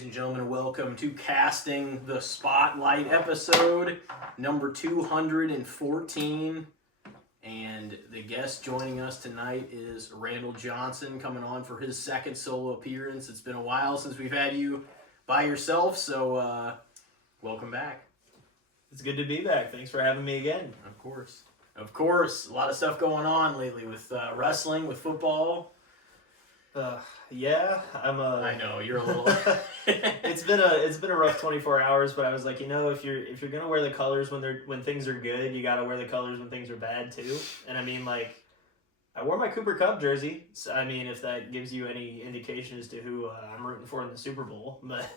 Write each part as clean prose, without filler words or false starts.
ladies and gentlemen. Welcome to Casting the Spotlight episode number 214. And the guest joining us tonight is Randall Johnson, coming on for his second solo appearance. It's been a while since we've had you by yourself, so welcome back. It's good to be back. Thanks for having me again. Of course. Of course. A lot of stuff going on lately with wrestling, with football. Yeah, I know you're a little. It's been a rough 24 hours, but I was like, if you're gonna wear the colors when things are good, you gotta wear the colors when things are bad too. And I mean, like, I wore my Cooper Kupp jersey. So, I mean, if that gives you any indication as to who I'm rooting for in the Super Bowl, but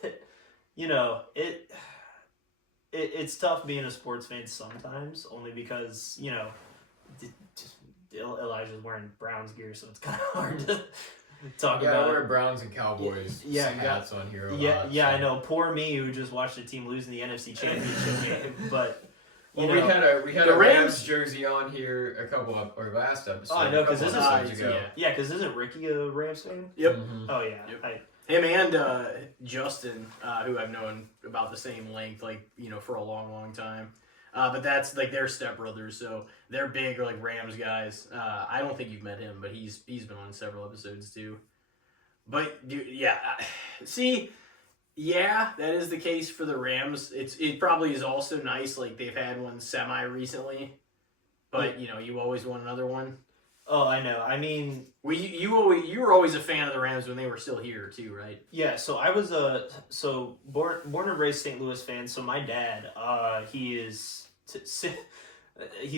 it's tough being a sports fan sometimes, only because Elijah's wearing Browns gear, so it's kind of hard to talk about. I wear Browns and Cowboys hats on here a lot. So. I know. Poor me, who just watched the team lose in the NFC Championship game. But we had a Rams jersey on here last episode. Oh, I know, because because isn't Ricky a Rams fan? Yep. Mm-hmm. Oh yeah. Yep. Him and Justin, who I've known about the same length, for a long, long time. But that's like they're stepbrothers, so they're big Rams guys. I don't think you've met him, but he's been on several episodes too. But dude, that is the case for the Rams. It probably is also nice, like they've had one semi recently, but you always want another one. Oh, I know. I mean, you were always a fan of the Rams when they were still here too, right? Yeah. So I was born and raised St. Louis fan. So my dad, he's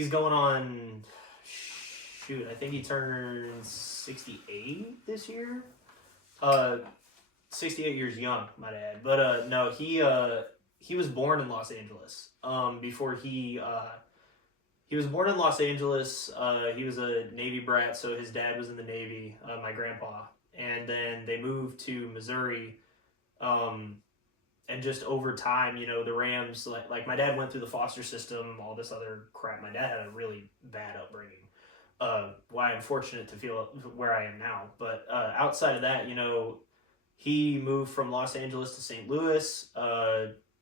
going on. Shoot, I think he turns 68 this year. 68 years young, my dad. But no, he was born in Los Angeles. He was born in Los Angeles. He was a Navy brat, so his dad was in the Navy, my grandpa. And then they moved to Missouri. And just over time, the Rams, like my dad went through the foster system, all this other crap. My dad had a really bad upbringing. Why I'm fortunate to feel where I am now. But outside of that, he moved from Los Angeles to St. Louis.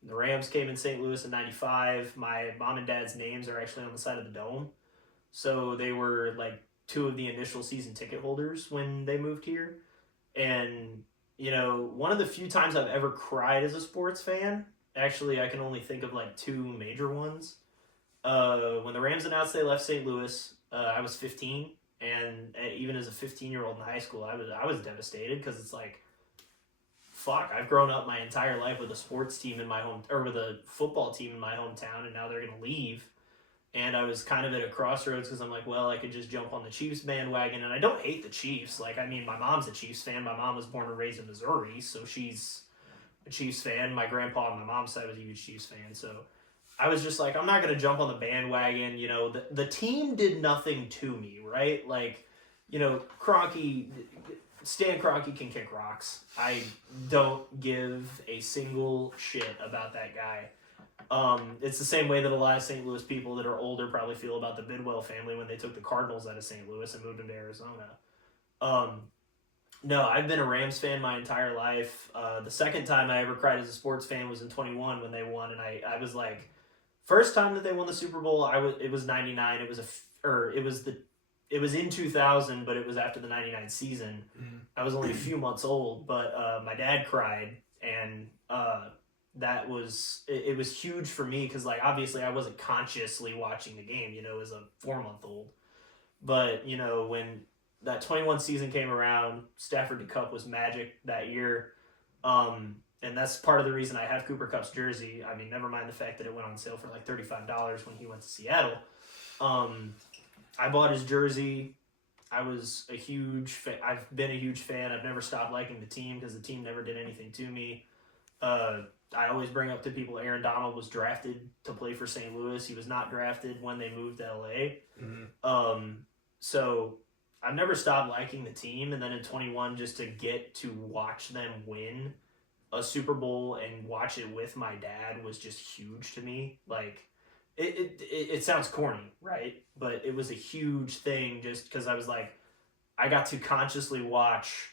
The Rams came in St. Louis in 95. My mom and dad's names are actually on the side of the dome. So they were like two of the initial season ticket holders when they moved here. And, one of the few times I've ever cried as a sports fan, actually I can only think of like two major ones. When the Rams announced they left St. Louis, I was 15. And even as a 15-year-old in high school, I was devastated because it's like, fuck, I've grown up my entire life with a sports team in my with a football team in my hometown, and now they're going to leave. And I was kind of at a crossroads because I'm like, well, I could just jump on the Chiefs bandwagon, and I don't hate the Chiefs. My mom's a Chiefs fan. My mom was born and raised in Missouri, so she's a Chiefs fan. My grandpa on my mom's side was a huge Chiefs fan, so I was just like, I'm not going to jump on the bandwagon. The team did nothing to me, right? Stan Kroenke can kick rocks. I don't give a single shit about that guy. It's the same way that a lot of St. Louis people that are older probably feel about the Bidwell family when they took the Cardinals out of St. Louis and moved them to Arizona. No, I've been a Rams fan my entire life. The second time I ever cried as a sports fan was in 21 when they won, and I was like, first time that they won the Super Bowl, it was 99. It was in 2000, but it was after the 99 season. Mm-hmm. I was only a few months old, but my dad cried, and it was huge for me because, obviously I wasn't consciously watching the game, as a 4-month-old. But, when that 21 season came around, Stafford to Kupp was magic that year. And that's part of the reason I have Cooper Kupp's jersey. I mean, never mind the fact that it went on sale for like $35 when he went to Seattle. I bought his jersey. I was a huge fan. I've been a huge fan. I've never stopped liking the team because the team never did anything to me. I always bring up to people Aaron Donald was drafted to play for St. Louis. He was not drafted when they moved to LA. Mm-hmm. So I've never stopped liking the team. And then in 21, just to get to watch them win a Super Bowl and watch it with my dad was just huge to me. It sounds corny, right? But it was a huge thing just because I was like, I got to consciously watch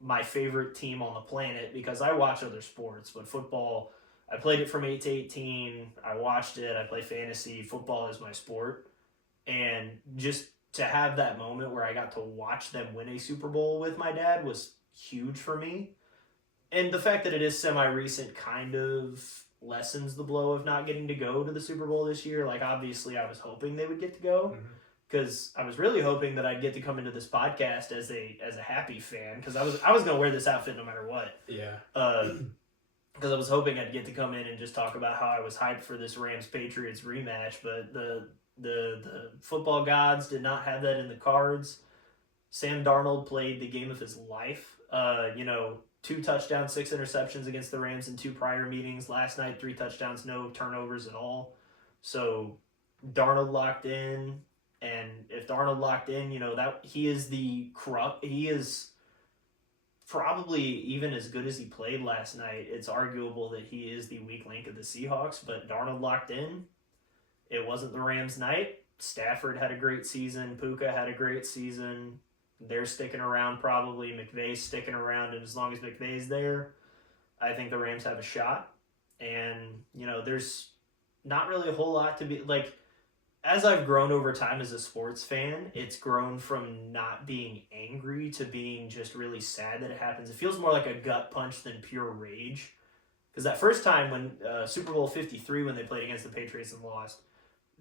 my favorite team on the planet because I watch other sports, but football, I played it from 8 to 18. I watched it. I play fantasy. Football is my sport. And just to have that moment where I got to watch them win a Super Bowl with my dad was huge for me. And the fact that it is semi-recent kind of lessens the blow of not getting to go to the Super Bowl this year. Like, obviously, I was hoping they would get to go because I was really hoping that I'd get to come into this podcast as a happy fan because I was going to wear this outfit no matter what. Yeah. Because I was hoping I'd get to come in and just talk about how I was hyped for this Rams-Patriots rematch, but the football gods did not have that in the cards. Sam Darnold played the game of his life. 2 touchdowns, 6 interceptions against the Rams in 2 prior meetings. Last night, 3 touchdowns, no turnovers at all. So Darnold locked in, and if Darnold locked in, that he is probably even as good as he played last night. It's arguable that he is the weak link of the Seahawks, but Darnold locked in. It wasn't the Rams' night. Stafford had a great season. Puka had a great season. They're sticking around probably. McVay's sticking around, and as long as McVay's there, I think the Rams have a shot. And, there's not really a whole lot to be... Like, as I've grown over time as a sports fan, it's grown from not being angry to being just really sad that it happens. It feels more like a gut punch than pure rage. Because that first time when Super Bowl 53, when they played against the Patriots and lost,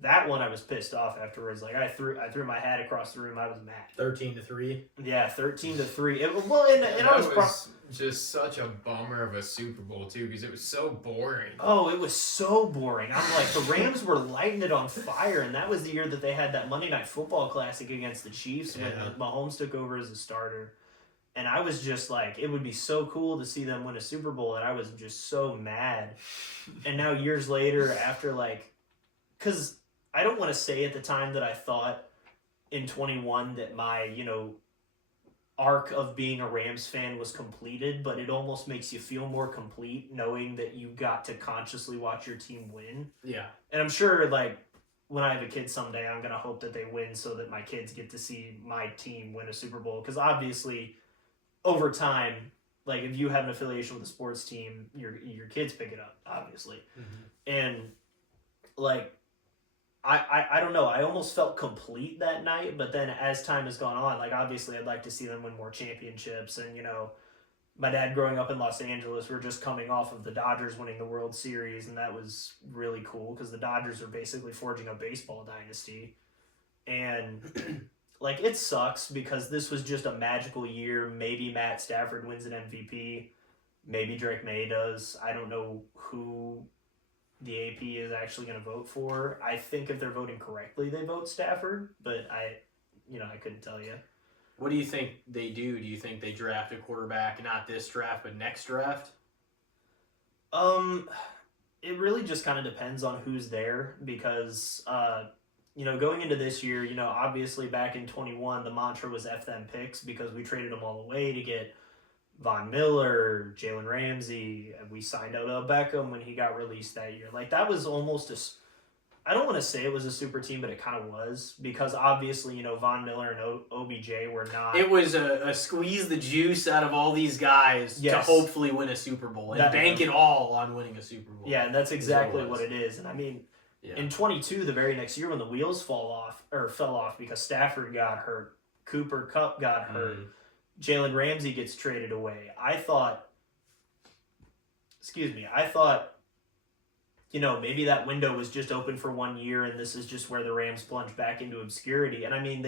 that one I was pissed off afterwards. Like, I threw my hat across the room. I was mad. 13-3. Yeah, 13-3. That was just such a bummer of a Super Bowl too, because it was so boring. Oh, it was so boring. I'm like, the Rams were lighting it on fire, and that was the year that they had that Monday Night Football Classic against the Chiefs when Mahomes took over as a starter. And I was just like, it would be so cool to see them win a Super Bowl, and I was just so mad. And now years later, after because I don't want to say at the time that I thought in 21 that my, arc of being a Rams fan was completed, but it almost makes you feel more complete knowing that you got to consciously watch your team win. Yeah. And I'm sure, when I have a kid someday, I'm going to hope that they win so that my kids get to see my team win a Super Bowl. Because obviously, over time, if you have an affiliation with a sports team, your kids pick it up, obviously. And, I don't know. I almost felt complete that night, but then as time has gone on, obviously I'd like to see them win more championships. And, my dad growing up in Los Angeles, we're just coming off of the Dodgers winning the World Series, and that was really cool because the Dodgers are basically forging a baseball dynasty. And, it sucks because this was just a magical year. Maybe Matt Stafford wins an MVP. Maybe Drake Maye does. I don't know who the AP is actually going to vote for. I think if they're voting correctly, they vote Stafford, but I couldn't tell you. What do you think they do? Do you think they draft a quarterback, not this draft, but next draft? It really just kind of depends on who's there because, going into this year, obviously back in 21, the mantra was F them picks because we traded them all away to get Von Miller, Jalen Ramsey, and we signed Odell Beckham when he got released that year. That was almost I don't want to say it was a super team, but it kind of was because obviously, Von Miller and OBJ were not. It was a squeeze the juice out of all these guys to hopefully win a Super Bowl and bank it all on winning a Super Bowl. Yeah, that's exactly what it is. And I mean, in 22, the very next year when the wheels fell off because Stafford got hurt, Cooper Kupp got hurt. Jalen Ramsey gets traded away. I thought, maybe that window was just open for 1 year and this is just where the Rams plunge back into obscurity. And I mean,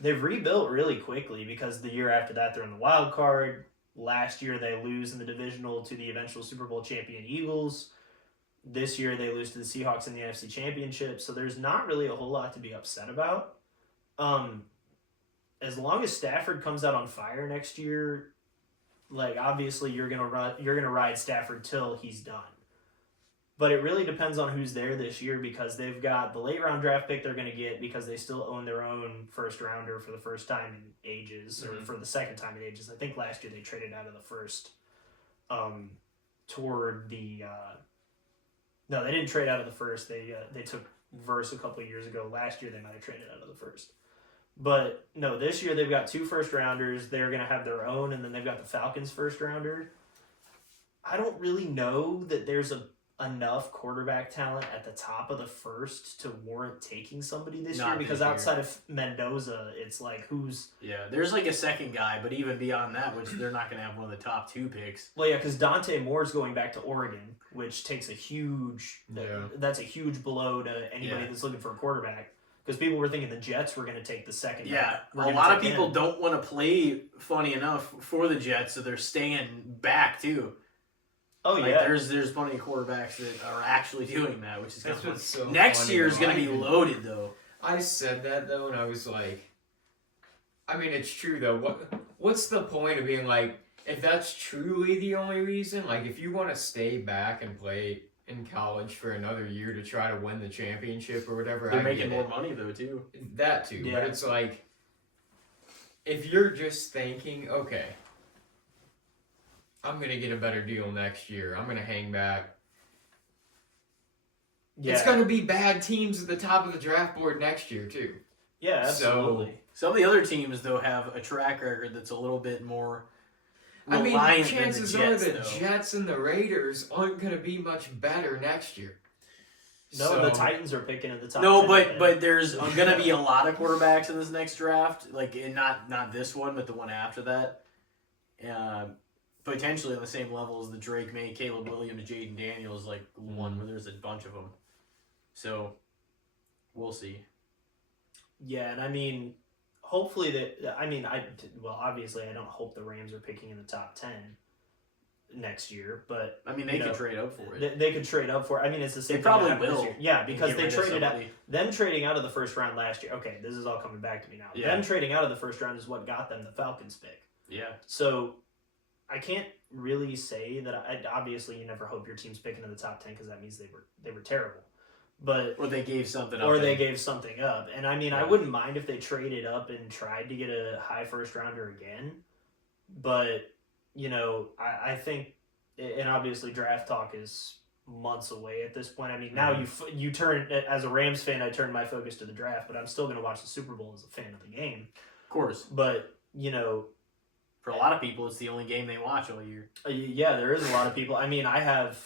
they've rebuilt really quickly because the year after that, they're in the wild card. Last year, they lose in the divisional to the eventual Super Bowl champion Eagles. This year, they lose to the Seahawks in the NFC Championship. So there's not really a whole lot to be upset about. As long as Stafford comes out on fire next year, obviously you're gonna ride Stafford till he's done. But it really depends on who's there this year because they've got the late round draft pick they're gonna get because they still own their own first rounder for the first time in ages or for the second time in ages. I think last year they traded out of the first. No, they didn't trade out of the first. They took Verse a couple of years ago. Last year they might have traded out of the first. But no, this year they've got 2 first-rounders. They're going to have their own, and then they've got the Falcons' first-rounder. I don't really know that there's enough quarterback talent at the top of the first to warrant taking somebody this year, because outside of Mendoza, it's like who's... Yeah, there's like a second guy, but even beyond that, which they're not going to have one of the top 2 picks. Well, yeah, because Dante Moore's going back to Oregon, which takes a huge... That's a huge blow to anybody that's looking for a quarterback. Because people were thinking the Jets were going to take the second. Yeah, a lot of people don't want to play, funny enough, for the Jets, so they're staying back, too. Oh, like, yeah. There's plenty of quarterbacks that are actually doing that, which is kind of fun. So next year is going to be loaded, though. I said that, though, and I was like... I mean, it's true, though. What's the point of being like, if that's truly the only reason, like, if you want to stay back and play in college for another year to try to win the championship or whatever, they're making more money, though, too. That, too. Yeah. But it's like, if you're just thinking, okay, I'm going to get a better deal next year. I'm going to hang back. Yeah. It's going to be bad teams at the top of the draft board next year, too. Yeah, absolutely. Some of the other teams, though, have a track record that's a little bit more reliant I mean, chances than the Jets, are the Jets and the Raiders aren't going to be much better next year. No, the Titans are picking at the top. No, but there's going to be a lot of quarterbacks in this next draft. Like, not this one, but the one after that. Potentially on the same level as the Drake May, Caleb Williams, Jaden Daniels, like one where there's a bunch of them. So, we'll see. Yeah, and I mean, hopefully obviously I don't hope the Rams are picking in the top 10 next year, but I mean, they could trade up for it. They could trade up for it. I mean, it's the same thing. They probably will. This year. Yeah, because they traded out. somebody. Them trading out of the first round last year. Okay, this is all coming back to me now. Yeah. Them trading out of the first round is what got them the Falcons pick. Yeah. So, I can't really say that. Obviously, you never hope your team's picking in the top 10 because that means they were terrible. Or they gave something up. Or they gave something up. And I mean, I wouldn't mind if they traded up and tried to get a high first rounder again. But, I think, and obviously draft talk is months away at this point. I mean, now you turn, as a Rams fan, I turn my focus to the draft, but I'm still going to watch the Super Bowl as a fan of the game. Of course. But, for a lot of people, it's the only game they watch all year. Yeah, there is a lot of people. I mean, I have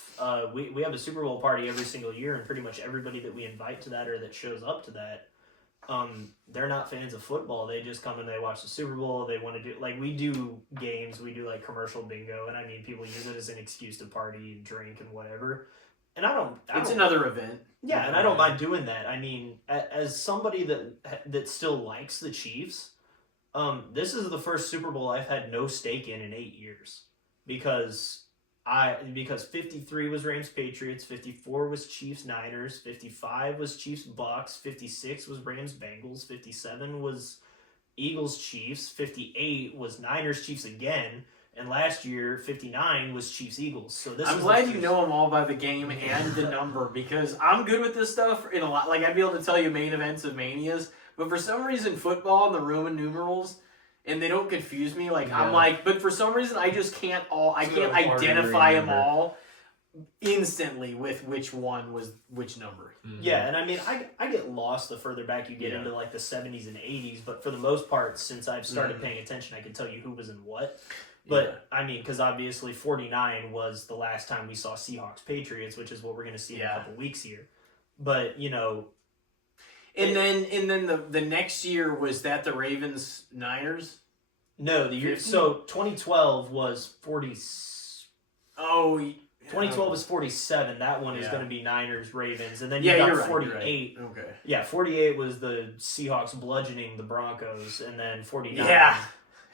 we have a Super Bowl party every single year, and pretty much everybody that we invite to that or that shows up to that, they're not fans of football. They just come and they watch the Super Bowl. They want to do, like, we do games, we do like commercial bingo, and I mean, people use it as an excuse to party and drink and whatever. And it's another event. Yeah, and I don't mind doing that. I mean, as somebody that still likes the Chiefs. This is the first Super Bowl I've had no stake in 8 years because 53 was Rams Patriots, 54 was Chiefs Niners, 55 was Chiefs Bucks, 56 was Rams Bengals, 57 was Eagles Chiefs, 58 was Niners Chiefs again, and last year 59 was Chiefs Eagles. So I'm glad you know them all by the game and the number, because I'm good with this stuff in a lot. Like, I'd be able to tell you main events of Manias. But for some reason, football and the Roman numerals, and they don't confuse me. Like, I'm like, but for some reason, I just can't identify them all instantly with which one was which number. Mm-hmm. Yeah, and I mean, I get lost the further back you get into like the 70s and 80s, but for the most part, since I've started paying attention, I can tell you who was in what. But, I mean, because obviously 49 was the last time we saw Seahawks Patriots, which is what we're going to see in a couple weeks here. But, And then the next year, was that the Ravens Niners? No, the year 2012 was 40. Oh, 2012 was 47. That one is going to be Niners Ravens, and then you got 48. Right. Okay. Yeah, 48 was the Seahawks bludgeoning the Broncos, and then 49.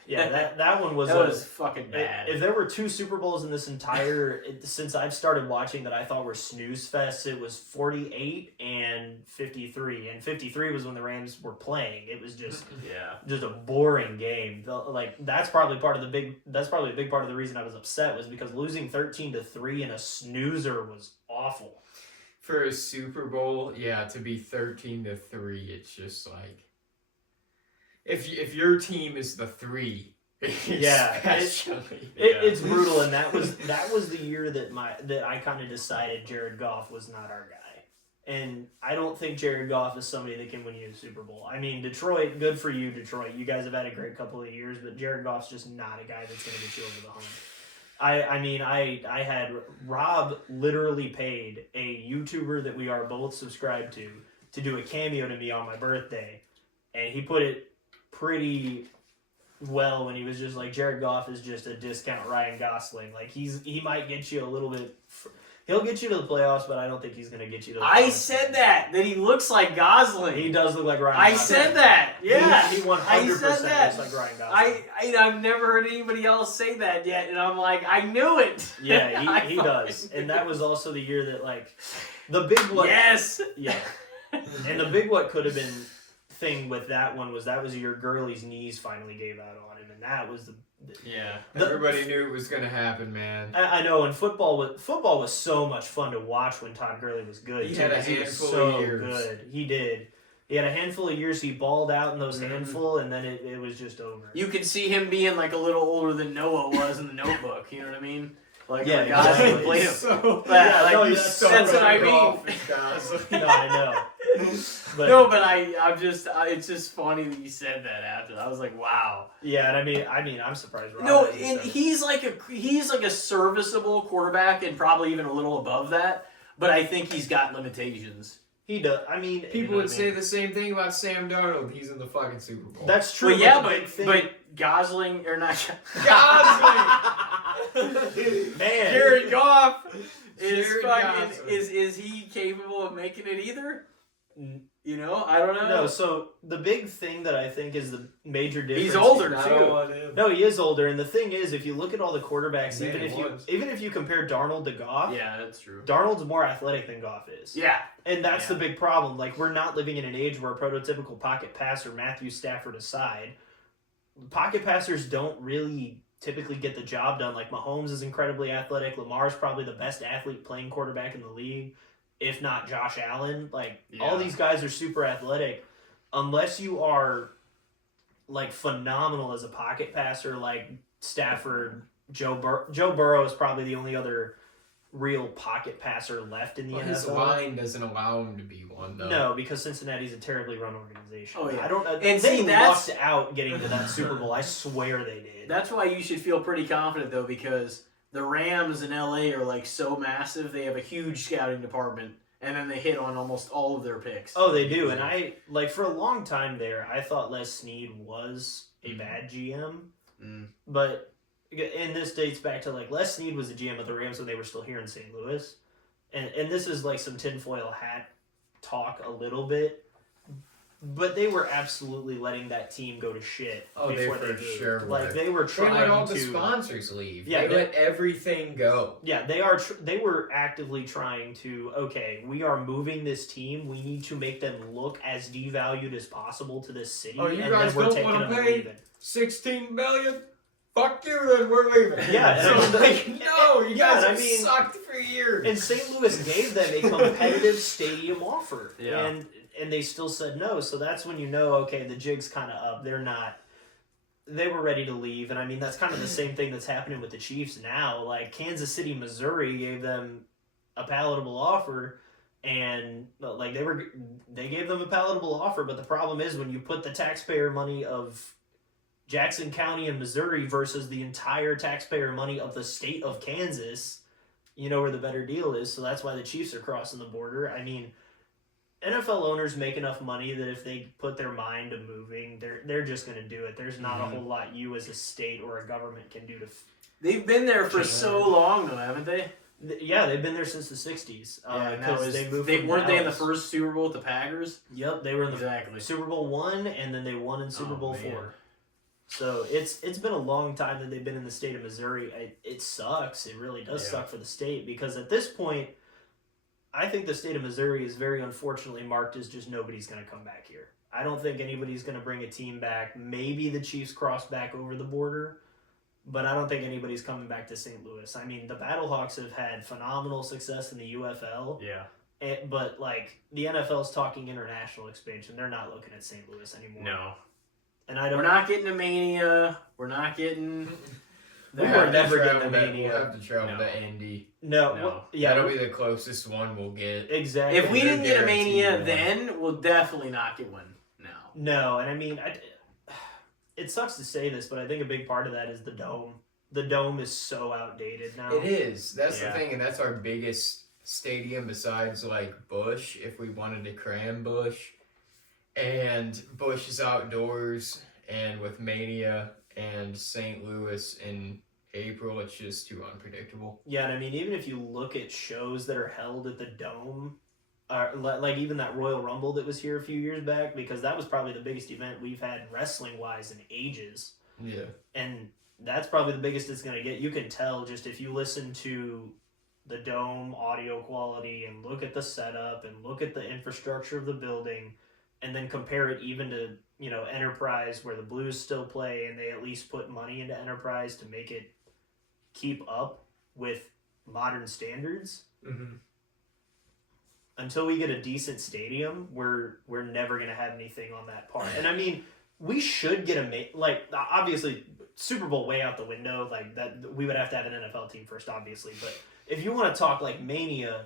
Yeah, that one was... That was fucking bad. If there were 2 Super Bowls in this entire... since I've started watching that I thought were snooze fests, it was 48 and 53. And 53 was when the Rams were playing. It was just a boring game. That's probably a big part of the reason I was upset, was because losing 13-3 in a snoozer was awful. For a Super Bowl, to be 13-3, it's just like... If your team is the 3, it's brutal, and that was the year that I kind of decided Jared Goff was not our guy, And I don't think Jared Goff is somebody that can win you the Super Bowl. I mean, Detroit, good for you, Detroit. You guys have had a great couple of years, but Jared Goff's just not a guy that's going to get you over the hump. I had Rob literally paid a YouTuber that we are both subscribed to do a cameo to me on my birthday. And he put it pretty well when he was just like, Jared Goff is just a discount Ryan Gosling. Like, he might get you a little bit... He'll get you to the playoffs, but I don't think he's going to get you to the playoffs. I said that he looks like Gosling. He does look like Ryan I Gosling. said that. Yeah. He 100% looks like Ryan Gosling. I've never heard anybody else say that yet, and I'm like, I knew it. Yeah, he does. And that was also the year that, like, the big what... Yes. Yeah. And the big what could have been thing with that one was that was your Gurley's knees finally gave out on him, and that was everybody knew it was gonna happen, man. I know, and football was so much fun to watch when Todd Gurley was good. He had a handful of years. Good. He did. He had a handful of years. He balled out in those handful, and then it was just over. You could see him being like a little older than Noah was in the Notebook. You know what I mean? Like, yeah, Gosling would play him. That's what I mean. No, I know. But, it's just funny that you said that after. I was like, wow. Yeah, and I mean, I'm surprised. No, and he's like a serviceable quarterback, and probably even a little above that. But I think he's got limitations. He does. I mean, people would say the same thing about Sam Darnold. He's in the fucking Super Bowl. That's true. Well, yeah, but Gosling or not Gosling. Man, Jared Goff is he capable of making it either? You know, I don't know. No, so the big thing that I think is the major difference. He's older too. No, he is older, and the thing is, if you look at all the quarterbacks, Man, even if you compare Darnold to Goff, yeah, that's true. Darnold's more athletic than Goff is. Yeah, and that's the big problem. Like, we're not living in an age where a prototypical pocket passer, Matthew Stafford aside, pocket passers don't really typically get the job done. Like, Mahomes is incredibly athletic. Lamar's probably the best athlete playing quarterback in the league, if not Josh Allen. Like, all these guys are super athletic. Unless you are, like, phenomenal as a pocket passer, like Stafford, Joe Burrow is probably the only other real pocket passer left in the NFL. His line doesn't allow him to be one, though. No, because Cincinnati's a terribly run organization. Oh, yeah. I don't know. And they lucked out getting to that Super Bowl. I swear they did. That's why you should feel pretty confident, though, because the Rams in LA are like so massive. They have a huge scouting department, and then they hit on almost all of their picks. Oh, they do. And I, like, for a long time there, I thought Les Snead was a bad GM. But, and this dates back to, like, Les Snead was the GM of the Rams when they were still here in St. Louis. And this is, like, some tinfoil hat talk a little bit. But they were absolutely letting that team go to shit. Oh, before they for moved. sure were. Like, they were trying to... They let all the sponsors leave. Yeah, they let everything go. Yeah, they were actively trying to, okay, we are moving this team. We need to make them look as devalued as possible to this city. Oh, you and guys then we're don't taking want to them pay and leaving. $16 million? Fuck you, then we're leaving. Yeah, so like, no, you guys have I mean, sucked for years. And St. Louis gave them a competitive stadium offer. Yeah. And they still said no, so that's when you know, okay, the jig's kind of up. They were ready to leave, and I mean, that's kind of the same thing that's happening with the Chiefs now. Like, Kansas City, Missouri gave them a palatable offer, and like they gave them a palatable offer, but the problem is when you put the taxpayer money of Jackson County and Missouri versus the entire taxpayer money of the state of Kansas, you know where the better deal is, so that's why the Chiefs are crossing the border. I mean, NFL owners make enough money that if they put their mind to moving, they're just going to do it. There's not a whole lot you as a state or a government can do to... They've been there for so long, though, haven't they? Yeah, they've been there since the 60s. Because they moved weren't they in the first Super Bowl with the Packers? Yep, they were in the Super Bowl 1, and then they won in Super Bowl 4. So it's been a long time that they've been in the state of Missouri. It sucks. It really does suck for the state, because at this point, I think the state of Missouri is very unfortunately marked as just nobody's going to come back here. I don't think anybody's going to bring a team back. Maybe the Chiefs cross back over the border, but I don't think anybody's coming back to St. Louis. I mean, the Battlehawks have had phenomenal success in the UFL. Yeah. But, like, the NFL's talking international expansion. They're not looking at St. Louis anymore. No. And I don't... We're not getting a Mania. We're not getting... We We'll were have to never travel getting to to- Mania. We'll have to travel No. to Indy. No, No. well, yeah, That'll be the closest one we'll get. exactly. If we didn't get a guaranteed Mania one. then, we'll definitely not get one now. No, and I mean, it sucks to say this, but I think a big part of that is the dome. The dome is so outdated now. It is. That's Yeah. the thing, and that's our biggest stadium besides like Busch, if we wanted to cram Busch. And Busch is outdoors, and with Mania and St. Louis in April, it's just too unpredictable. Yeah, and I mean, even if you look at shows that are held at the dome, like even that Royal Rumble that was here a few years back, because that was probably the biggest event we've had wrestling-wise in ages. Yeah. And that's probably the biggest it's going to get. You can tell just if you listen to the dome audio quality and look at the setup and look at the infrastructure of the building and then compare it even to, you know, Enterprise where the Blues still play and they at least put money into Enterprise to make it keep up with modern standards. Mm-hmm. Until we get a decent stadium, we're never going to have anything on that par. And I mean, we should get obviously Super Bowl way out the window, like that we would have to have an NFL team first, obviously. But if you want to talk like Mania,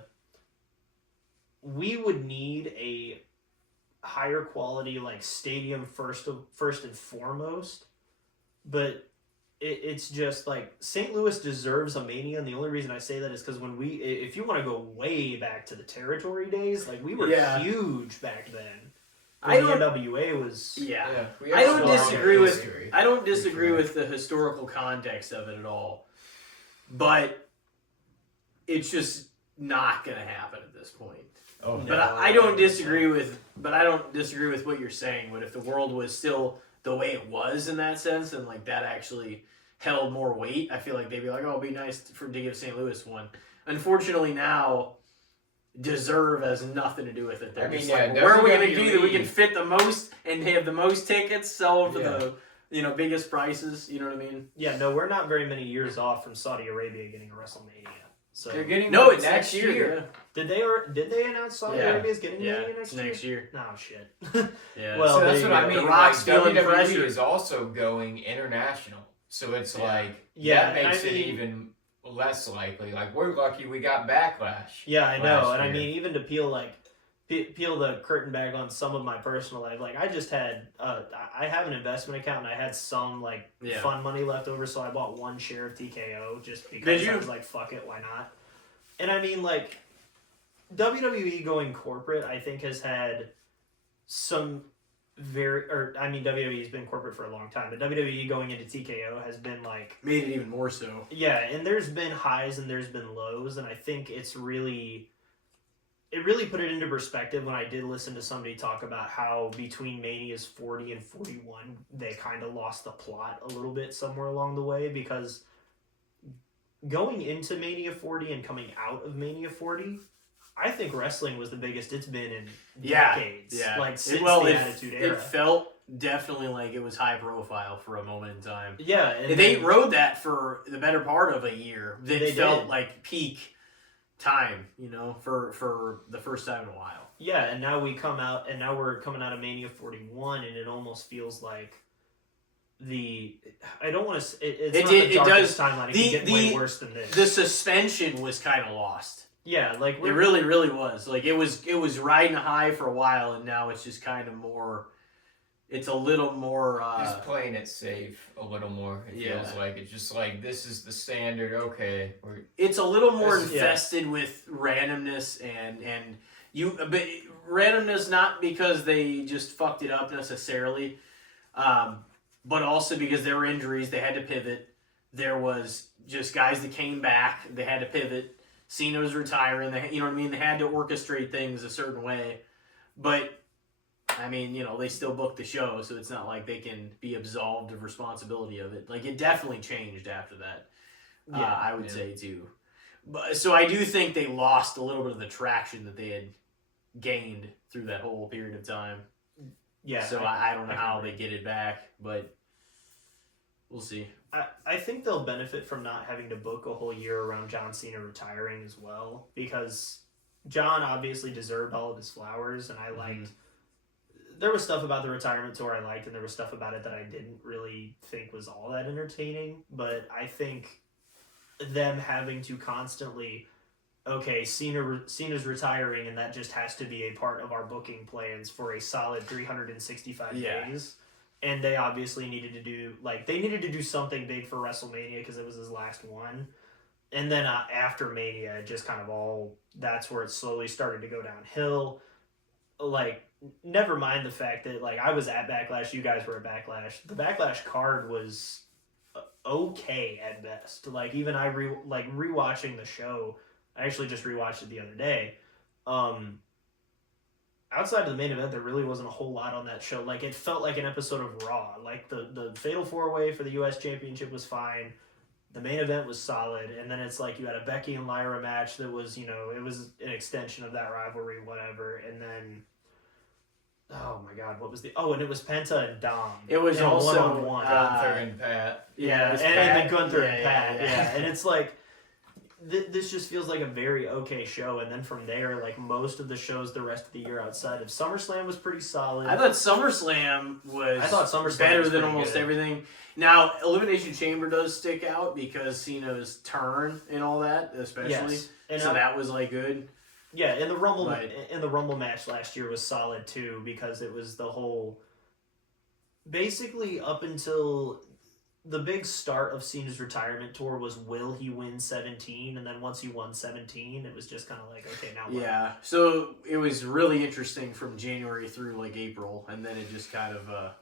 we would need a higher quality like stadium first and foremost. But it's just like St. Louis deserves a Mania, and the only reason I say that is because if you want to go way back to the territory days, like we were huge back then. The NWA was I don't disagree with I don't disagree with the historical context of it at all, but it's just not going to happen at this point. Oh, but I don't disagree with what you're saying. But if the world was still the way it was in that sense, and like that actually held more weight, I feel like they'd be like, "Oh, it'd be nice to give St. Louis one." Unfortunately, now deserve has nothing to do with it. They're just like, where are we going to do that we can fit the most and have the most tickets, sell them for the biggest prices? You know what I mean? Yeah, no, we're not very many years off from Saudi Arabia getting a WrestleMania. So they're getting it's next year. Yeah. Did they announce Saudi Arabia's getting Mania next year? No shit. Yeah. Well, so that's what I mean. The Rock's feeling WWE pressure. is also going international, so it's that makes it even less likely. Like, we're lucky we got Backlash. Yeah, I know. And year. I mean, even to peel the curtain back on some of my personal life, like I just had I have an investment account and I had some fun money left over, so I bought one share of TKO just because I was like, fuck it, why not? And I mean, like, WWE going corporate, I think has had some WWE's been corporate for a long time, but WWE going into TKO has been like made it even more so. Yeah, and there's been highs and there's been lows, and I think it really put it into perspective when I did listen to somebody talk about how between Manias 40 and 41 they kind of lost the plot a little bit somewhere along the way, because going into Mania 40 and coming out of Mania 40, I think wrestling was the biggest it's been in decades. Yeah. Like since the Attitude Era. It felt definitely like it was high profile for a moment in time. Yeah. And they rode that for the better part of a year. They felt did. like peak time, for the first time in a while. Yeah, and now we're coming out of Mania 41, and it almost feels like I don't want to. It's not the darkest timeline. It can get way worse than this. The suspension was kind of lost. Yeah, like it really, really was. Like it was riding high for a while, and now it's just kind of more. It's a little more. Just playing it safe a little more. It feels like it's just like this is the standard. Okay, it's a little more infested with randomness and but randomness not because they just fucked it up necessarily, but also because there were injuries. They had to pivot. There was just guys that came back. They had to pivot. Cena was retiring. They had to orchestrate things a certain way, but. I mean, they still book the show, so it's not like they can be absolved of responsibility of it. Like, it definitely changed after that. I would say, too. But so I do think they lost a little bit of the traction that they had gained through that whole period of time. Yeah. So I don't know how they get it back, but we'll see. I think they'll benefit from not having to book a whole year around John Cena retiring as well, because John obviously deserved all of his flowers, and I liked... there was stuff about the retirement tour I liked, and there was stuff about it that I didn't really think was all that entertaining. But I think them having to constantly, okay, Cena's retiring, and that just has to be a part of our booking plans for a solid 365 days. And they obviously needed to do something big for WrestleMania because it was his last one. And then after Mania, it just kind of that's where it slowly started to go downhill. Like, never mind the fact that, like, I was at Backlash, you guys were at Backlash. The Backlash card was okay at best. Like, even rewatching the show, I actually just rewatched it the other day. Outside of the main event, there really wasn't a whole lot on that show. Like, it felt like an episode of Raw. Like, the Fatal 4-Way for the U.S. Championship was fine. The main event was solid. And then it's like you had a Becky and Lyra match that was, it was an extension of that rivalry, whatever. And then, oh my God, what was and it was Penta and Dom. It was also one-on-one. Gunther and Pat. Yeah, and then Gunther and Pat. Yeah. And it's like, this just feels like a very okay show. And then from there, like, most of the shows the rest of the year outside of SummerSlam was pretty solid. I thought SummerSlam was better than almost everything. Now, Elimination Chamber does stick out because Cena's turn and all that, especially. Yes. And so that was, like, good. Yeah, and the Rumble match last year was solid too, because it was the whole, basically up until the big start of Cena's retirement tour was, will he win 17? And then once he won 17, it was just kind of like, okay, now what? Yeah, so it was really interesting from January through, like, April, and then it just kind of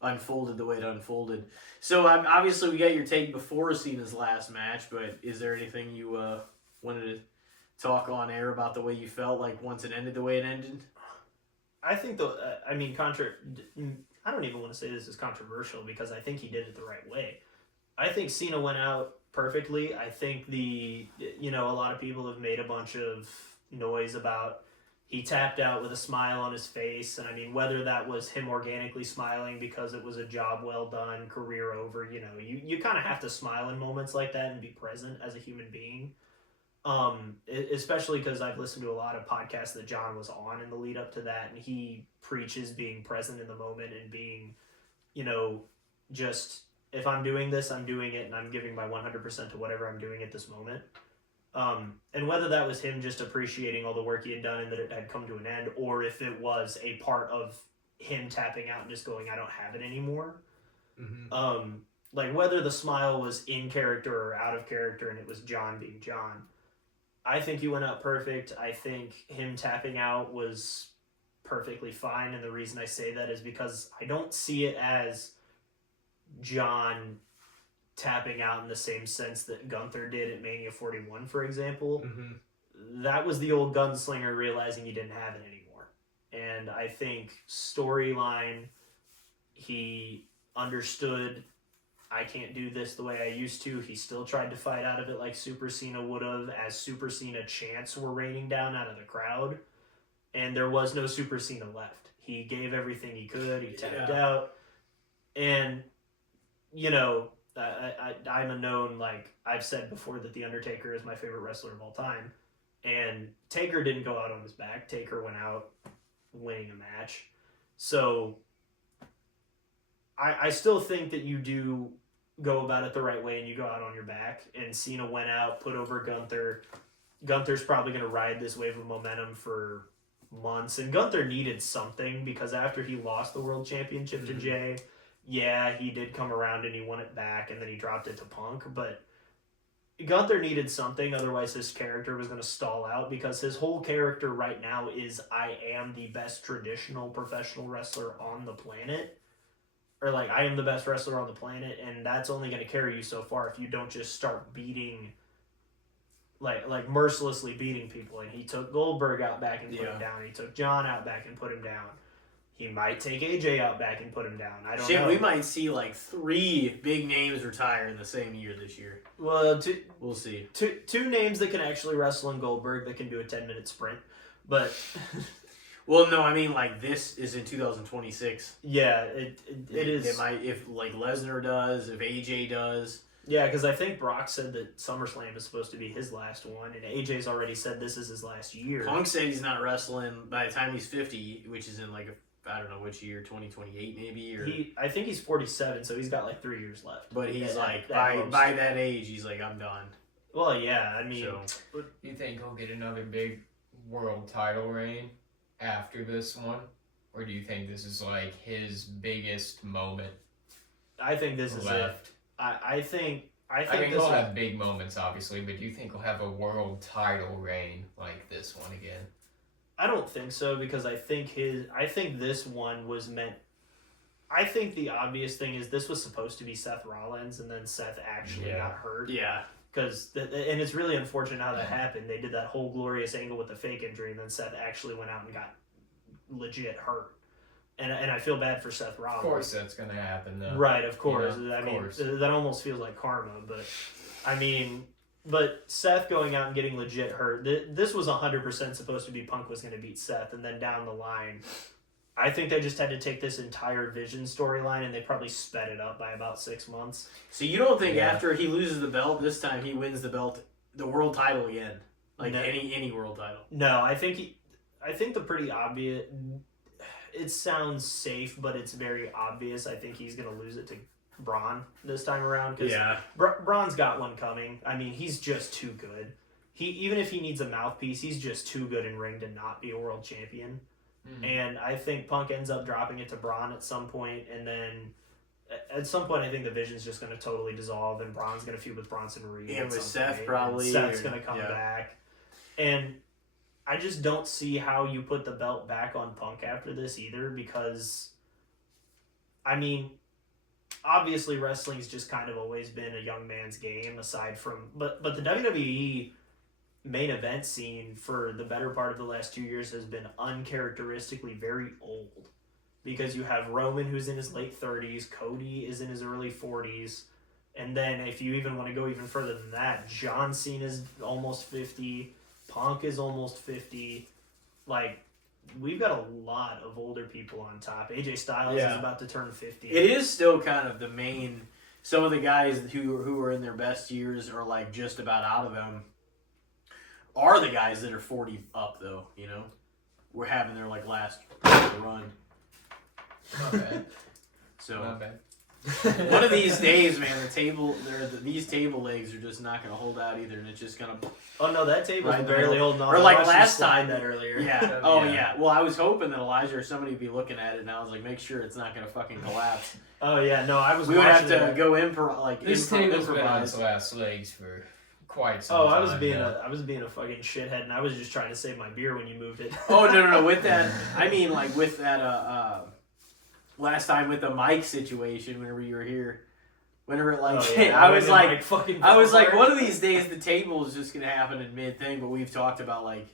unfolded the way it unfolded. So obviously we got your take before Cena's last match, but is there anything you wanted to talk on air about the way you felt like once it ended the way it ended? I think I don't even want to say this is controversial because I think he did it the right way. I think Cena went out perfectly. I think a lot of people have made a bunch of noise about he tapped out with a smile on his face. And I mean, whether that was him organically smiling because it was a job well done, career over, you kind of have to smile in moments like that and be present as a human being. Especially because I've listened to a lot of podcasts that John was on in the lead up to that, and he preaches being present in the moment and being, just, if I'm doing this, I'm doing it, and I'm giving my 100% to whatever I'm doing at this moment. And whether that was him just appreciating all the work he had done and that it had come to an end, or if it was a part of him tapping out and just going, I don't have it anymore. Mm-hmm. Like, whether the smile was in character or out of character and it was John being John, I think he went out perfect. I think him tapping out was perfectly fine, and the reason I say that is because I don't see it as John tapping out in the same sense that Gunther did at Mania 41, for example. Mm-hmm. That was the old gunslinger realizing he didn't have it anymore. And I think storyline, he understood, I can't do this the way I used to. He still tried to fight out of it like Super Cena would have, as Super Cena chants were raining down out of the crowd. And there was no Super Cena left. He gave everything he could. He tapped out. And, I'm a known, like I've said before, that The Undertaker is my favorite wrestler of all time. And Taker didn't go out on his back. Taker went out winning a match. So I still think that you do go about it the right way and you go out on your back. And Cena went out, put over Gunther. Gunther's probably going to ride this wave of momentum for months. And Gunther needed something because after he lost the world championship to Jay, he did come around and he won it back and then he dropped it to Punk. But Gunther needed something, otherwise his character was going to stall out, because his whole character right now is, I am the best traditional professional wrestler on the planet. Or like, I am the best wrestler on the planet, and that's only going to carry you so far if you don't just start beating, like mercilessly beating people. And he took Goldberg out back and put him down. He took John out back and put him down. He might take AJ out back and put him down. I don't know. We might see like 3 big names retire in the same year this year. Well, we'll see. Two names that can actually wrestle in Goldberg that can do a 10-minute sprint, but. Well, no, I mean, like, this is in 2026. Yeah, it is. It might, if, like, Lesnar does, if AJ does. Yeah, because I think Brock said that SummerSlam is supposed to be his last one, and AJ's already said this is his last year. Punk said he's not wrestling by the time he's 50, which is in, like, I don't know which year, 2028 maybe, or. I think he's 47, so he's got like 3 years left. But he's like at by that age, he's like, I'm done. Well, yeah, I mean, So, You think he'll get another big world title reign after this one? Or do you think this is like his biggest moment I think this is it. left? I think I mean, this he'll is, have big moments, obviously, but do you think he'll have a world title reign like this one again? I don't think so, because I think this one was meant. I think the obvious thing is this was supposed to be Seth Rollins, and then Seth actually got hurt. yeah. And it's really unfortunate how that happened. They did that whole glorious angle with the fake injury, and then Seth actually went out and got legit hurt. And I feel bad for Seth Rollins. Of course that's going to happen, though. Right, of course. Yeah, I of mean, course. that almost feels like karma, but I mean, but Seth going out and getting legit hurt. This was 100% supposed to be Punk was going to beat Seth, and then down the line, I think they just had to take this entire Vision storyline and they probably sped it up by about 6 months. So you don't think after he loses the belt this time he wins the world title again, like No. any world title? No, I think the pretty obvious. It sounds safe, but it's very obvious. I think he's going to lose it to Braun this time around, because Braun's got one coming. I mean, he's just too good. Even if he needs a mouthpiece, he's just too good in ring to not be a world champion. Mm-hmm. And I think Punk ends up dropping it to Braun at some point, and then at some point I think the Vision's just going to totally dissolve, and Braun's going to feud with Bronson Reed. And with Seth point, probably. and Seth's going to come back. And I just don't see how you put the belt back on Punk after this either, because, I mean, obviously wrestling's just kind of always been a young man's game, aside from, but the WWE main event scene for the better part of the last 2 years has been uncharacteristically very old, because you have Roman, who's in his late 30s, Cody is in his early 40s, and then if you even want to go even further than that, John Cena's almost 50, Punk is almost 50. Like, we've got a lot of older people on top. AJ Styles is about to turn 50. It is still kind of the main. Some of the guys who are in their best years are like just about out of them. Are the guys that are 40 up though? You know, we're having their like last run. Not bad. So Not bad. one of these days, man, these table legs are just not going to hold out either, and it's just going to. Oh no, that table's Right, barely holding on. or I like watched you last slide time that earlier. Yeah. Oh yeah. Well, I was hoping that Elijah or somebody would be looking at it, and I was like, make sure it's not going to fucking collapse. Oh yeah, no, I was. We would have watching to it. go This table's been on improvise. its last legs for quite some Oh, time. I was being a fucking shithead, and I was just trying to save my beer when you moved it. Oh no! With that, I mean, like with that, last time with the mic situation, whenever you were here, whenever like I was like, one of these days the table is just gonna happen in mid thing, but we've talked about like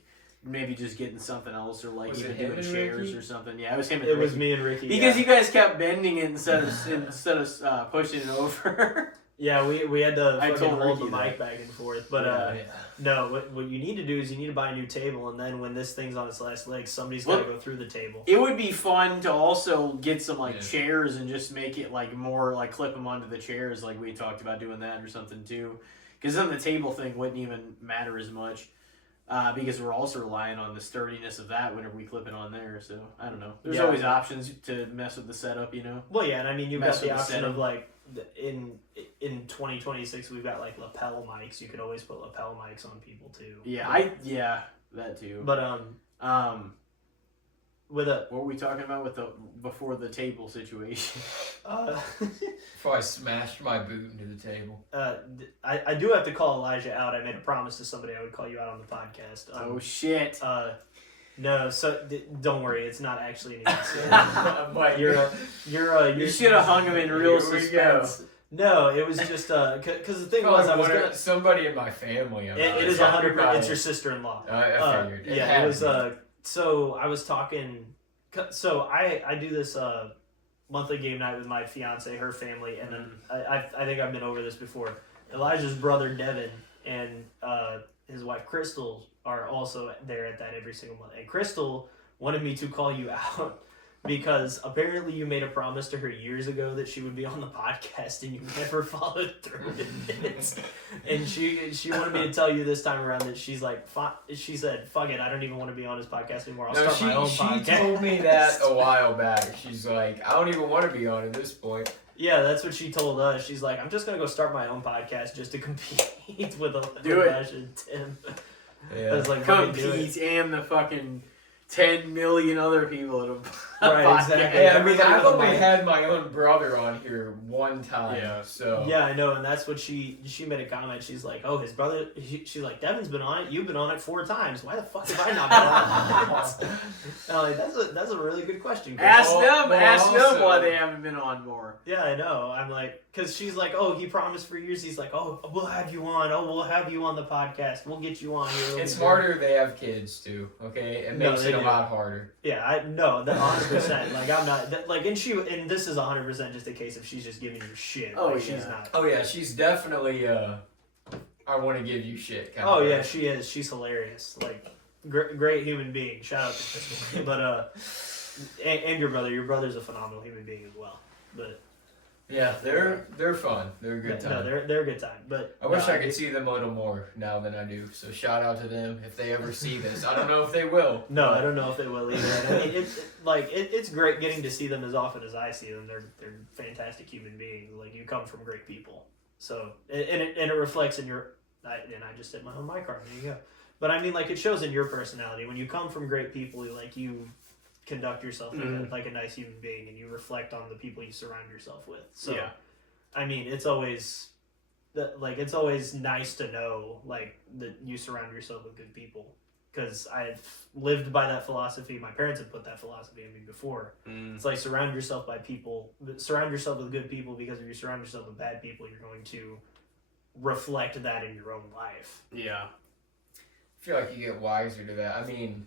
maybe just getting something else or like Was even it him doing and chairs Ricky? or something. Yeah, it was him. And It was Ricky. me and Ricky. Because yeah. you guys kept bending it instead of pushing it over. Yeah, we had to I fucking told hold the Ricky mic back and forth. But no, what you need to do is you need to buy a new table, and then when this thing's on its last legs, somebody's got to go through the table. It would be fun to also get some like Yeah. chairs and just make it like more like clip them onto the chairs, like we talked about doing that or something too. Because then the table thing wouldn't even matter as much. Because we're also relying on the sturdiness of that whenever we clip it on there. So I don't know. There's Yeah. always options to mess with the setup, you know. Well, yeah, and I mean you've Mess got the with the option setting. of like in 2026 we've got like lapel mics. You could always put lapel mics on people too. Yeah, that too. But with a what were we talking about with the before the table situation? Before I smashed my boot into the table. I do have to call Elijah out. I made a promise to somebody I would call you out on the podcast. Oh shit! No, so don't worry, it's not actually an easy But You should have hung him in real Here we suspense. No, it was just because the thing was I was gonna. somebody in my family. It is 100%. It's your sister-in-law. I figured. Yeah, it was. So I was talking. So I do this monthly game night with my fiance, her family, and then I think I've been over this before. Elijah's brother Devin and his wife Crystal are also there at that every single month. And Crystal wanted me to call you out because apparently you made a promise to her years ago that she would be on the podcast and you never followed through with it. And she wanted me to tell you this time around that she's like, she said, fuck it, I don't even want to be on his podcast anymore. I'll start my own podcast. She told me that a while back. She's like, I don't even want to be on at this point. Yeah, that's what she told us. She's like, I'm just going to go start my own podcast just to compete with Ash and Tim. Yeah. I was like, compete and the fucking 10 million other people at a right, exactly. Yeah, I mean, I've only had my own brother on here one time. Yeah. So. Yeah, I know, and that's what she made a comment. She's like, oh, his brother, she's like, Devin's been on it. You've been on it 4 times. Why the fuck have I not been on it? And I'm like, that's a really good question. Ask them why they haven't been on more. Yeah, I know. I'm like, because she's like, oh, he promised for years. He's like, oh, we'll have you on. Oh, we'll have you on the podcast. We'll get you on here. It's harder. They have kids too. Okay, it makes it a lot harder. Yeah, I know that 100%. Like I'm not like, and this is 100% just a case of she's just giving you shit. Oh, like, yeah. She's not. Oh yeah, she's definitely I want to give you shit kind Oh of yeah, she is. She's hilarious. Like great human being. Shout out to Crystal. But and your brother. Your brother's a phenomenal human being as well. But yeah, they're fun. They're a good time. No, they're a good time. But I wish I could see them a little more now than I do. So shout out to them if they ever see this. I don't know if they will. No, I don't know if they will either. I mean, it's great getting to see them as often as I see them. They're fantastic human beings. Like you come from great people. So and it reflects in your. And I just hit my own mic arm. There you go. But I mean, like it shows in your personality when you come from great people. Like you conduct yourself like a nice human being, and you reflect on the people you surround yourself with. So, yeah. I mean, it's always nice to know like that you surround yourself with good people. Because I've lived by that philosophy. My parents have put that philosophy in me before. It's like surround yourself with good people, because if you surround yourself with bad people, you're going to reflect that in your own life. Yeah. I feel like you get wiser to that. I mean,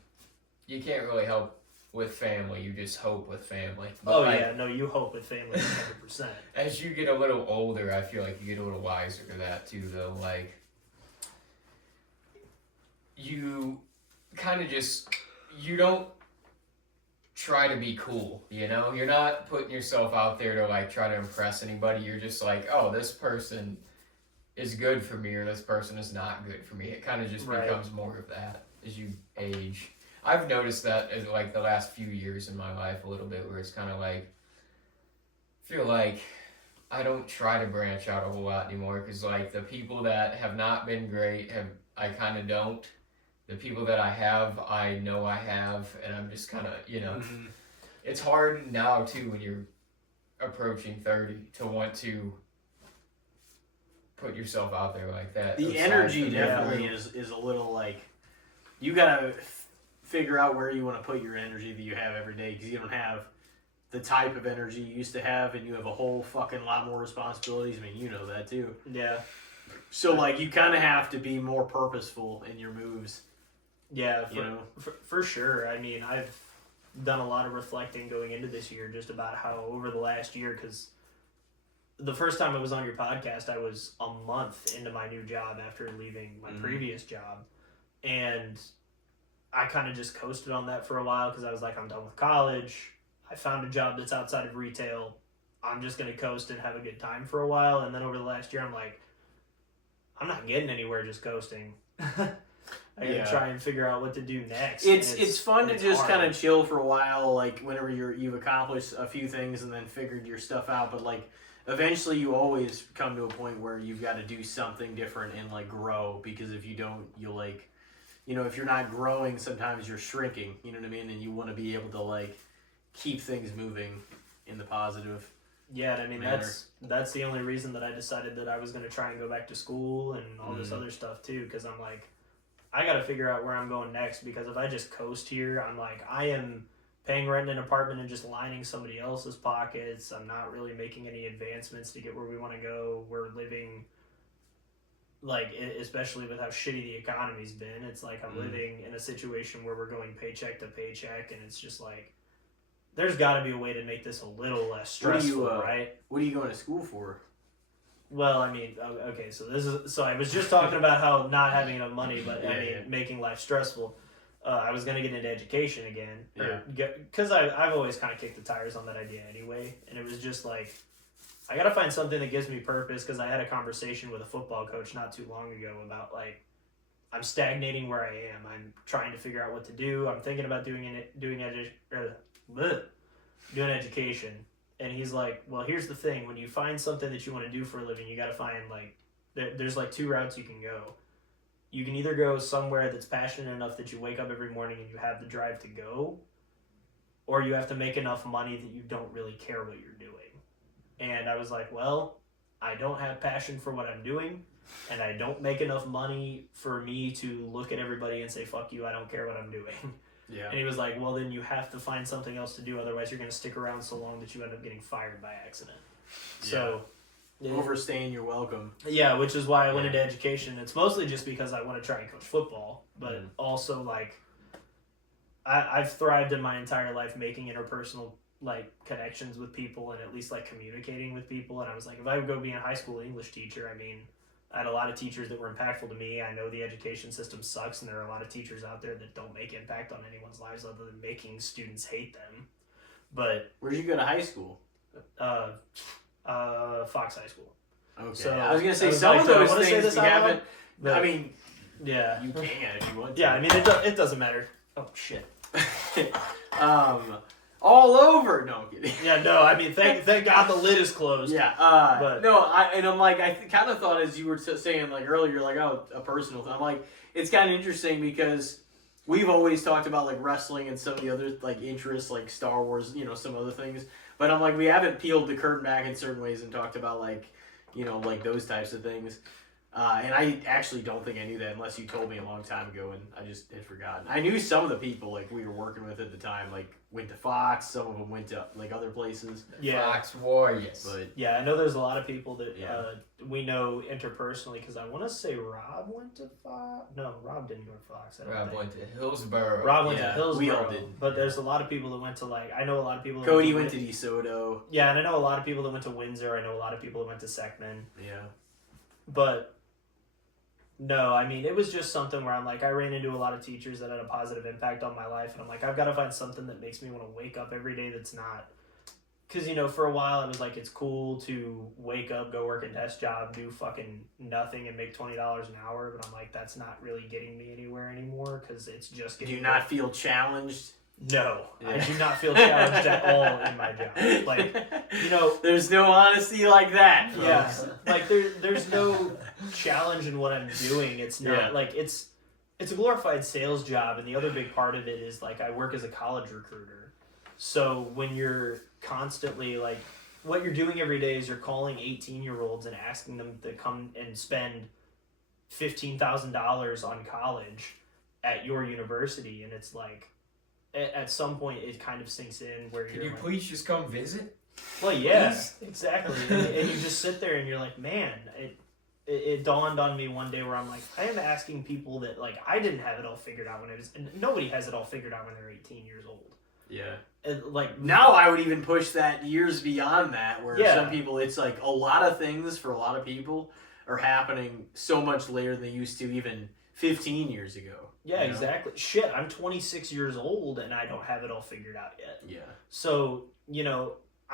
you can't really help with family. You just hope with family. But you hope with family 100%. As you get a little older, I feel like you get a little wiser to that too, though. Like, you kind of you don't try to be cool, you know? You're not putting yourself out there to, like, try to impress anybody. You're just like, oh, this person is good for me or this person is not good for me. It kind of just becomes more of that as you age. I've noticed that in like the last few years in my life a little bit, where it's kind of like, I feel like I don't try to branch out a whole lot anymore, because like the people that have not been great, I kind of don't. The people that I know I have, and I'm just kind of, it's hard now too when you're approaching 30 to want to put yourself out there like that. The energy definitely is a little like, you gotta figure out where you want to put your energy that you have every day, because you don't have the type of energy you used to have, and you have a whole fucking lot more responsibilities. I mean, you know that too. Yeah. So like, you kind of have to be more purposeful in your moves. Yeah, for sure. I mean, I've done a lot of reflecting going into this year just about how over the last year, because the first time I was on your podcast, I was a month into my new job after leaving my previous job, and I kind of just coasted on that for a while because I was like, I'm done with college. I found a job that's outside of retail. I'm just going to coast and have a good time for a while. And then over the last year, I'm like, I'm not getting anywhere just coasting. I gotta try and figure out what to do next. It's fun to just kind of chill for a while, like whenever you've accomplished a few things and then figured your stuff out. But like, eventually you always come to a point where you've got to do something different and like grow, because if you don't, you'll like, if you're not growing, sometimes you're shrinking, you know what I mean? And you want to be able to like keep things moving in the positive. Yeah, and I mean, manner. that's the only reason that I decided that I was going to try and go back to school and all this other stuff too, because I'm like, I got to figure out where I'm going next, because if I just coast here, I'm like, I am paying rent in an apartment and just lining somebody else's pockets. I'm not really making any advancements to get where we want to go. We're living, like, especially with how shitty the economy's been, it's like I'm living in a situation where we're going paycheck to paycheck, and it's just like, there's got to be a way to make this a little less stressful, right? What are you going to school for? Well, I mean, okay, so I was just talking about how not having enough money, but making life stressful. I was gonna get into education again, Yeah. Because I've always kind of kicked the tires on that idea anyway, and it was just like, I gotta find something that gives me purpose. Because I had a conversation with a football coach not too long ago about like, I'm stagnating where I am. I'm trying to figure out what to do. I'm thinking about doing education, and he's like, well, here's the thing: when you find something that you want to do for a living, you gotta find like, there's like 2 routes you can go. You can either go somewhere that's passionate enough that you wake up every morning and you have the drive to go, or you have to make enough money that you don't really care what you're doing. And I was like, well, I don't have passion for what I'm doing, and I don't make enough money for me to look at everybody and say, fuck you, I don't care what I'm doing. Yeah. And he was like, well, then you have to find something else to do, otherwise you're going to stick around so long that you end up getting fired by accident. So... Overstaying your welcome. Yeah, which is why I went into education. It's mostly just because I want to try and coach football, but also like I've thrived in my entire life making interpersonal like connections with people and at least like communicating with people. And I was like, if I would go be a high school English teacher, I mean, I had a lot of teachers that were impactful to me. I know the education system sucks, and there are a lot of teachers out there that don't make impact on anyone's lives other than making students hate them. But where'd you go to high school? Fox High School. Okay. So, I was gonna say I was some like, of do I those wanna say things this you out loud? haven't. But- I mean, Yeah. you can if you want to. Yeah, I mean, it doesn't matter. Oh, shit. All over. No, I'm kidding. Yeah, no, I mean, thank God the lid is closed. Yeah. But- No, I'm like, I kind of thought as you were saying like earlier, like, oh, a personal thing. I'm like, it's kind of interesting because we've always talked about like wrestling and some of the other like interests, like Star Wars, some other things. But I'm like, we haven't peeled the curtain back in certain ways and talked about like, like those types of things. And I actually don't think I knew that unless you told me a long time ago, and I just had forgotten. I knew some of the people like we were working with at the time, like went to Fox. Some of them went to like other places. Yeah. Fox Warriors. But Yeah, I know there's a lot of people that Yeah. we know interpersonally, because I want to say Rob went to Fox. No, Rob didn't go to Fox. I don't Rob think. went to Hillsborough. Rob went to Yeah, Hillsborough. we all did. But there's a lot of people that went to like, I know a lot of people that Cody went to DeSoto. Yeah, and I know a lot of people that went to Windsor. I know a lot of people that went to Seckman. Yeah. But no, I mean, it was just something where I'm like, I ran into a lot of teachers that had a positive impact on my life, and I'm like, I've got to find something that makes me want to wake up every day that's not. Because, for a while I was like, it's cool to wake up, go work a desk job, do fucking nothing, and make $20 an hour, but I'm like, that's not really getting me anywhere anymore, because it's just Do getting... you not feel challenged? No, Yeah. I do not feel challenged at all in my job. Like, there's no honesty like that, folks. yeah, like there's no challenge in what I'm doing. It's not Yeah. like it's a glorified sales job, and the other big part of it is like I work as a college recruiter. So when you're constantly like, what you're doing every day is you're calling 18-year-olds and asking them to come and spend $15,000 on college at your university, and it's like at some point it kind of sinks in where Can you're you like, please just come visit? well, yeah, Please? exactly. And you just sit there and you're like, man, it dawned on me one day where I'm like, I am asking people that, like, I didn't have it all figured out when I was, and nobody has it all figured out when they're 18 years old. Yeah. And, like, Now I would even push that years beyond that, where Yeah. some people, it's like a lot of things for a lot of people are happening so much later than they used to even 15 years ago. yeah, you know? exactly. Shit, I'm 26 years old and I don't have it all figured out yet. Yeah. So,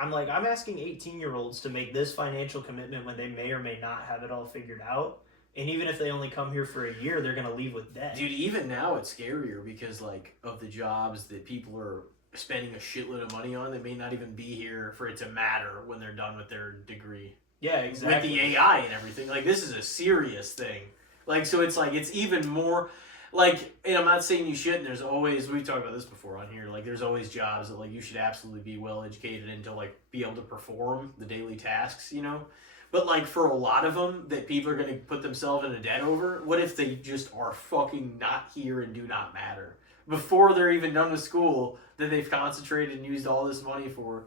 I'm like, I'm asking 18-year-olds to make this financial commitment when they may or may not have it all figured out. And even if they only come here for a year, they're going to leave with debt. Dude, even now it's scarier because, like, of the jobs that people are spending a shitload of money on, they may not even be here for it to matter when they're done with their degree. Yeah, exactly. With the AI and everything. Like, this is a serious thing. Like, so it's like, it's even more, like, and I'm not saying you shouldn't, there's always, we've talked about this before on here, like, there's always jobs that, like, you should absolutely be well educated in to, like, be able to perform the daily tasks, But, like, for a lot of them that people are going to put themselves into debt over, what if they just are fucking not here and do not matter? Before they're even done with school, that they've concentrated and used all this money for,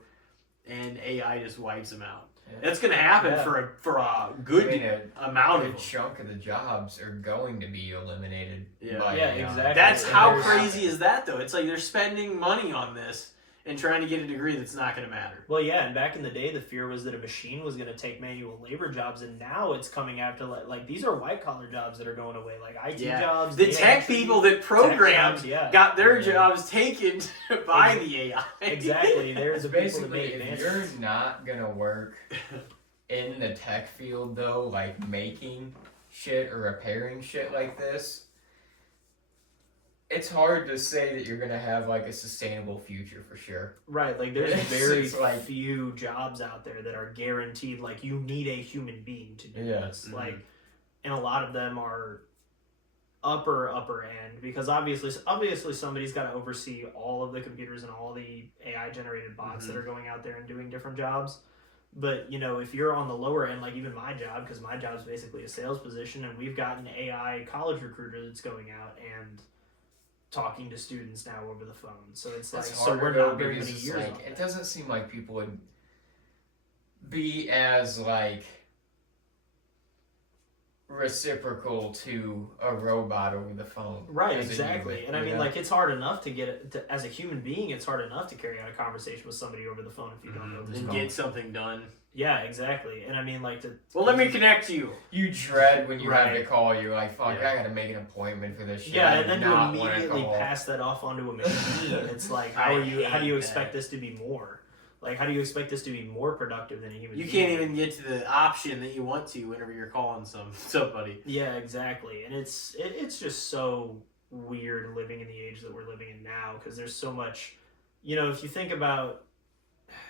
and AI just wipes them out. Yeah. That's going to happen Yeah. for a good amount A of good them. chunk of the jobs are going to be eliminated. Yeah. by Yeah, AI. exactly. That's And how there's- crazy is that, though? It's like they're spending money on this, and trying to get a degree that's not going to matter. Well, yeah, and back in the day, the fear was that a machine was going to take manual labor jobs, and now it's coming after, like these are white-collar jobs that are going away, like IT jobs. The tech people that programmed got their Yeah. jobs taken by the AI. Exactly. There's the people that Basically, make if advancements. you're not gonna work in the tech field though, like making shit or repairing shit like this, it's hard to say that you're gonna have like a sustainable future for sure. Right, like there's It's very like- few jobs out there that are guaranteed. Like you need a human being to do Yeah. this. Like, and a lot of them are upper end because obviously somebody's got to oversee all of the computers and all the AI generated bots that are going out there and doing different jobs. But you know, if you're on the lower end, like even my job, because my job is basically a sales position, and we've got an AI college recruiter that's going out and talking to students now over the phone. So it's like, It's so harder we're though not very because many it's years like, on it that. doesn't seem like people would be as like reciprocal to a robot over the phone. Right, as a exactly. human, And I you mean, know? like, it's hard enough to get it to, as a human being, it's hard enough to carry out a conversation with somebody over the phone if you don't know this and phone. get something done. Yeah, exactly. And I mean, like, Well, let me connect you. You dread when you have Right. to call. You're like, fuck, Yeah. I gotta make an appointment for this shit. yeah, I and do then to not wanna immediately call. pass that off onto a machine, it's like, I how do you hate expect that. this to be more? Like, how do you expect this to be more productive than a human You being? can't even get to the option that you want to whenever you're calling somebody. Yeah, exactly. And it's just so weird living in the age that we're living in now because there's so much, you know, if you think about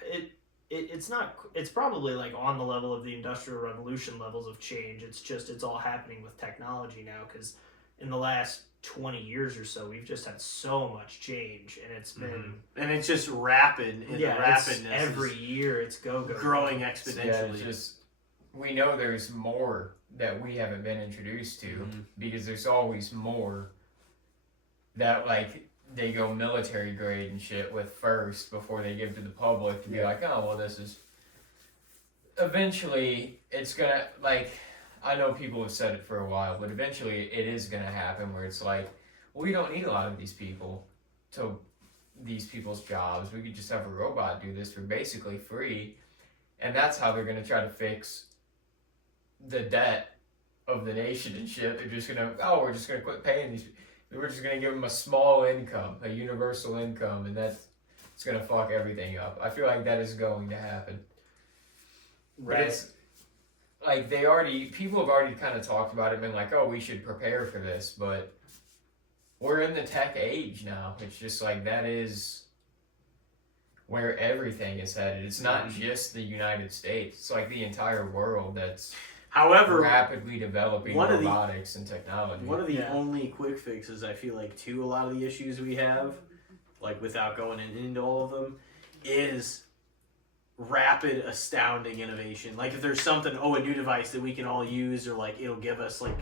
it, it's probably like on the level of the Industrial Revolution levels of change. It's just, it's all happening with technology now because in the last 20 years or so, we've just had so much change and it's been, And it's just rapid. And yeah, the rapidness it's every year it's go. growing Yeah, exponentially. it's just we know there's more that we haven't been introduced to Mhm. because there's always more that like they go military grade and shit with first before they give to the public to be like, oh well, this is eventually it's gonna like. I know people have said it for a while, but eventually it is gonna happen where it's like, well, we don't need a lot of these people to these people's jobs. We could just have a robot do this for basically free. And that's how they're gonna try to fix the debt of the nation and shit. They're just gonna, we're just gonna quit paying these. We're just gonna give them a small income, a universal income, and it's gonna fuck everything up. I feel like that is going to happen. But it's like people have already kind of talked about it, been like, oh, we should prepare for this, but we're in the tech age now. It's just like that is where everything is headed. It's not just the United States. It's like the entire world that's rapidly developing robotics and technology. One of the only quick fixes I feel like to a lot of the issues we have, like without going into all of them, is rapid, astounding innovation. Like if there's something, a new device that we can all use, or like it'll give us like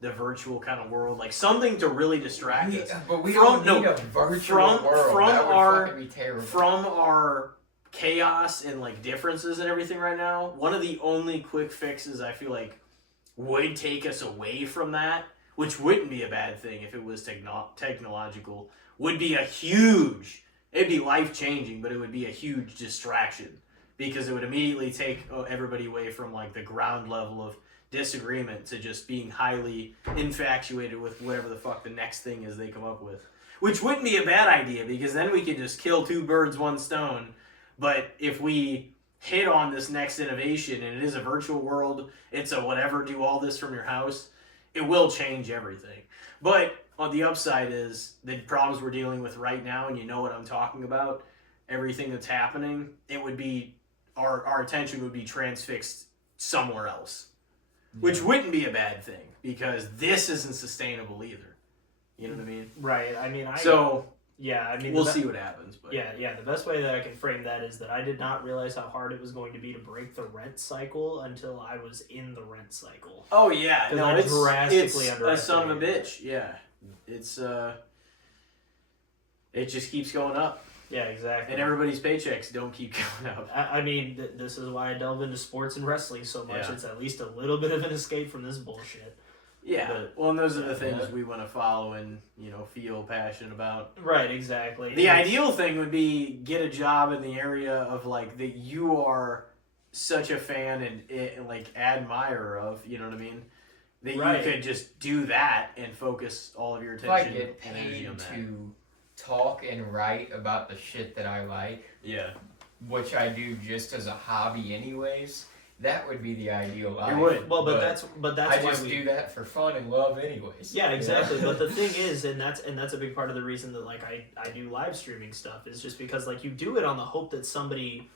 the virtual kind of world, like something to really distract us. But we don't need a virtual world. That would fucking be terrible. From our chaos and like differences and everything right now, one of the only quick fixes I feel like would take us away from that, which wouldn't be a bad thing if it was technological, would be it'd be life-changing, but it would be a huge distraction because it would immediately take everybody away from like the ground level of disagreement to just being highly infatuated with whatever the fuck the next thing is they come up with. Which wouldn't be a bad idea because then we could just kill two birds, one stone. But if we hit on this next innovation and it is a virtual world, it's a whatever, do all this from your house, it will change everything. But on the upside is the problems we're dealing with right now, and you know what I'm talking about, everything that's happening, it would be, our attention would be transfixed somewhere else. Which wouldn't be a bad thing, because this isn't sustainable either. You know what I mean? Right. I mean, we'll see what happens. But Yeah. The best way that I can frame that is that I did not realize how hard it was going to be to break the rent cycle until I was in the rent cycle. Oh yeah, no, I it's drastically a son of a underestimated bitch. Yeah, it's it just keeps going up, Yeah, exactly. and everybody's paychecks don't keep going up. I mean, this is why I delve into sports and wrestling so much. Yeah. It's at least a little bit of an escape from this bullshit. Yeah. But, Well, and those are the things we want to follow and, feel passionate about. right, exactly. The ideal thing would be get a job in the area of, like, that you are such a fan and like, admirer of, you know what I mean? That you could just do that and focus all of your attention If I and energy get on paid that. to talk and write about the shit that I like, Yeah. which I do just as a hobby anyways, that would be the ideal life. It would. Well, but that's I why just do that for fun and love anyways. Yeah, exactly. You know? But the thing is, and that's a big part of the reason that like I do live streaming stuff is just because like you do it on the hope that somebody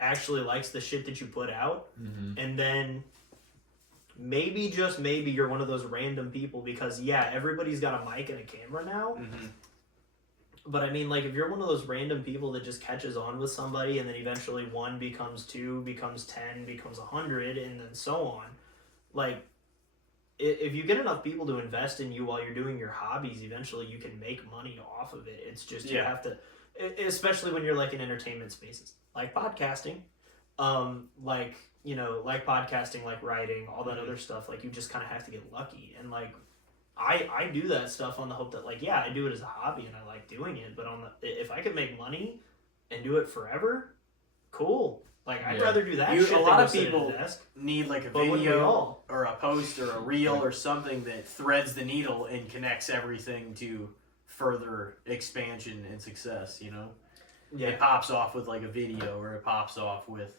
actually likes the shit that you put out, and then maybe just maybe you're one of those random people because everybody's got a mic and a camera now. But I mean, like, if you're one of those random people that just catches on with somebody and then eventually 1 becomes 2, becomes 10, becomes 100, and then so on, like, if you get enough people to invest in you while you're doing your hobbies, eventually you can make money off of it. It's just you have to, especially when you're, like, in entertainment spaces, like podcasting, like podcasting, like writing, all that other stuff. Like, you just kind of have to get lucky. And, like, I do that stuff on the hope that, like, I do it as a hobby and I like doing it, but if I could make money and do it forever, cool. Like, I'd rather do that shit A than lot go of sit at a people desk. need, like, a But wouldn't we video all? or a post or a reel or something that threads the needle and connects everything to further expansion and success, Yeah. It pops off with, like, a video or it pops off with,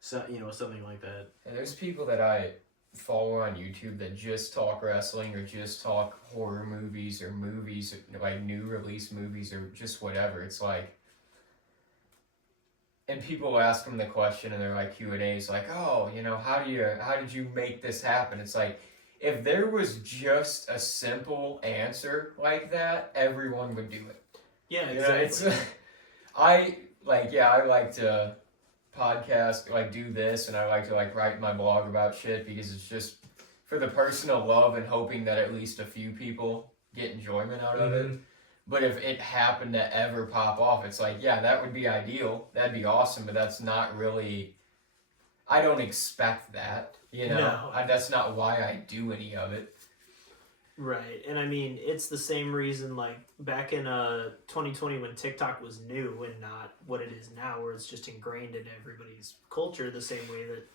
something like that. And there's people that I follow on YouTube that just talk wrestling or just talk horror movies or movies, like new release movies or just whatever. It's like, and people ask them the question and they're like Q&A's like, oh, how did you make this happen? It's like, if there was just a simple answer like that, everyone would do it. Yeah, exactly. I like to podcast, like do this, and I like to like write my blog about shit because it's just for the personal love and hoping that at least a few people get enjoyment out of it. But if it happened to ever pop off, it's like, that would be ideal. That'd be awesome, but that's not really, I don't expect that, No. That's not why I do any of it. Right, and I mean, it's the same reason, like, back in 2020 when TikTok was new and not what it is now, where it's just ingrained in everybody's culture the same way that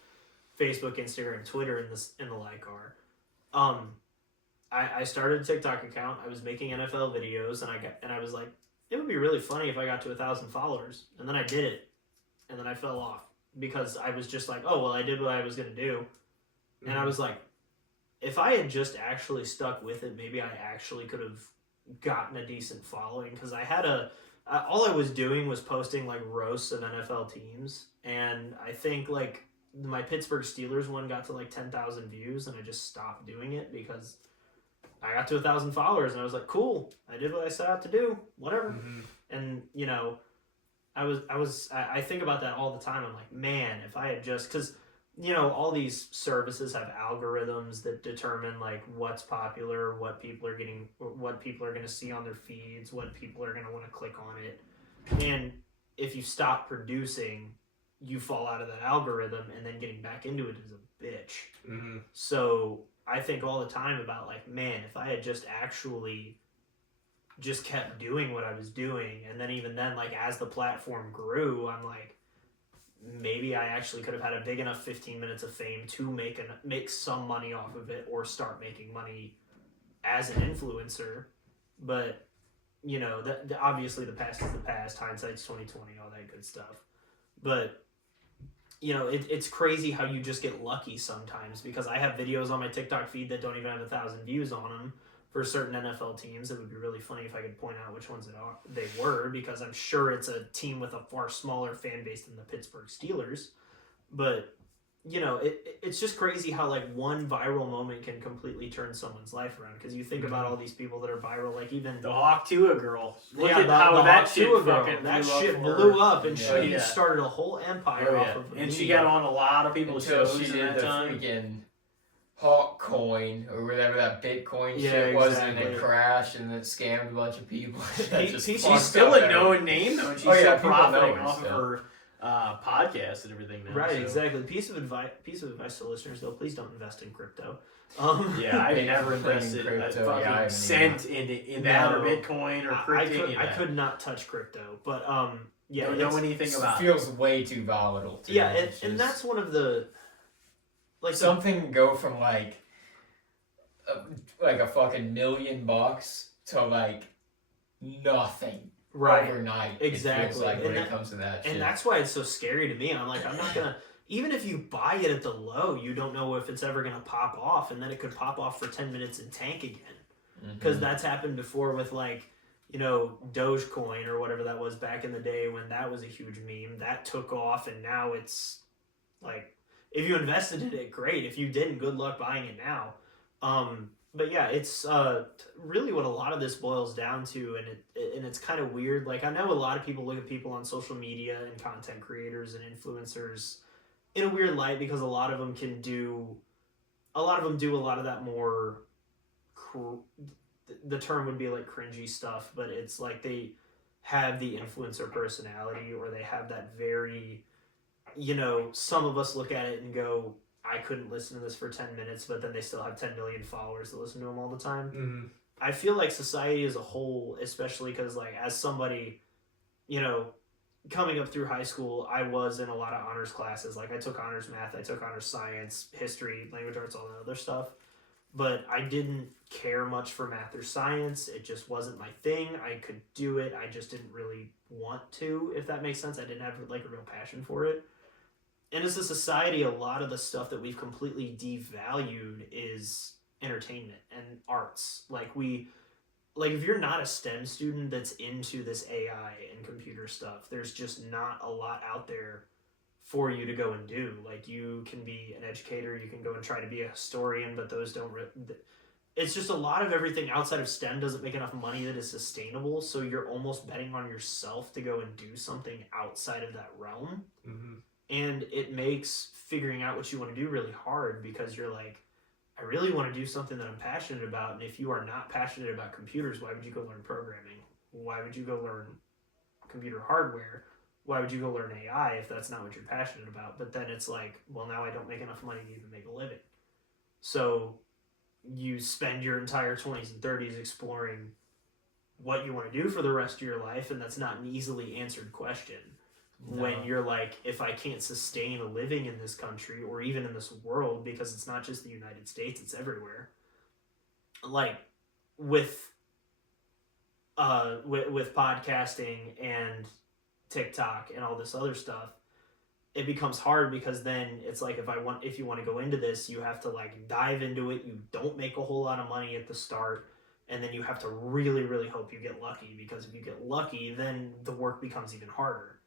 Facebook, Instagram, Twitter, and the like are. I started a TikTok account, I was making NFL videos, and I was like, it would be really funny if I got to 1,000 followers, and then I did it, and then I fell off, because I was just like, oh, well, I did what I was going to do, and I was like, if I had just actually stuck with it, maybe I actually could have gotten a decent following, because I had all I was doing was posting like roasts of NFL teams, and I think like my Pittsburgh Steelers one got to like 10,000 views, and I just stopped doing it because I got to 1,000 followers, and I was like, cool, I did what I set out to do, whatever. And I think about that all the time. I'm like, man, if I had just, because all these services have algorithms that determine like what's popular, what people are going to see on their feeds, what people are going to want to click on it. And if you stop producing, you fall out of that algorithm, and then getting back into it is a bitch. So I think all the time about like, man, if I had just actually just kept doing what I was doing, and then even then, like as the platform grew, I'm like, maybe I actually could have had a big enough 15 minutes of fame to make some money off of it, or start making money as an influencer. But obviously the past is the past, hindsight's 20/20, all that good stuff. But it's crazy how you just get lucky sometimes, because I have videos on my TikTok feed that don't even have 1,000 views on them for certain NFL teams. It would be really funny if I could point out which ones they were, because I'm sure it's a team with a far smaller fan base than the Pittsburgh Steelers. But, it's just crazy how, like, one viral moment can completely turn someone's life around. Because you think about all these people that are viral, like even... The Hawk Tua girl. Look at how the that Hawk shit Tua girl. fucking That blew up shit for her. blew up, and Yeah. she started a whole empire off of it. And she got on a lot of people's Until shows she in did that the time. freaking Hawk coin or whatever that Bitcoin shit was, and it crashed and it scammed a bunch of people. She's still a known name, though, and she's still people know profiting her off of still. her podcasts and everything now. Right, so. exactly. Piece of advice to listeners, though: please don't invest in crypto. Yeah, I've never Playing invested crypto, a fucking yeah, I haven't cent in that or No. Bitcoin or I crypto. could not touch crypto, but yeah, Don't know anything about it. feels way too volatile. Too. Yeah, It's and just- that's one of the something can go from like a fucking $1 million to like nothing right. overnight. Exactly. It feels like when And it comes to that shit. And that's why it's so scary to me. I'm like, I'm not gonna. Even if you buy it at the low, you don't know if it's ever gonna pop off, and then it could pop off for 10 minutes and tank again. Because that's happened before with like, Dogecoin or whatever that was back in the day when that was a huge meme. That took off, and now it's like, if you invested in it, great. If you didn't, good luck buying it now. But yeah, it's really what a lot of this boils down to, and it's kind of weird. Like, I know a lot of people look at people on social media and content creators and influencers in a weird light because a lot of them do a lot of that more. The term would be like cringy stuff, but it's like they have the influencer personality, or they have that very, some of us look at it and go, I couldn't listen to this for 10 minutes, but then they still have 10 million followers that listen to them all the time. Mm-hmm. I feel like society as a whole, especially because, like, as somebody, coming up through high school, I was in a lot of honors classes. Like, I took honors math, I took honors science, history, language arts, all that other stuff. But I didn't care much for math or science. It just wasn't my thing. I could do it. I just didn't really want to, if that makes sense. I didn't have, like, a real passion for it. And as a society, a lot of the stuff that we've completely devalued is entertainment and arts. Like, if you're not a STEM student that's into this AI and computer stuff, there's just not a lot out there for you to go and do. Like, you can be an educator, you can go and try to be a historian, but those don't it's just a lot of everything outside of STEM doesn't make enough money that is sustainable, so you're almost betting on yourself to go and do something outside of that realm. Mm-hmm. And it makes figuring out what you want to do really hard, because you're like, I really want to do something that I'm passionate about. And if you are not passionate about computers, why would you go learn programming? Why would you go learn computer hardware? Why would you go learn AI if that's not what you're passionate about? But then it's like, well, now I don't make enough money to even make a living. So you spend your entire 20s and 30s exploring what you want to do for the rest of your life, and that's not an easily answered question. No. When you're like, if I can't sustain a living in this country or even in this world, because it's not just the United States, it's everywhere. Like with podcasting and TikTok and all this other stuff, it becomes hard, because then it's like, if you want to go into this, you have to like dive into it. You don't make a whole lot of money at the start, and then you have to really, really hope you get lucky, because if you get lucky, then the work becomes even harder.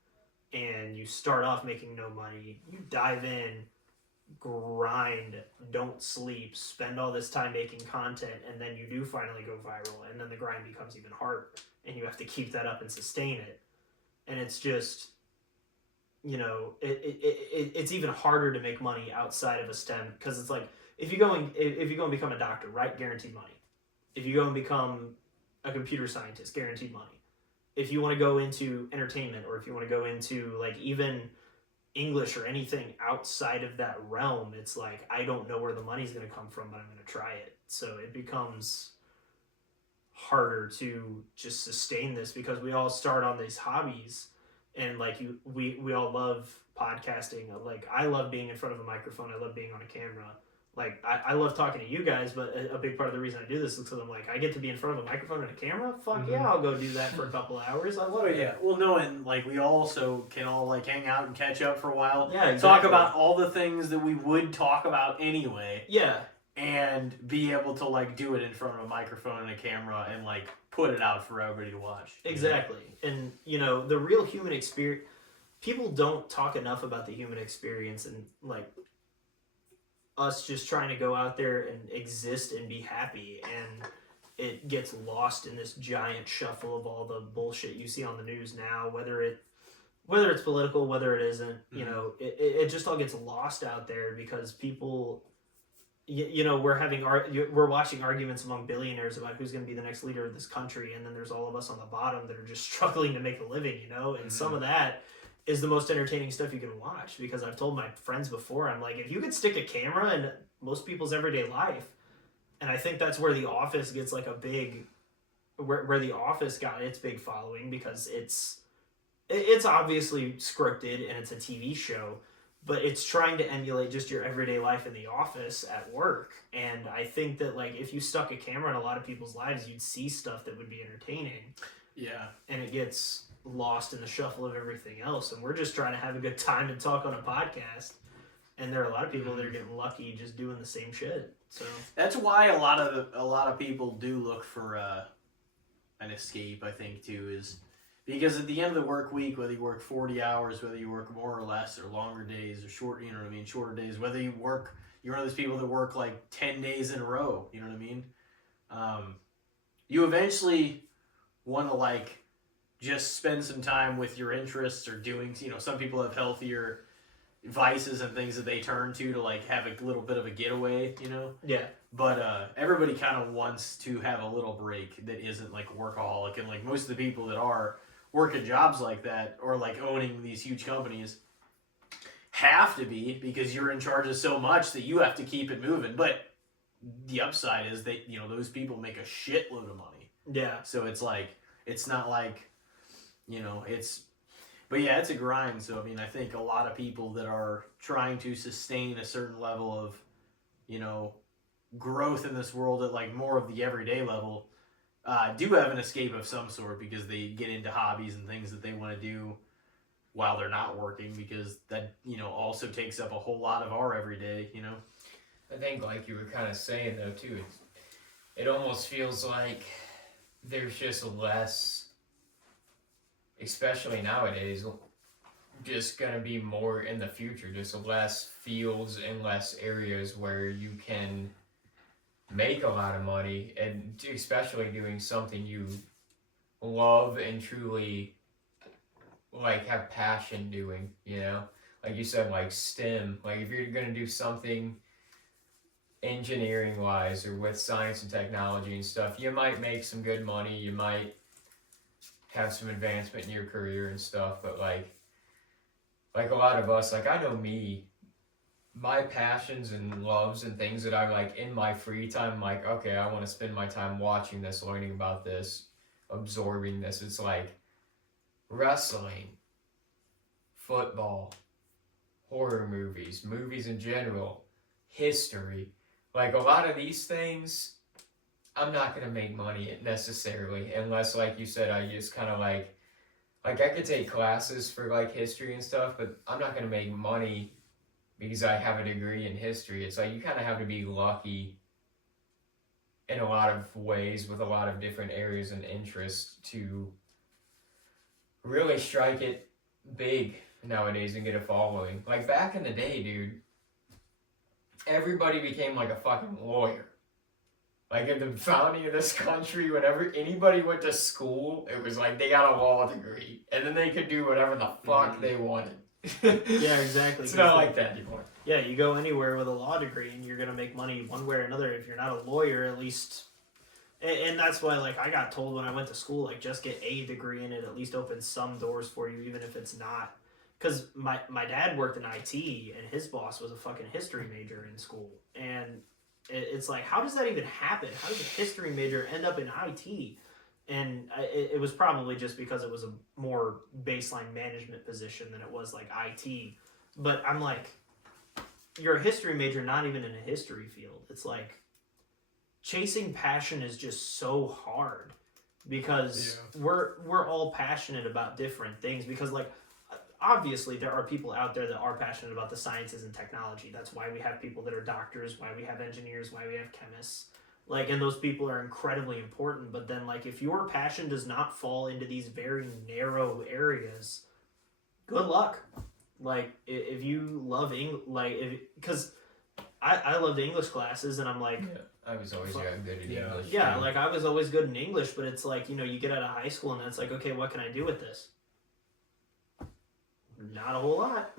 And you start off making no money, you dive in, grind, don't sleep, spend all this time making content, and then you do finally go viral, and then the grind becomes even harder, and you have to keep that up and sustain it. And it's just, it's even harder to make money outside of a STEM, because it's like, if you go and become a doctor, right, guaranteed money. If you go and become a computer scientist, guaranteed money. If you want to go into entertainment, or if you want to go into like even English or anything outside of that realm, it's like, I don't know where the money's going to come from, but I'm going to try it. So it becomes harder to just sustain this, because we all start on these hobbies, and like we all love podcasting. Like, I love being in front of a microphone. I love being on a camera. Like, I love talking to you guys, but a big part of the reason I do this is because I'm like, I get to be in front of a microphone and a camera? Fuck yeah, I'll go do that for a couple hours. I love it. Yeah, well, no, and like we also can all like hang out and catch up for a while. Yeah, exactly. Talk about all the things that we would talk about anyway. Yeah. And be able to like do it in front of a microphone and a camera and like put it out for everybody to watch. Exactly. And, the real human experience, people don't talk enough about the human experience, and like us just trying to go out there and exist and be happy, and it gets lost in this giant shuffle of all the bullshit you see on the news now, whether it's political, whether it isn't. It just all gets lost out there, because people, we're watching arguments among billionaires about who's going to be the next leader of this country, and then there's all of us on the bottom that are just struggling to make a living, and some of that is the most entertaining stuff you can watch, because I've told my friends before, I'm like, if you could stick a camera in most people's everyday life, and I think that's where The Office gets like a big, where The Office got its big following, because it's obviously scripted and it's a TV show, but it's trying to emulate just your everyday life in the office at work. And I think that like if you stuck a camera in a lot of people's lives, you'd see stuff that would be entertaining. Yeah. And it gets lost in the shuffle of everything else. And we're just trying to have a good time and talk on a podcast. And there are a lot of people that are getting lucky just doing the same shit. So that's why a lot of people do look for an escape, I think, too, is because at the end of the work week, whether you work 40 hours, whether you work more or less, or longer days, or shorter days, whether you're one of those people that work like 10 days in a row, you know what I mean? You eventually want to like just spend some time with your interests or doing, some people have healthier vices and things that they turn to like have a little bit of a getaway, Yeah. But everybody kind of wants to have a little break that isn't like workaholic, and like most of the people that are working jobs like that or like owning these huge companies have to be, because you're in charge of so much that you have to keep it moving. But the upside is that, those people make a shitload of money. Yeah. So it's like, it's not like, but yeah, it's a grind. So, I mean, I think a lot of people that are trying to sustain a certain level of, growth in this world at like more of the everyday level, do have an escape of some sort, because they get into hobbies and things that they want to do while they're not working, because that, also takes up a whole lot of our everyday, I think, like you were kind of saying, though, too, it almost feels like there's just less, especially nowadays, just going to be more in the future, just less fields and less areas where you can make a lot of money, and especially doing something you love and truly like have passion doing, like you said, like STEM, like if you're going to do something engineering wise or with science and technology and stuff, you might make some good money, you might have some advancement in your career and stuff, but like a lot of us, like I know me, my passions and loves and things that I like in my free time, I'm like, okay, I want to spend my time watching this, learning about this, absorbing this. It's like wrestling, football, horror movies in general, history. Like a lot of these things, I'm not going to make money necessarily, unless, like you said, I just kind of like I could take classes for like history and stuff, but I'm not going to make money because I have a degree in history. It's like you kind of have to be lucky in a lot of ways with a lot of different areas and interests to really strike it big nowadays and get a following. Like back in the day, dude, everybody became like a fucking lawyer. Like in the founding of this country, whenever anybody went to school, it was like they got a law degree, and then they could do whatever the fuck they wanted. Yeah, exactly. It's not like that anymore. Yeah, you go anywhere with a law degree and you're going to make money one way or another. If you're not a lawyer, at least. And that's why, like, I got told when I went to school, like, just get a degree and it at least opens some doors for you, even if it's not. Because my dad worked in IT and his boss was a fucking history major in school. And it's like, how does that even happen? How does a history major end up in IT? And it was probably just because it was a more baseline management position than it was like IT. But I'm like, you're a history major, not even in a history field. It's like chasing passion is just so hard because we're all passionate about different things. Because like obviously there are people out there that are passionate about the sciences and technology. That's why we have people that are doctors, why we have engineers, why we have chemists. Like, and those people are incredibly important, but then, like, if your passion does not fall into these very narrow areas, good luck. Like, if you love English, because I loved English classes, and I'm like... Yeah, I was always good at English. Yeah, like, I was always good in English, but it's like, you get out of high school, and it's like, okay, what can I do with this? Not a whole lot.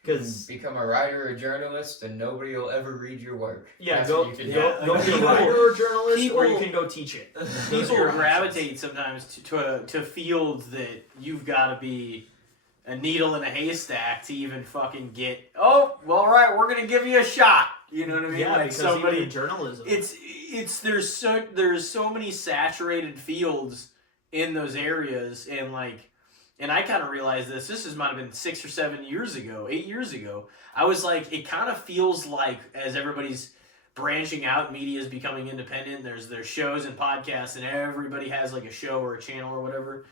Because become a writer or journalist, and nobody will ever read your work. Yeah, go be a writer or journalist, or you can go teach it. People gravitate sometimes to fields that you've got to be a needle in a haystack to even fucking get. Oh, well, all right, we're gonna give you a shot. You know what I mean? Yeah, like because somebody even in journalism, it's there's so many saturated fields in those areas, and I kind of realized this might have been 6 or 7 years ago, 8 years ago. I was like, it kind of feels like as everybody's branching out, media is becoming independent. There's shows and podcasts, and everybody has like a show or a channel or whatever.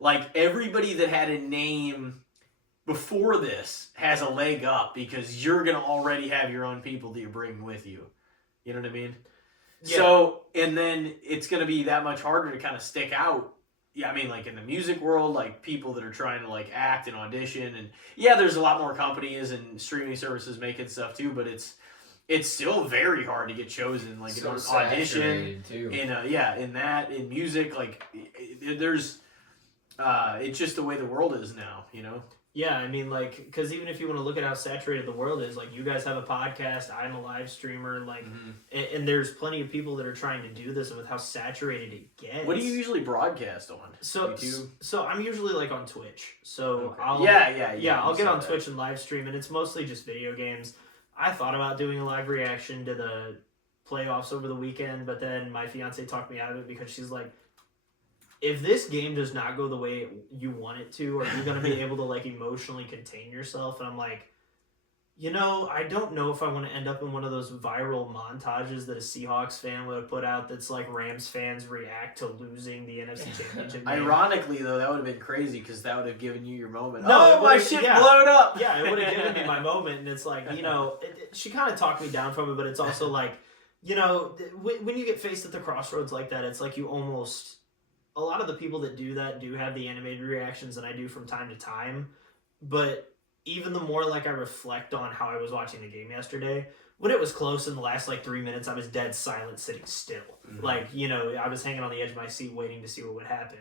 Like everybody that had a name before this has a leg up because you're gonna already have your own people that you're bringing with you. You know what I mean? Yeah. So, and then it's gonna be that much harder to kind of stick out. Yeah, I mean, like in the music world, like people that are trying to like act and audition, and yeah, there's a lot more companies and streaming services making stuff too, but it's still very hard to get chosen, like So an audition too. in music, like there's it's just the way the world is now, you know. Yeah, I mean, like, because even if you want to look at how saturated the world is, like, you guys have a podcast, I'm a live streamer, like, and there's plenty of people that are trying to do this, and with how saturated it gets. What do you usually broadcast on? So, YouTube? So I'm usually like on Twitch. So Okay. I'll I'll get on Twitch and live stream, and it's mostly just video games. I thought about doing a live reaction to the playoffs over the weekend, but then my fiance talked me out of it because she's like, if this game does not go the way you want it to, are you going to be able to like emotionally contain yourself? And I'm like, you know, I don't know if I want to end up in one of those viral montages that a Seahawks fan would have put out that's like Rams fans react to losing the NFC Championship game. Ironically, though, that would have been crazy because that would have given you your moment. No, Oh, my shit yeah. blowed up! Yeah, it would have given me my moment, and it's like, you know, she kind of talked me down from it, but it's also like, you know, when you get faced at the crossroads like that, it's like you almost... A lot of the people that do that do have the animated reactions that I do from time to time, but even the more like I reflect on how I was watching the game yesterday, when it was close in the last like 3 minutes, I was dead silent, sitting still. Mm-hmm. Like, you know, I was hanging on the edge of my seat waiting to see what would happen.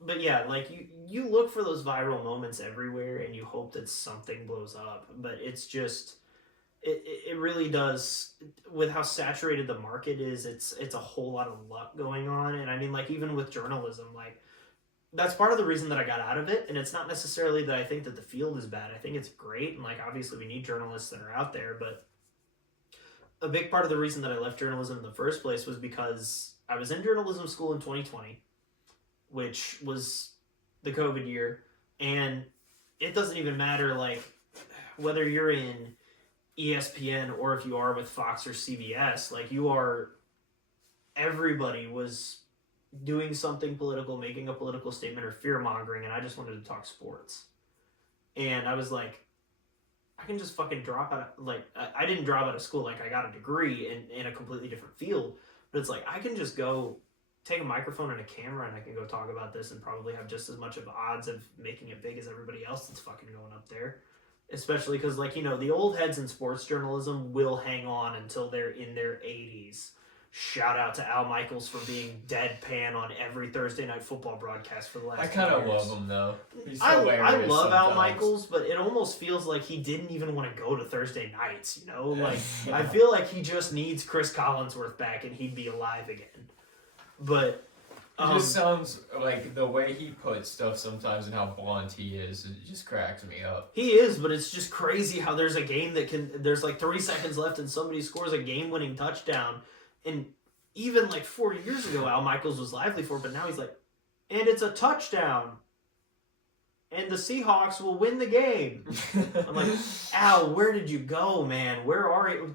But yeah, like you look for those viral moments everywhere and you hope that something blows up, but it's just... It really does, with how saturated the market is, it's a whole lot of luck going on. And I mean, like, even with journalism, like, that's part of the reason that I got out of it. And it's not necessarily that I think that the field is bad. I think it's great. And, like, obviously we need journalists that are out there. But a big part of the reason that I left journalism in the first place was because I was in journalism school in 2020, which was the COVID year. And it doesn't even matter, like, whether you're in ESPN or if you are with Fox or CBS, like everybody was doing something political, making a political statement or fear mongering, and I just wanted to talk sports. And I was like, I can just fucking drop out of, like, I didn't drop out of school, like I got a degree in a completely different field, but it's like, I can just go take a microphone and a camera and I can go talk about this and probably have just as much of odds of making it big as everybody else that's fucking going up there. Especially because, like, you know, the old heads in sports journalism will hang on until they're in their 80s. Shout out to Al Michaels for being deadpan on every Thursday night football broadcast for the last 2 years. I kind of love him, though. He's I love sometimes. Al Michaels, but it almost feels like he didn't even want to go to Thursday nights, you know? Like, I feel like he just needs Chris Collinsworth back and he'd be alive again. But... It just sounds like the way he puts stuff sometimes and how blunt he is, it just cracks me up. He is, but it's just crazy how there's a game that there's like 3 seconds left and somebody scores a game-winning touchdown. And even like 4 years ago, Al Michaels was lively for it, but now he's like, and it's a touchdown. And the Seahawks will win the game. I'm like, Al, where did you go, man? Where are you?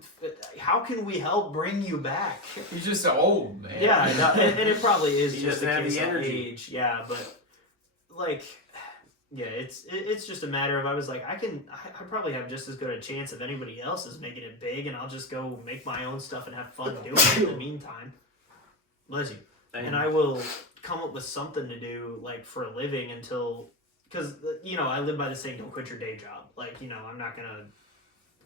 How can we help bring you back? He's just old, man. Yeah, no, and it probably is he just doesn't a have case the of energy. age. Yeah, but like, yeah, it's just a matter of I was like, I probably have just as good a chance of anybody else is making it big, and I'll just go make my own stuff and have fun doing it in the meantime. Bless you. And I will come up with something to do like for a living until. Because, you know, I live by the saying, don't quit your day job. Like, you know, I'm not going to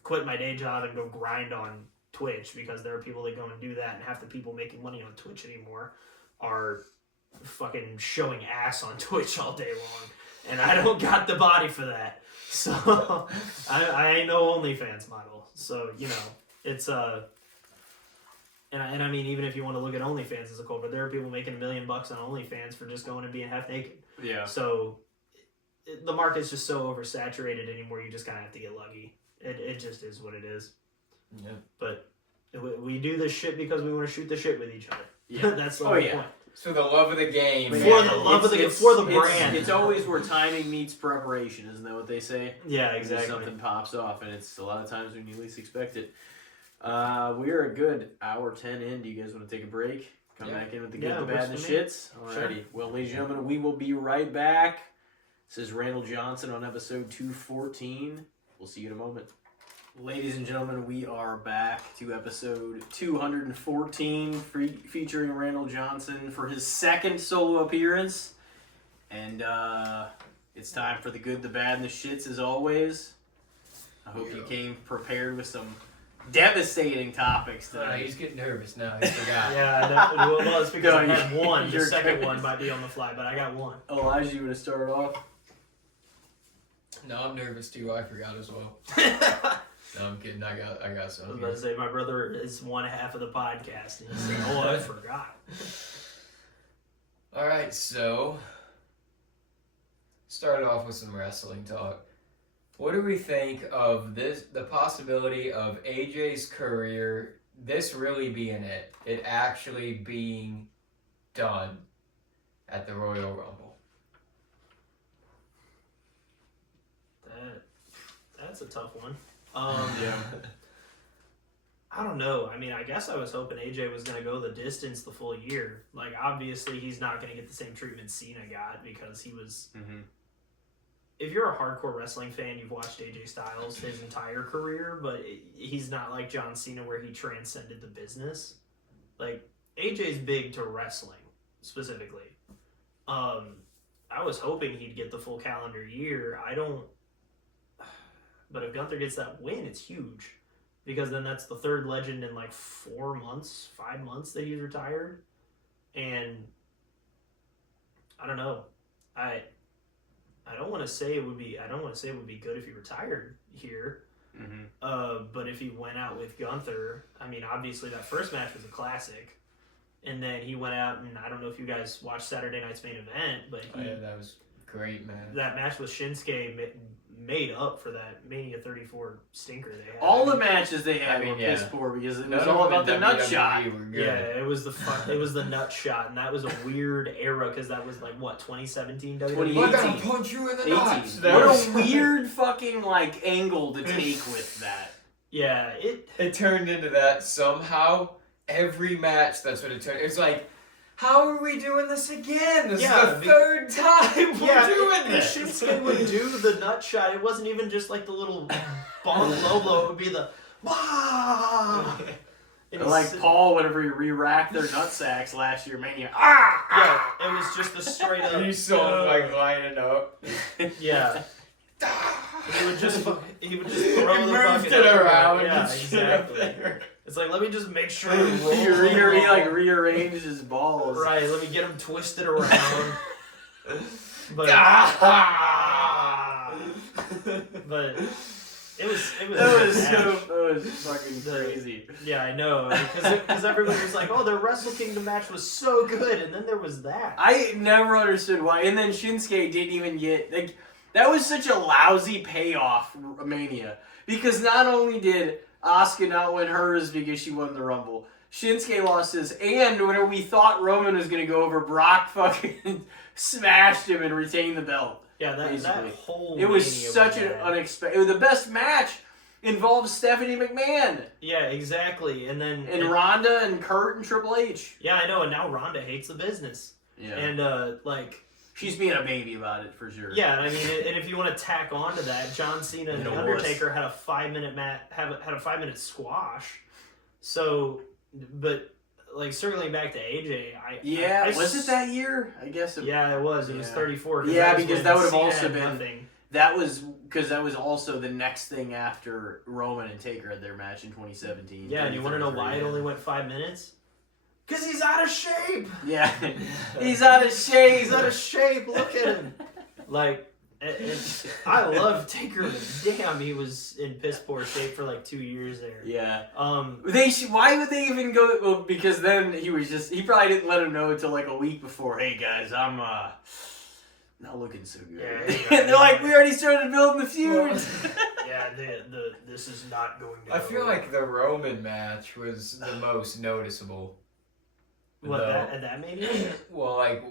quit my day job and go grind on Twitch because there are people that go and do that, and half the people making money on Twitch anymore are fucking showing ass on Twitch all day long. And I don't got the body for that. So, I ain't no OnlyFans model. So, you know, it's, and I mean, even if you want to look at OnlyFans as a culprit, there are people making $1 million on OnlyFans for just going and being half naked. Yeah. So... the market's just so oversaturated anymore. You just kind of have to get lucky. It just is what it is. Yeah. But we do this shit because we want to shoot the shit with each other. Yeah. That's the whole point. It's for the love of the game. For the love of the for the brand. It's always where timing meets preparation, isn't that what they say? Yeah, exactly. Something pops off, and it's a lot of times when you least expect it. We're a good hour 10 in. Do you guys want to take a break? Come back in with the good, the bad, and the shits? Alrighty. Sure. Well, ladies and gentlemen, we will be right back. This is Randall Johnson on episode 214. We'll see you in a moment. Ladies and gentlemen, we are back to episode 214, featuring Randall Johnson for his second solo appearance. And it's time for the good, the bad, and the shits as always. I hope you came prepared with some devastating topics tonight. He's getting nervous now. He forgot. Well, it's because I had one. The second one might be on the fly, but I got one. Elijah, you want to start off? No, I'm nervous too. I forgot as well. No, I'm kidding. I got I was something. about to say, my brother is one half of the podcast, and he said, I forgot. All right, so start off with some wrestling talk. What do we think of the possibility of AJ's career, this really being it actually being done at the Royal Rumble? That's a tough one. Yeah. I don't know. I mean, I guess I was hoping AJ was going to go the distance the full year. Like, obviously, he's not going to get the same treatment Cena got because he was... Mm-hmm. If you're a hardcore wrestling fan, you've watched AJ Styles his entire career, but he's not like John Cena where he transcended the business. Like, AJ's big to wrestling, specifically. I was hoping he'd get the full calendar year. But if Gunther gets that win, it's huge. Because then that's the third legend in like 5 months that he's retired. And I don't know. I don't want to say it would be good if he retired here. Mm-hmm. But if he went out with Gunther, I mean, obviously that first match was a classic. And then he went out, and I don't know if you guys watched Saturday night's main event, but that was great, man. That match with Shinsuke made up for that Mania 34 stinker they had. All the matches they had were piss poor because it was all about the nut shot. Yeah, it was the nut shot, and that was a weird era because that was like what 2017, 2018. I'm gonna punch you in the nuts. What a weird fucking like angle to take with that. Yeah, it turned into that somehow. Every match, that's what it turned. It's like, how are we doing this again? This is the third time we're doing this. Shinsuke would do the nut shot. It wasn't even just like the little bonk low blow. It would be the like Paul whenever he re-racked their nut sacks last year, Mania. Yeah, it was just the straight up. You saw him like lining up. Yeah. He would just throw the bucket it around. Yeah, and exactly. It's like, let me just make sure he rearranged his balls. Right, let me get him twisted around. But it was fucking crazy. Yeah, I know, because everybody was like, "Oh, their Wrestle Kingdom match was so good," and then there was that. I never understood why. And then Shinsuke didn't even get like that was such a lousy payoff, Mania, because not only did Asuka not win hers because she won the Rumble, Shinsuke lost his, and whenever we thought Roman was going to go over, Brock fucking smashed him and retained the belt. Yeah, that whole it was such an unexpected. It was the best match. Involved Stephanie McMahon. Yeah, exactly. And Ronda and Kurt and Triple H. Yeah, I know. And now Ronda hates the business. Yeah. And she's being a baby about it for sure. Yeah, I mean, and if you want to tack on to that, John Cena and The Undertaker had a 5-minute had a 5-minute squash. So, but like circling back to AJ, was it that year? I guess. It was. It was 34. Yeah, because that would have also been nothing. That was because that was also the next thing after Roman and Taker had their match in 2017. Yeah, and you want to know why it only went 5 minutes? Because he's out of shape. Yeah, he's out of shape. He's out of shape. Look at him. Like, I love Taker, but damn, he was in piss poor shape for like 2 years there. Yeah. Why would they even go? Well, because then he probably didn't let him know until like a week before. Hey guys, I'm not looking so good. Yeah, They're like, we already started building the feud. Yeah, this is not going to. I feel like the Roman match was the most noticeable. What, that made it? Well, like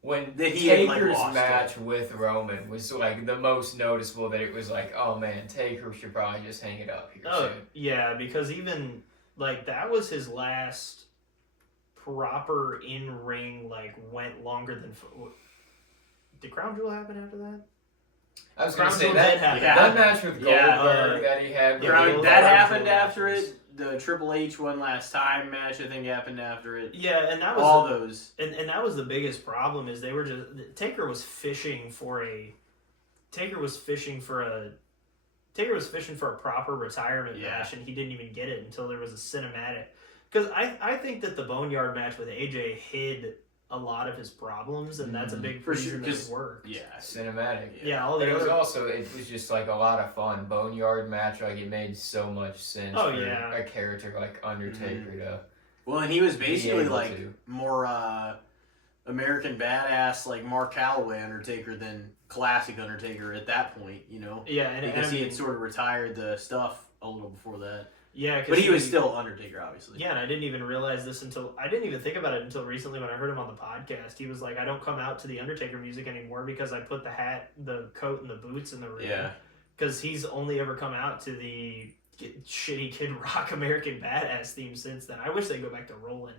when That he had, like, Taker's lost match with Roman was like the most noticeable. That it was like, oh man, Taker should probably just hang it up here soon. Yeah, because even like that was his last proper in-ring, like went longer than. Did Crown Jewel happen after that? I was gonna Crown say Jewel that did happen. that match with Yeah, Goldberg that he had. yeah, Crown- Crown that Jewel happened matches. after it. The Triple H one last time match, I think, happened after it. Yeah, and that was All those. and that was the biggest problem is they were just Taker was fishing for a proper retirement Yeah. match, and he didn't even get it until there was a cinematic. Because I think that the Boneyard match with AJ hid a lot of his problems, and that's a big For reason sure, that 'cause- it worked. Yeah. Cinematic. Yeah, all But the it was other. also, it was just like a lot of fun. Boneyard match, like it made so much sense Oh, for yeah. a character like Undertaker to Well, and he was be basically able like to. more American badass, like Mark Calloway Undertaker than classic Undertaker at that point, you know? Yeah, and Because I he mean, had sort of retired the stuff a little before that. yeah, 'cause But he was still Undertaker, obviously. Yeah, and I didn't even realize this I didn't even think about it until recently when I heard him on the podcast. He was like, I don't come out to the Undertaker music anymore because I put the hat, the coat, and the boots in the ring. Yeah. Because he's only ever come out to the shitty Kid Rock American Badass theme since then. I wish they'd go back to Rollin'.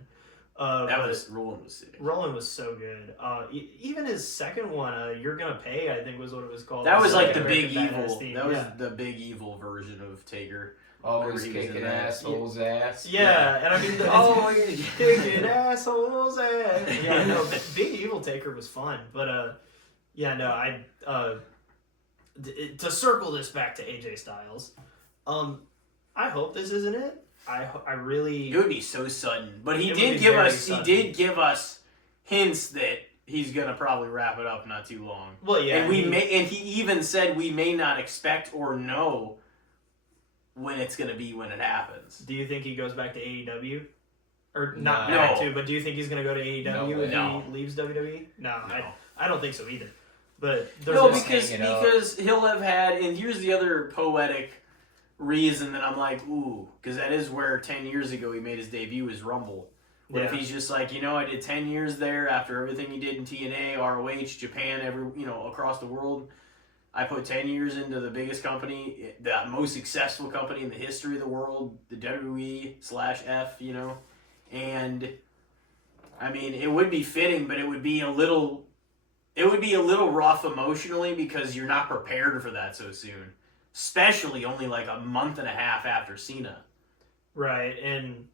Roland was sick. Rollin' was so good. Even his second one, You're Gonna Pay, I think was what it was called. That was like the American big Badass evil. theme. That was Yeah. the big evil version of Taker. Always Whenever he was in kicking that. assholes' ass. Yeah, and I mean, kicking assholes ass. Yeah, no, Big Evil Taker was fun, but yeah, no, to circle this back to AJ Styles, I hope this isn't it. I really. It would be so sudden, but he It would did be give very us. sudden. He did give us hints that he's gonna probably wrap it up not too long. Well, yeah, and he even said we may not expect or know when it's gonna be when it happens. Do you think he goes back to AEW? Or No. not back to, but do you think he's going to go to AEW if No. he leaves WWE? No, No. I don't think so either. But there's No, this- because he'll have had, and here's the other poetic reason that I'm like, ooh, because that is where 10 years ago he made his debut as Rumble. What if Yeah. he's just like, I did 10 years there after everything he did in TNA, ROH, Japan, across the world. I put 10 years into the biggest company, the most successful company in the history of the world, the WWE/F, and I mean, it would be fitting, but it would be a little rough emotionally because you're not prepared for that so soon, especially only like a month and a half after Cena. Right, and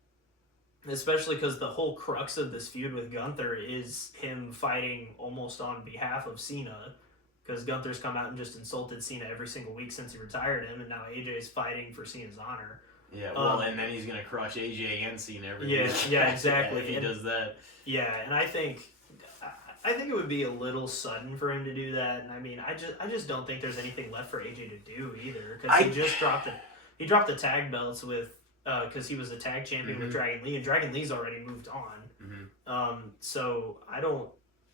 especially because the whole crux of this feud with Gunther is him fighting almost on behalf of Cena. Because Gunther's come out and just insulted Cena every single week since he retired him, and now AJ's fighting for Cena's honor. Yeah, well, and then he's gonna crush AJ and Cena every Yeah, week. yeah, exactly. if he does that. Yeah, and I think it would be a little sudden for him to do that. And I mean, I just don't think there's anything left for AJ to do either. Because he just dropped the tag belts with because he was a tag champion with Dragon Lee, and Dragon Lee's already moved on. So I don't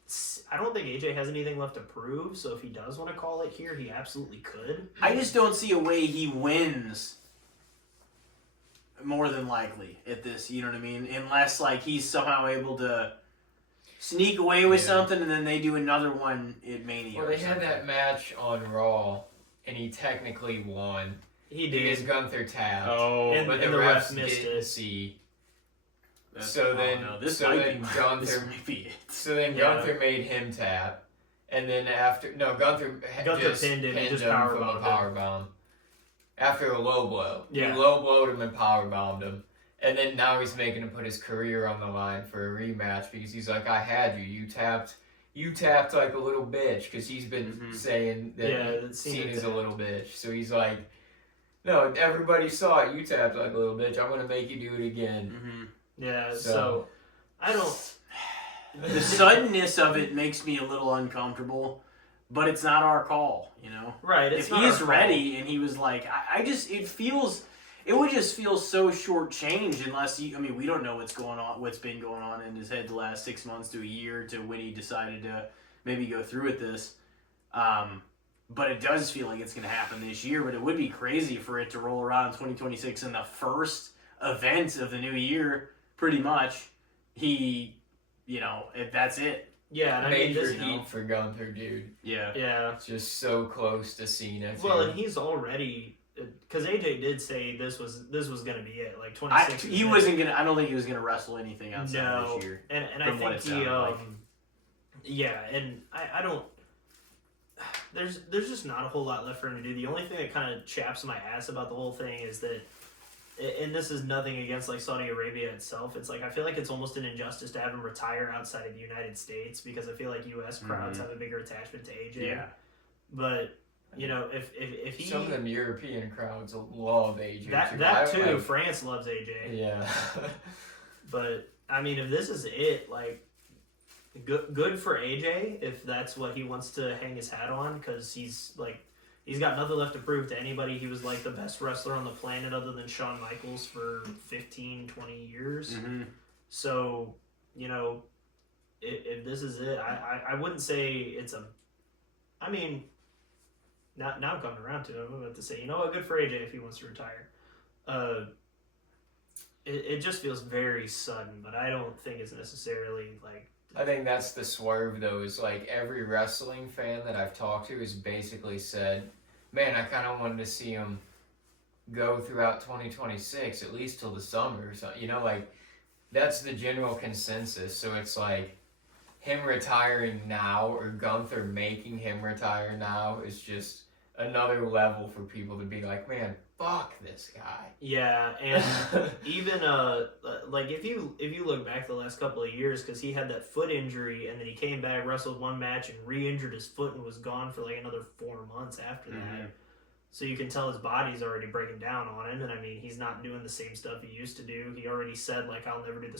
think AJ has anything left to prove, so if he does want to call it here, he absolutely could. I just don't see a way he wins more than likely at this, you know what I mean? Unless, like, he's somehow able to sneak away with something and then they do another one at Mania. Well, they had that match on Raw, and he technically won. He Because did. Gunther tapped. And but the the ref refs missed didn't it. see. This Gunther might be it. So then Gunther made him tap, and then Gunther just pinned him, he just from a powerbombed him. powerbomb. After a low blow. Yeah. He low blowed him and powerbombed him. And then now he's making him put his career on the line for a rematch because he's like, I had you. You tapped like a little bitch, because he's been saying that Cena's a little bitch. So he's like, no, everybody saw it. You tapped like a little bitch. I'm going to make you do it again. Yeah, so I don't. The suddenness of it makes me a little uncomfortable, but it's not our call, Right, If he's ready and he was like, it would just feel so shortchanged unless we don't know what's been going on in his head the last 6 months to a year to when he decided to maybe go through with this. But it does feel like it's going to happen this year. But it would be crazy for it to roll around in 2026 and the first event of the new year, pretty much, if that's it. Yeah, and I mean, Major this, heat for Gunther, dude. Yeah. yeah. It's just so close to Cena. Well, too. and he's already, because AJ did say this was going to be it, like 26. He wasn't gonna. I don't think he was gonna wrestle anything outside of this year. and I from what think it he, sounded like. yeah, and I don't. There's just not a whole lot left for him to do. The only thing that kind of chaps my ass about the whole thing is that, and this is nothing against like Saudi Arabia itself. It's like I feel like it's almost an injustice to have him retire outside of the United States because I feel like U.S. crowds have a bigger attachment to AJ. Yeah. But if he Some of them European crowds love AJ. that too, France loves AJ. Yeah. But I mean, if this is it, like, good for AJ if that's what he wants to hang his hat on, because he's got nothing left to prove to anybody. He was like the best wrestler on the planet other than Shawn Michaels for 15, 20 years. Mm-hmm. So, if this is it, I wouldn't say it's a. I mean, now I'm coming around to it. I'm about to say, good for AJ if he wants to retire. It just feels very sudden, but I don't think it's necessarily like. I think that's the swerve, though, is like every wrestling fan that I've talked to has basically said, man, I kind of wanted to see him go throughout 2026, at least till the summer. So, that's the general consensus. So it's like him retiring now or Gunther making him retire now is just another level for people to be like, man, fuck this guy. Yeah, and even like if you look back the last couple of years, because he had that foot injury and then he came back, wrestled one match and re-injured his foot and was gone for like another 4 months after that. So you can tell his body's already breaking down on him, and I mean he's not doing the same stuff he used to do. He already said like I'll never do the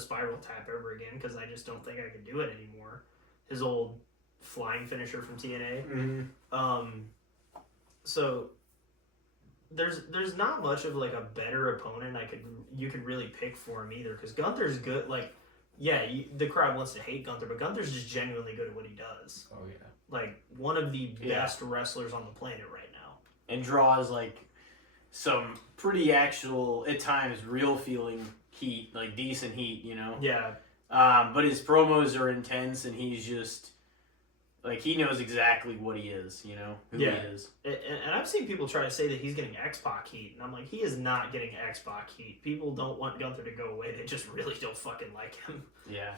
spiral tap ever again because I just don't think I can do it anymore. His old flying finisher from TNA. So there's not much of like a better opponent you could really pick for him either, because Gunther's good. Like, yeah, the crowd wants to hate Gunther, but Gunther's just genuinely good at what he does. Oh yeah, like one of the best wrestlers on the planet right now, and draws like some pretty actual at times real feeling heat, like decent heat, Yeah. But his promos are intense, and he's just. Like, he knows exactly what he is, who he is. And I've seen people try to say that he's getting X-Pac heat, and I'm like, he is not getting X-Pac heat. People don't want Gunther to go away. They just really don't fucking like him. Yeah,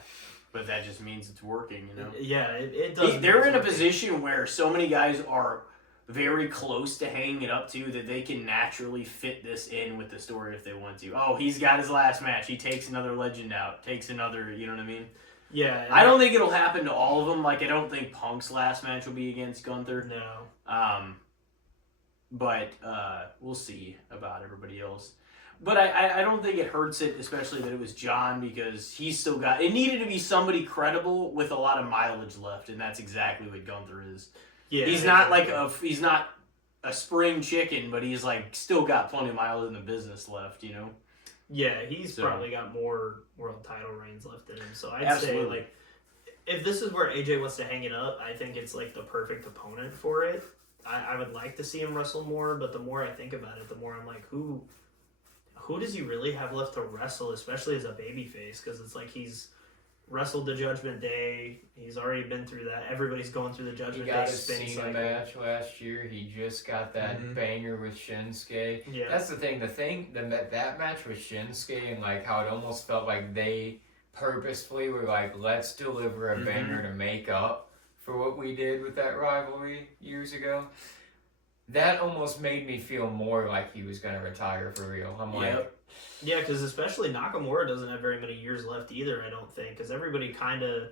but that just means it's working, Yeah, it does. They're in a position where so many guys are very close to hanging it up to that they can naturally fit this in with the story if they want to. Oh, he's got his last match. He takes another legend out. Takes another, you know what I mean? Yeah. I don't think it'll happen to all of them. Like, I don't think Punk's last match will be against Gunther. No. But we'll see about everybody else. But I don't think it hurts it, especially that it was John, because he's still got... It needed to be somebody credible with a lot of mileage left, and that's exactly what Gunther is. Yeah. He's not like he's not a spring chicken, but he's like still got plenty of miles in the business left, Yeah, he's probably got more world title reigns left in him. So I'd Absolutely. say, like, if this is where AJ wants to hang it up, I think it's, like, the perfect opponent for it. I would like to see him wrestle more, but the more I think about it, the more I'm like, who does he really have left to wrestle, especially as a babyface? Because it's like he's wrestled the Judgment Day. He's already been through that. Everybody's going through the Judgment he Day got a spin Cena cycle. match last year. He just got that banger with Shinsuke. Yeah. That's the thing. That match with Shinsuke, and like how it almost felt like they purposefully were like, let's deliver a banger to make up for what we did with that rivalry years ago. That almost made me feel more like he was going to retire for real. I'm like, yeah, because especially Nakamura doesn't have very many years left either, I don't think, because everybody kind of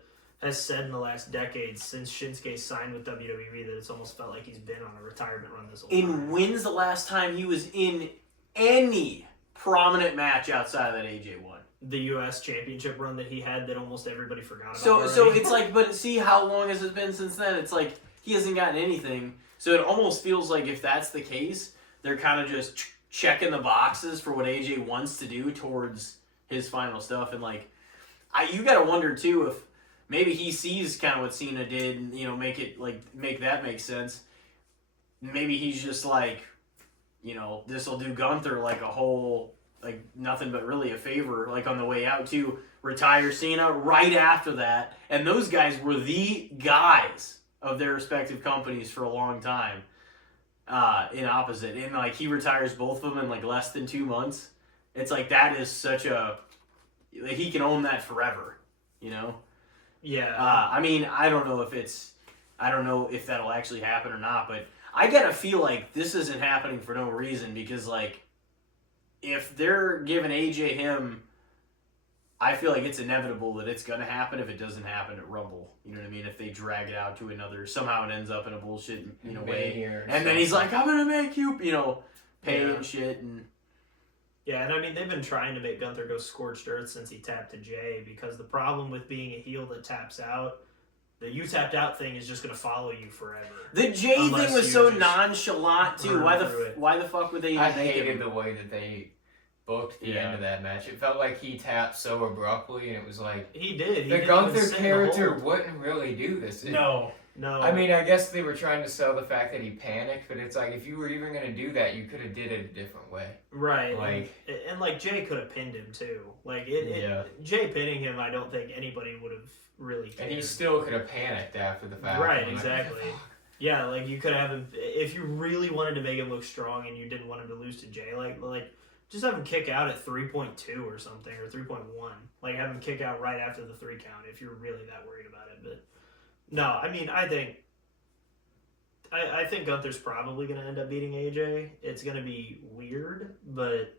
has said in the last decade since Shinsuke signed with WWE that it's almost felt like he's been on a retirement run this whole time. And when's the last time he was in any prominent match outside of that AJ one? The U.S. Championship run that he had that almost everybody forgot about. So already. it's like, but see how long has it been since then? It's like he hasn't gotten anything. So it almost feels like if that's the case, they're kind of just checking the boxes for what AJ wants to do towards his final stuff. And like, you got to wonder too if maybe he sees kind of what Cena did, and make that make sense. Maybe he's just like, this will do Gunther like a whole, like nothing but really a favor, like on the way out to retire Cena right after that. And those guys were the guys of their respective companies for a long time. In opposite, and like he retires both of them in like less than 2 months. It's like that is such a, like, he can own that forever, Yeah. I mean, I don't know if that'll actually happen or not, but I gotta feel like this isn't happening for no reason, because like if they're giving AJ him, I feel like it's inevitable that it's gonna happen if it doesn't happen at Rumble. You know what I mean? If they drag it out to another, somehow it ends up in a bullshit way, and then he's like, "I'm gonna make you," pay and shit, and yeah, and I mean they've been trying to make Gunther go scorched earth since he tapped to Jay, because the problem with being a heel that taps out, the you tapped out thing is just gonna follow you forever. The Jay thing was so nonchalant too. Why the fuck would they even I make hated it? the way that they booked the end of that match. It felt like he tapped so abruptly, and it was like he did. The Gunther character wouldn't really do this. No. I mean, I guess they were trying to sell the fact that he panicked, but it's like if you were even going to do that, you could have did it a different way. Right. Like, and like Jay could have pinned him too. Like Jay pinning him, I don't think anybody would have really cared. And he still could have panicked after the fact. Right, exactly. Yeah, like you could have him if you really wanted to make him look strong and you didn't want him to lose to Jay, like just have him kick out at 3.2 or something, or 3.1. Like have him kick out right after the 3 count if you're really that worried about it. But no, I mean I think Gunther's probably going to end up beating AJ. It's going to be weird, but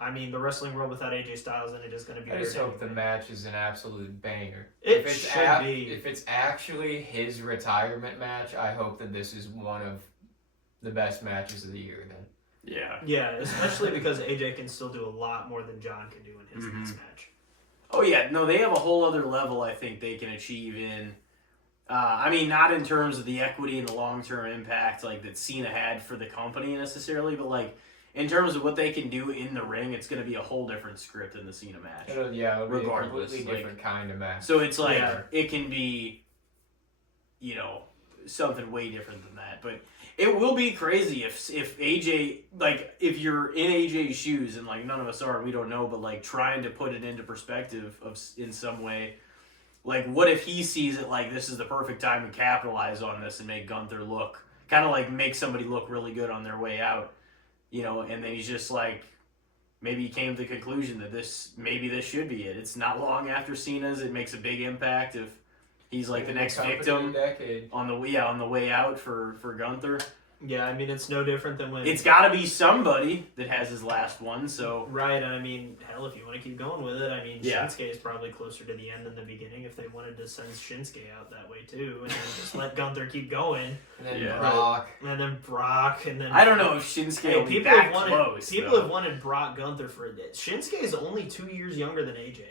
I mean the wrestling world without AJ Styles in it is going to be weird. I just hope the match is an absolute banger. It should be. If it's actually his retirement match, I hope that this is one of the best matches of the year then. Yeah. Yeah, especially because AJ can still do a lot more than John can do in his next match. Oh yeah, no, they have a whole other level I think they can achieve in. I mean, not in terms of the equity and the long-term impact like that Cena had for the company necessarily, but like in terms of what they can do in the ring, it's going to be a whole different script than the Cena match. It'll be regardless, a completely different kind of match. So it's like it can be, something way different than that. But it will be crazy if AJ, like if you're in AJ's shoes, and like none of us are, we don't know, but like trying to put it into perspective in some way. Like, what if he sees it like this is the perfect time to capitalize on this and make Gunther look, kind of like make somebody look really good on their way out, and then he's just like, maybe he came to the conclusion that this should be it. It's not long after Cena's. It makes a big impact if he's like the next victim on the way out for Gunther. Yeah, I mean, it's no different than when... It's got to be somebody that has his last one, so... Right, and I mean, hell, if you want to keep going with it, I mean, yeah. Shinsuke is probably closer to the end than the beginning if they wanted to send Shinsuke out that way, too, and then just let Gunther keep going. And then Brock. And then... I don't know if Shinsuke will be that close, People have wanted Brock Gunther for a bit. Shinsuke is only 2 years younger than AJ.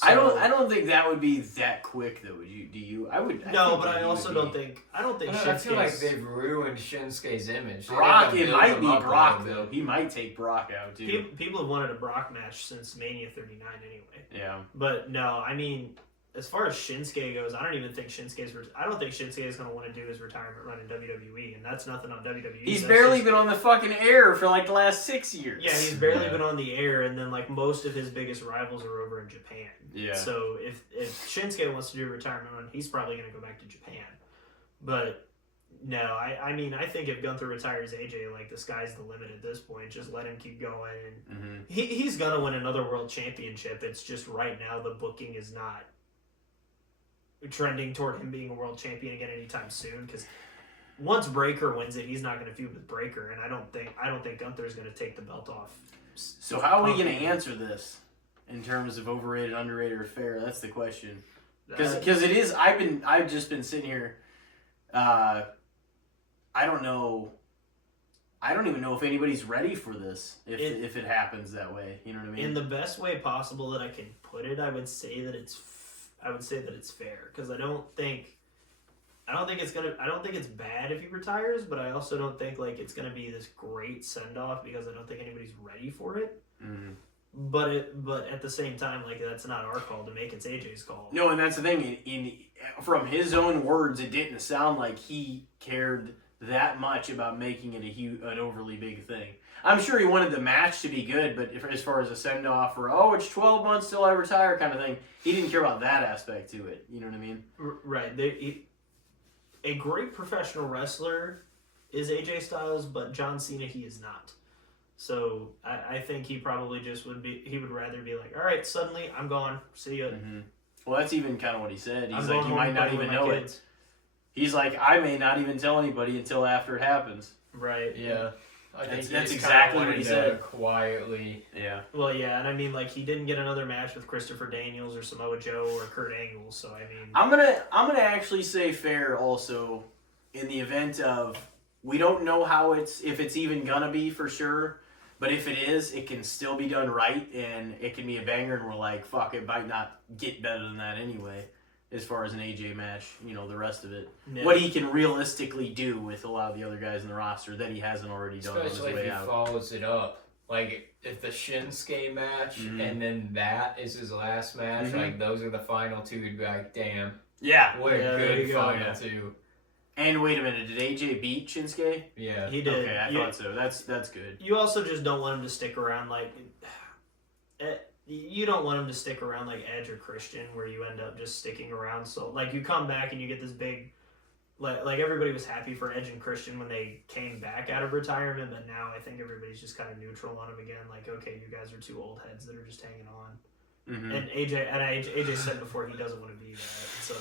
So, I don't think that would be that quick though. Do you? I would. No, but I also don't think Shinsuke. I feel like they've ruined Shinsuke's image. Brock, it might be Brock though. He might take Brock out too. People have wanted a Brock match since Mania 39 anyway. Yeah. But no, I mean, as far as Shinsuke goes, I don't think Shinsuke is going to want to do his retirement run in WWE, and that's nothing on WWE. He's barely been on the fucking air for like the last 6 years. Yeah, he's barely been on the air, and then like most of his biggest rivals are over in Japan. Yeah. So if Shinsuke wants to do a retirement run, he's probably going to go back to Japan. But no, I mean, I think if Gunther retires AJ, like the sky's the limit at this point. Just let him keep going, and he's going to win another world championship. It's just right now the booking is not trending toward him being a world champion again anytime soon, because once Breaker wins it, he's not going to feud with Breaker, and I don't think Gunther's going to take the belt off. So how are we going to answer this in terms of overrated, underrated, or fair? That's the question. Because it is. I've just been sitting here. I don't know. I don't even know if anybody's ready for this. If it happens that way, you know what I mean. In the best way possible that I can put it, I would say that it's fair, because I don't think it's bad if he retires, but I also don't think like it's gonna be this great send off, because I don't think anybody's ready for it. But at the same time, like, that's not our call to make. It's AJ's call. No, and that's the thing. From his own words, it didn't sound like he cared that much about making it an overly big thing. I'm sure he wanted the match to be good, but as far as a send-off or, it's 12 months till I retire kind of thing, he didn't care about that aspect to it. You know what I mean? Right. A great professional wrestler is AJ Styles, but John Cena, he is not. So I think he probably just he would rather be like, all right, suddenly I'm gone. See ya. Mm-hmm. Well, that's even kind of what he said. He's I'm like, going you might home not playing even with know my it. kids. He's like, I may not even tell anybody until after it happens. Right. Yeah. I think That's he exactly kinda what he wanted to said. Quietly. Yeah. Well, yeah, and I mean, like, he didn't get another match with Christopher Daniels or Samoa Joe or Kurt Angle, so I mean, I'm gonna actually say fair also, in the event of we don't know if it's even gonna be for sure, but if it is, it can still be done right and it can be a banger, and we're like, fuck, it might not get better than that anyway. As far as an AJ match, the rest of it, yeah. what he can realistically do with a lot of the other guys in the roster that he hasn't already done Especially on his if way he out. follows it up. Like, if the Shinsuke match and then that is his last match, like, those are the final two, you'd be like, damn. Yeah. What a there good you go, final yeah. two. And wait a minute, did AJ beat Shinsuke? Yeah. He did. Okay, I thought so. That's good. You also just don't want him to stick around, like, you don't want him to stick around like Edge or Christian, where you end up just sticking around. So, like, you come back and you get this big, like everybody was happy for Edge and Christian when they came back out of retirement, but now I think everybody's just kind of neutral on him again. Like, okay, you guys are two old heads that are just hanging on. Mm-hmm. And AJ said before he doesn't want to be that. So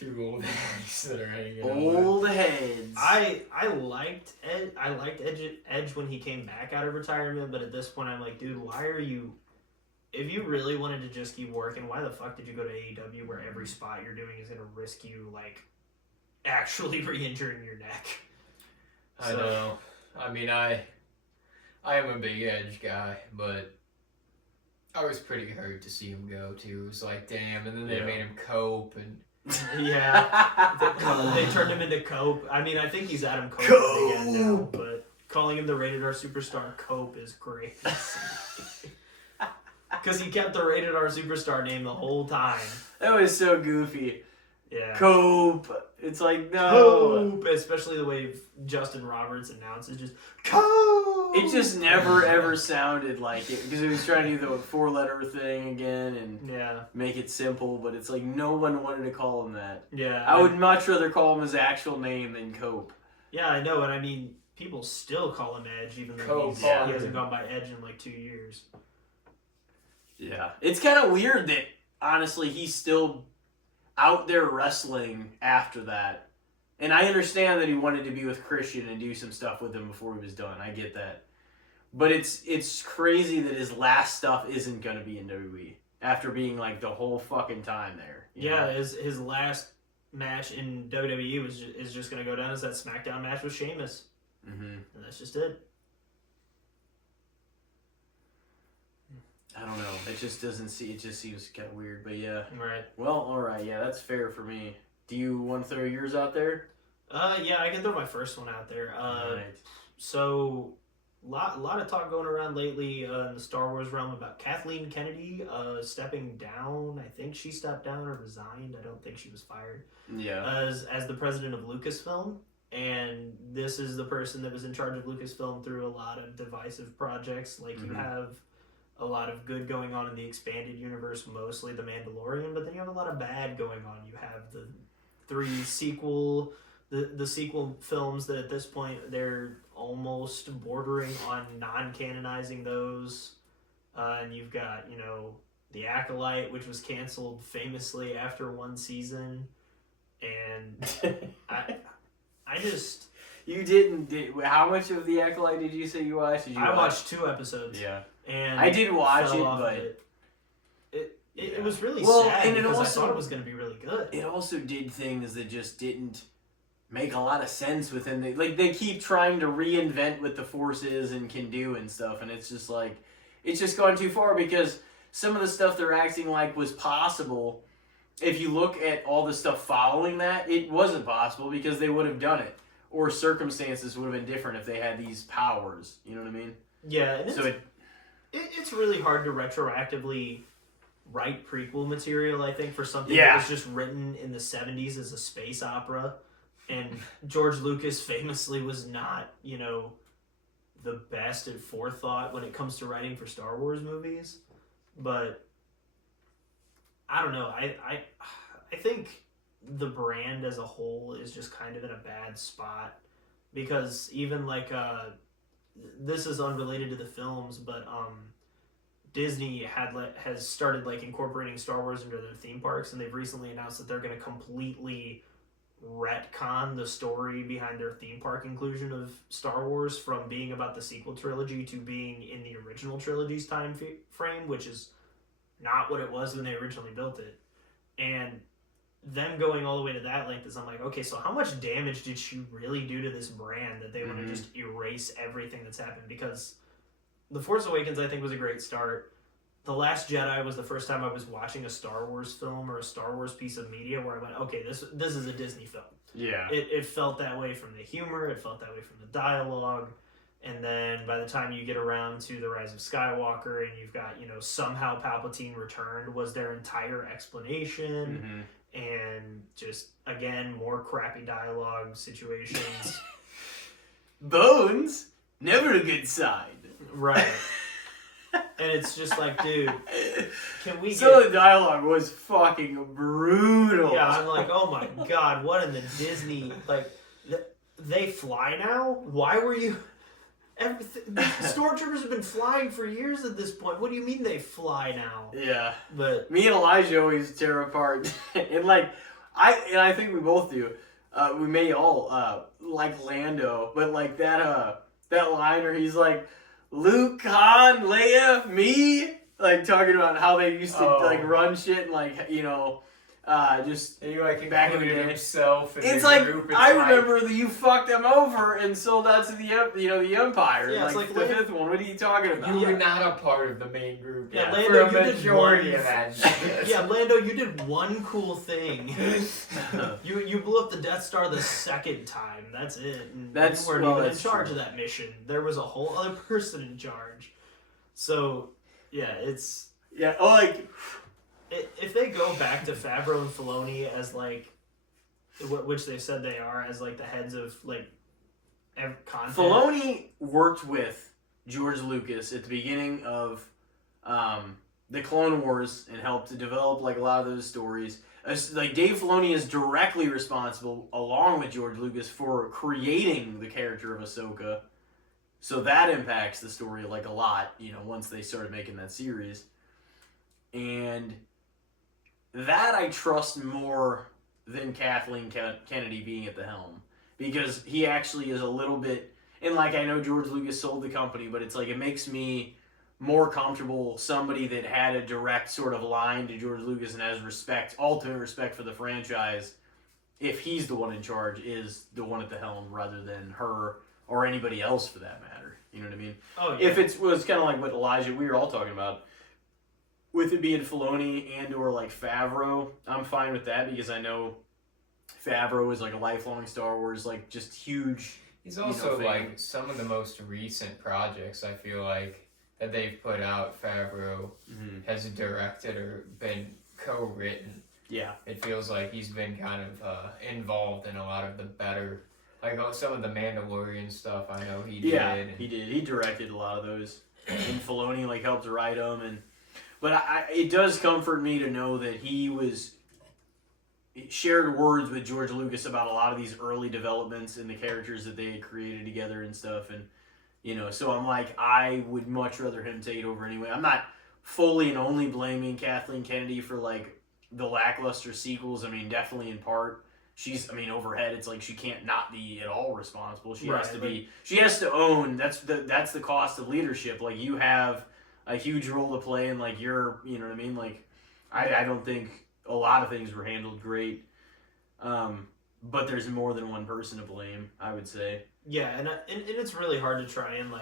Two old guys that are hanging Old heads. I liked Edge when he came back out of retirement, but at this point I'm like, dude, why are you? If you really wanted to just keep working, why the fuck did you go to AEW where every spot you're doing is gonna risk you like actually re-injuring your neck? I know. I mean, I am a big Edge guy, but I was pretty hurt to see him go too. It was like, damn, and then they made him cope and. Yeah, they turned him into Cope. I mean, I think he's Adam Cope again now, but calling him the Rated R Superstar Cope is great. Because he kept the Rated R Superstar name the whole time. That was so goofy. Yeah. Cope. It's like, no. Cope! Especially the way Justin Roberts announces just, Cope! It just never ever sounded like it because he was trying to do the 4-letter thing again and make it simple, but it's like no one wanted to call him that. Yeah. I would much rather call him his actual name than Cope. Yeah, I know, and I mean, people still call him Edge even though Cope. he hasn't gone by Edge in like 2 years. Yeah. It's kind of weird that, honestly, he's still out there wrestling after that. And I understand that he wanted to be with Christian and do some stuff with him before he was done. I get that. But it's crazy that his last stuff isn't going to be in WWE after being like the whole fucking time there. You know? His last match in WWE is just going to go down as that SmackDown match with Sheamus. Mm-hmm. And that's just it. I don't know. It just doesn't see. It just seems kind of weird. But yeah. Right. Well, all right. Yeah, that's fair for me. Do you want to throw yours out there? Yeah, I can throw my first one out there. All right. So, lot of talk going around lately in the Star Wars realm about Kathleen Kennedy stepping down. I think she stepped down or resigned. I don't think she was fired. Yeah. As the president of Lucasfilm. And this is the person that was in charge of Lucasfilm through a lot of divisive projects. Like, you have a lot of good going on in the expanded universe, mostly the Mandalorian, but then you have a lot of bad going on. You have the 3 sequel films that at this point they're almost bordering on non-canonizing those. And you've got, The Acolyte, which was canceled famously after 1 season. And I just... You didn't... How much of The Acolyte did you say you watched? I watched 2 episodes. Yeah. And I did watch it, but... It was really Well, sad and it because also- I thought it was going to be really good. It also did things that just didn't make a lot of sense within the... Like, they keep trying to reinvent what the Force is and can do and stuff, and it's just like... It's just gone too far because some of the stuff they're acting like was possible, if you look at all the stuff following that, it wasn't possible because they would have done it. Or circumstances would have been different if they had these powers. You know what I mean? Yeah, and So it... It's really hard to retroactively write prequel material, I think, for something Yeah. that was just written in the 70s as a space opera. And George Lucas famously was not, the best at forethought when it comes to writing for Star Wars movies. But I don't know. I think the brand as a whole is just kind of in a bad spot, because even this is unrelated to the films, but Disney has started incorporating Star Wars into their theme parks, and they've recently announced that they're going to completely retcon the story behind their theme park inclusion of Star Wars from being about the sequel trilogy to being in the original trilogy's time frame, which is not what it was when they originally built it. And them going all the way to that length is, I'm like, okay, so how much damage did she really do to this brand that they want to just erase everything that's happened? Because The Force Awakens, I think, was a great start. The Last Jedi was the first time I was watching a Star Wars film or a Star Wars piece of media where I went, okay, this is a Disney film. Yeah. It felt that way from the humor, it felt that way from the dialogue, and then by the time you get around to The Rise of Skywalker and you've got, somehow Palpatine returned was their entire explanation, and just, again, more crappy dialogue situations. Bones, never a good sign. Right. And it's just like, dude, can we Some of the dialogue was fucking brutal. Yeah, I'm like, oh my god, what in the Disney... they fly now? Why were you... The stormtroopers have been flying for years at this point. What do you mean they fly now? Yeah. But me and Elijah always tear apart. And I think we both do. We may all like Lando, but that line where he's like, Luke, Han, Leia, me, talking about how they used to run shit and just He back in the included day. himself in It's the like group. I remember that you fucked them over and sold out to the Empire. Yeah, it's the like fifth one. What are you talking about? You were not a part of the main group. Yeah, for Lando, a you did majority one- of that shit. yeah, Lando, you did one cool thing. You blew up the Death Star the second time. That's it. And you weren't even in charge of that mission. There was a whole other person in charge. So, yeah, it's... Yeah, if they go back to Favreau and Filoni as which they said they are, as the heads of content. Filoni worked with George Lucas at the beginning of the Clone Wars and helped to develop a lot of those stories. Dave Filoni is directly responsible, along with George Lucas, for creating the character of Ahsoka. So that impacts the story a lot, once they started making that series. And that I trust more than Kathleen Kennedy being at the helm. Because he actually is a little bit... And I know George Lucas sold the company, but it's it makes me more comfortable somebody that had a direct sort of line to George Lucas and has ultimate respect for the franchise, if he's the one in charge, is the one at the helm rather than her or anybody else for that matter. You know what I mean? Oh, yeah. If it was kind of like what Elijah, we were all talking about, with it being Filoni and or Favreau, I'm fine with that because I know Favreau is a lifelong Star Wars, just huge. He's also fan. some of the most recent projects I feel that they've put out, Favreau has directed or been co-written. Yeah. It feels like he's been kind of involved in a lot of the better, some of the Mandalorian stuff I know he did. Yeah, he did. He directed a lot of those. And Filoni helped write them. But it does comfort me to know that he shared words with George Lucas about a lot of these early developments and the characters that they had created together and stuff. And, so I'm I would much rather him take it over anyway. I'm not fully and only blaming Kathleen Kennedy for, the lackluster sequels. I mean, definitely in part. She's, overhead, it's she can't not be at all responsible. She has to be, she has to own, that's the cost of leadership. You have a huge role to play and you're, you know what I mean? I don't think a lot of things were handled great. But there's more than one person to blame, I would say. Yeah, and it's really hard to try and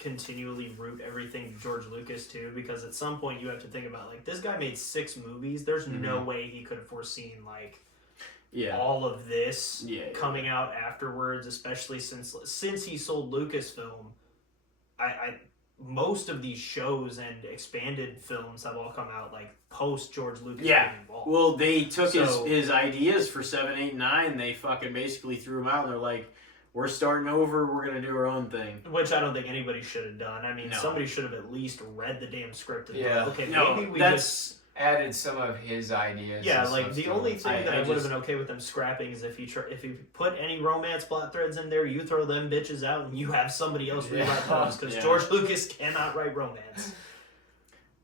continually root everything to George Lucas too, because at some point you have to think about this guy made 6 movies. There's no way he could have foreseen all of this coming out afterwards, especially since he sold Lucasfilm. most of these shows and expanded films have all come out like post George Lucas Yeah. being involved. Well, they took So- his ideas for 7, 8, 9. They fucking basically threw them out. And they're like, we're starting over. We're going to do our own thing. Which I don't think anybody should have done. I mean, No. somebody should have at least read the damn script and Yeah. thought, okay, No, maybe we that's- just... Added some of his ideas. Yeah, and like stuff the to only it. thing that I would have just- been okay with them scrapping is if you put any romance plot threads in there, you throw them bitches out and you have somebody else rewrite Yeah. those because Yeah. George Lucas cannot write romance.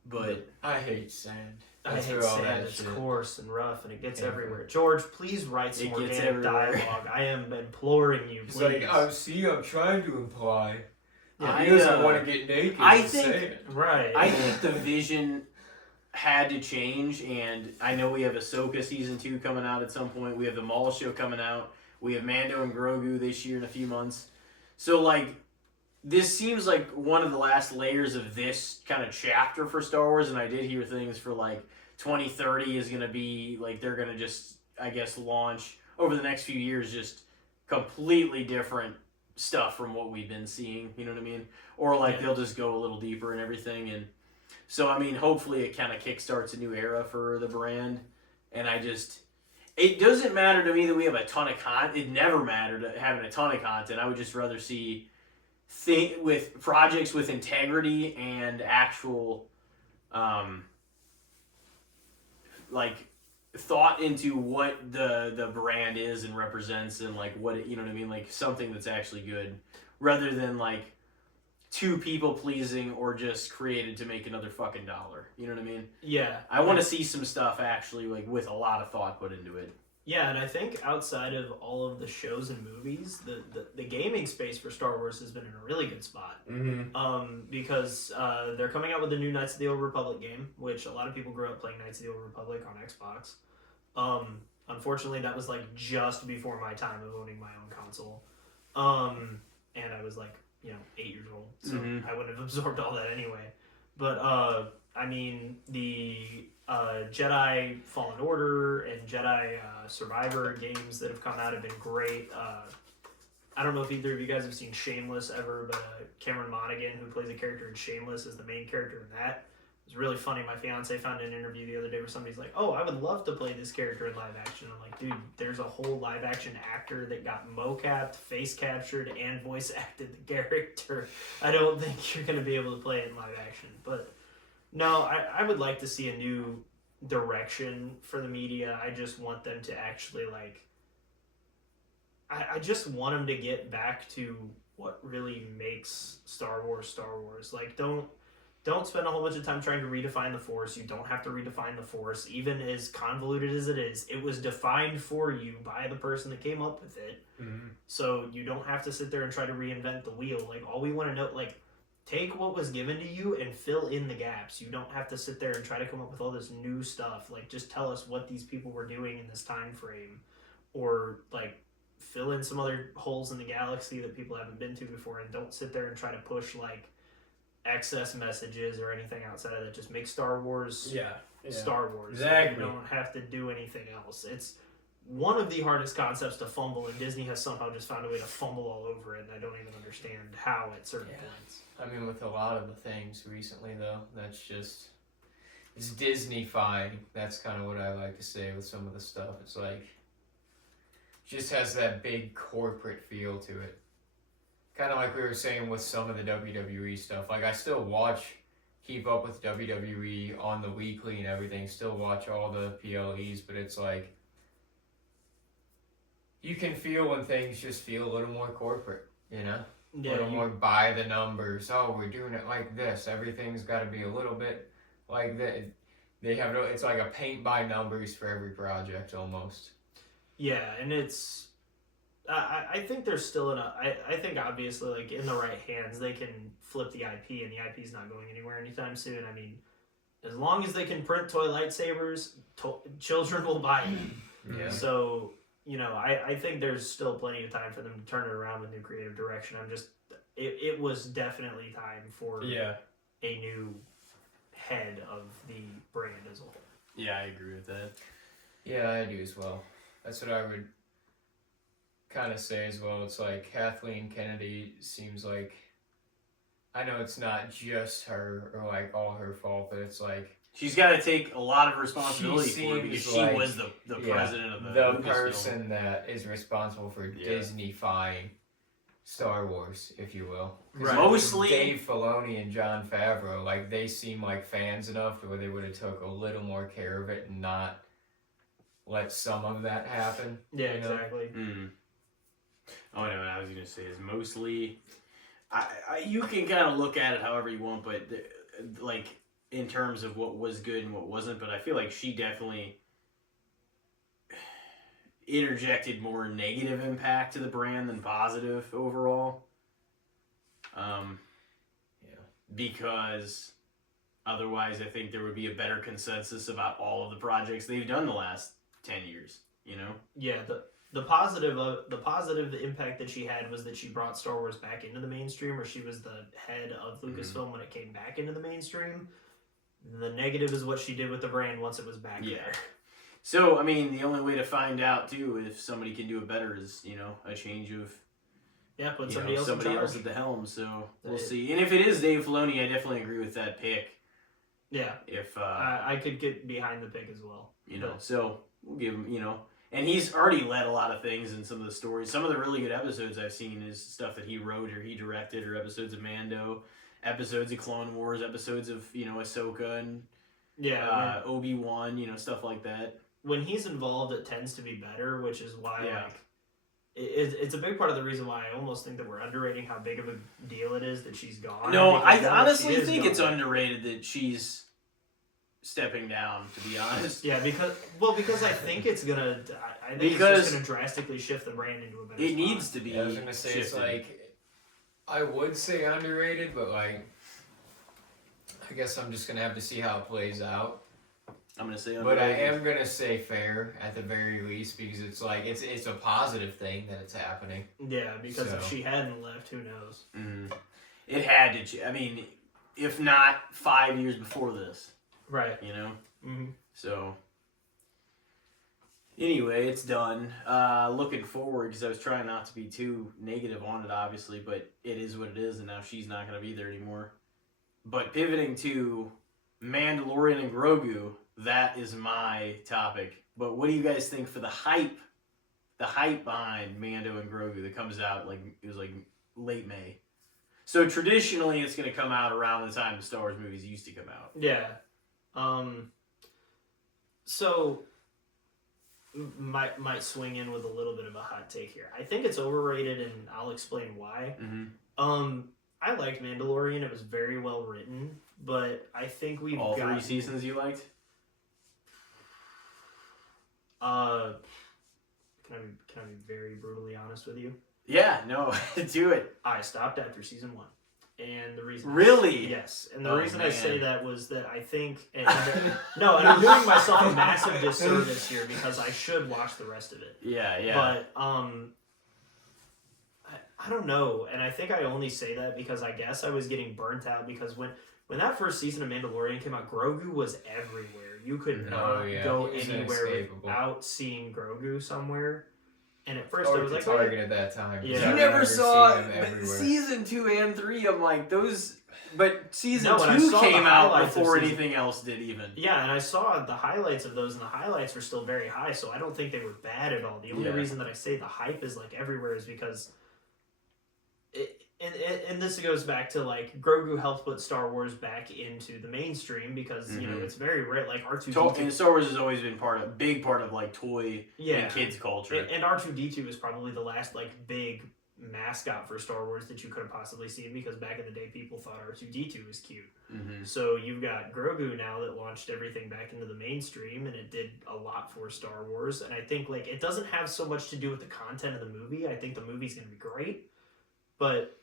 But I hate sand. I That's hate where all sand. that It's shit- coarse and rough and it gets Yeah. everywhere. George, please write some It gets organic everywhere. dialogue. I am imploring you, He's please. like, oh, see, I'm trying to imply. Yeah, He doesn't want to get naked. I and think- say it. right. I think the vision had to change, and I know we have Ahsoka season 2 coming out at some point. We have the Maul show coming out. We have Mando and Grogu this year in a few months. So, like, this seems like one of the last layers of this kind of chapter for Star Wars, and I did hear things for, like, 2030 is going to be, like, they're going to just, I guess, launch over the next few years just completely different stuff from what we've been seeing, you know what I mean? Or, like, Yeah. they'll just go a little deeper and everything, and so, I mean, hopefully it kind of kickstarts a new era for the brand. And it doesn't matter to me that we have a ton of content. It never mattered having a ton of content. I would just rather see with projects with integrity and actual, like, thought into what the brand is and represents and, like, what it, you know what I mean? Like, something that's actually good rather than, like, too people pleasing or just created to make another fucking dollar. You know what I mean? Yeah. I want to see some stuff actually like with a lot of thought put into it. Yeah, and I think outside of all of the shows and movies, the gaming space for Star Wars has been in a really good spot. Because they're coming out with a new Knights of the Old Republic game, which a lot of people grew up playing Knights of the Old Republic on Xbox. Unfortunately, that was like just before my time of owning my own console. And I was like, 8 years old, so I wouldn't have absorbed all that anyway. But I mean, the Jedi Fallen Order and Jedi Survivor games that have come out have been great. I don't know if either of you guys have seen Shameless ever, but Cameron Monaghan, who plays a character in Shameless, is the main character in that. It's really funny. My fiance found an interview the other day where somebody's like, "Oh, I would love to play this character in live action." I'm like, dude, there's a whole live action actor that got mocapped, face captured, and voice acted the character. I don't think you're going to be able to play it in live action. But no, I would like to see a new direction for the media. I just want them to actually, like, I just want them to get back to what really makes Star Wars. Like, don't spend a whole bunch of time trying to redefine the Force. You don't have to redefine the Force. Even as convoluted as it is, it was defined for you by the person that came up with it. So you don't have to sit there and try to reinvent the wheel. Like, all we want to know, like, take what was given to you and fill in the gaps. You don't have to sit there and try to come up with all this new stuff. Like, just tell us what these people were doing in this time frame. Or, like, fill in some other holes in the galaxy that people haven't been to before. And don't sit there and try to push, like, excess messages or anything outside of that. Just make Star Wars Star Wars. Exactly. You don't have to do anything else. It's one of the hardest concepts to fumble, and Disney has somehow just found a way to fumble all over it, and I don't even understand how at certain points. I mean, with a lot of the things recently, though, that's just... It's Disney-fying. That's kind of what I like to say with some of the stuff. It's like... just has that big corporate feel to it. Kind of like we were saying with some of the WWE stuff. Like, I still keep up with WWE on the weekly and everything, still watch all the PLEs, but it's like, you can feel when things just feel a little more corporate, you know? A little more by the numbers. Oh, we're doing it like this. Everything's got to be a little bit like that. It's like a paint by numbers for every project almost. Yeah, and it's... I think there's still I think obviously, like, in the right hands, they can flip the IP, and the IP's not going anywhere anytime soon. I mean, as long as they can print toy lightsabers, children will buy them. Yeah. So, I think there's still plenty of time for them to turn it around with new creative direction. It was definitely time for a new head of the brand as a whole. Yeah, I agree with that. Yeah, I do as well. That's what I would kind of say as well. It's like Kathleen Kennedy seems like, I know it's not just her or like all her fault, but it's like she's got to take a lot of responsibility She for it because seems she like- was the yeah, president of the the Lucasfilm. person that is responsible for Yeah. Disney-fying Star Wars, if you will. 'Cause Right. Mostly- Dave Filoni and Jon Favreau, like they seem like fans enough to where they would have took a little more care of it and not let some of that happen. Yeah, you know? exactly. Mm. Oh no, what I was gonna say is mostly, you can kind of look at it however you want, but like in terms of what was good and what wasn't, but I feel like she definitely interjected more negative impact to the brand than positive overall. Yeah. Because otherwise, I think there would be a better consensus about all of the projects they've done the last 10 years. You know? Yeah, the positive impact that she had was that she brought Star Wars back into the mainstream, or she was the head of Lucasfilm when it came back into the mainstream. The negative is what she did with the brand once it was back there. So, I mean, the only way to find out, too, if somebody can do it better is, a change of Yeah, put you somebody know, else somebody in charge. else at the helm. So, we'll It- see. And if it is Dave Filoni, I definitely agree with that pick. Yeah, If, I could get behind the pick as well. so we'll give him, and he's already led a lot of things in some of the stories. Some of the really good episodes I've seen is stuff that he wrote or he directed, or episodes of Mando, episodes of Clone Wars, episodes of, Ahsoka and Yeah, Obi-Wan, stuff like that. when he's involved, it tends to be better, which is why Yeah. like it's a big part of the reason why I almost think that we're underrating how big of a deal it is that she's gone. No, because I now that honestly she is think it's gone- underrated that she's stepping down, to be honest. Yeah, because I think it's gonna. I think it's Because just gonna drastically shift the brand into a better. It spot. needs to be Yeah, I was gonna say it's shifted. like I would say underrated, but like I guess I'm just gonna have to see how it plays out. I'm going to say But I underrated. am gonna say fair at the very least because it's like it's a positive thing that it's happening. Yeah, because if So- she hadn't left, who knows? Mhm. It had to. I mean, if not 5 years before this, Right. Mm-hmm. So, anyway, it's done. Looking forward, because I was trying not to be too negative on it, obviously, but it is what it is, and now she's not going to be there anymore. But pivoting to Mandalorian and Grogu, that is my topic. But what do you guys think for the hype behind Mando and Grogu that comes out, it was late May? So traditionally, it's going to come out around the time the Star Wars movies used to come out. Yeah. So might swing in with a little bit of a hot take here. I think it's overrated, and I'll explain why. Mm-hmm. I liked Mandalorian. It was very well written, but I think we've All got 3 seasons you liked? Can I be very brutally honest with you? Yeah, no, do it. I stopped after season 1. And the reason Really? yes, and the Oh, reason I man. say that was that I think and I'm doing myself a massive disservice here because I should watch the rest of it. Yeah. But I don't know, and I think I only say that because I guess I was getting burnt out because when that first season of Mandalorian came out, Grogu was everywhere. You could not go he was anywhere inescapable. without seeing Grogu somewhere. And at first Or I was the like, target at that time. Yeah. You I've never saw seen him everywhere. season 2 and 3. I'm like those, but season No, when I 2 saw the came out highlights of before season- anything else did. Even yeah, and I saw the highlights of those, and the highlights were still very high, so I don't think they were bad at all. The only Yeah. reason that I say the hype is everywhere is because and this goes back to Grogu helped put Star Wars back into the mainstream because Mhm. it's very rare. R2D2 and Star Wars has always been big part of toy yeah, and kids culture. and R2D2 is probably the last big mascot for Star Wars that you could have possibly seen because back in the day people thought R2D2 was cute. Mm-hmm. So you've got Grogu now that launched everything back into the mainstream, and it did a lot for Star Wars. And I think it doesn't have so much to do with the content of the movie. I think the movie's going to be great, but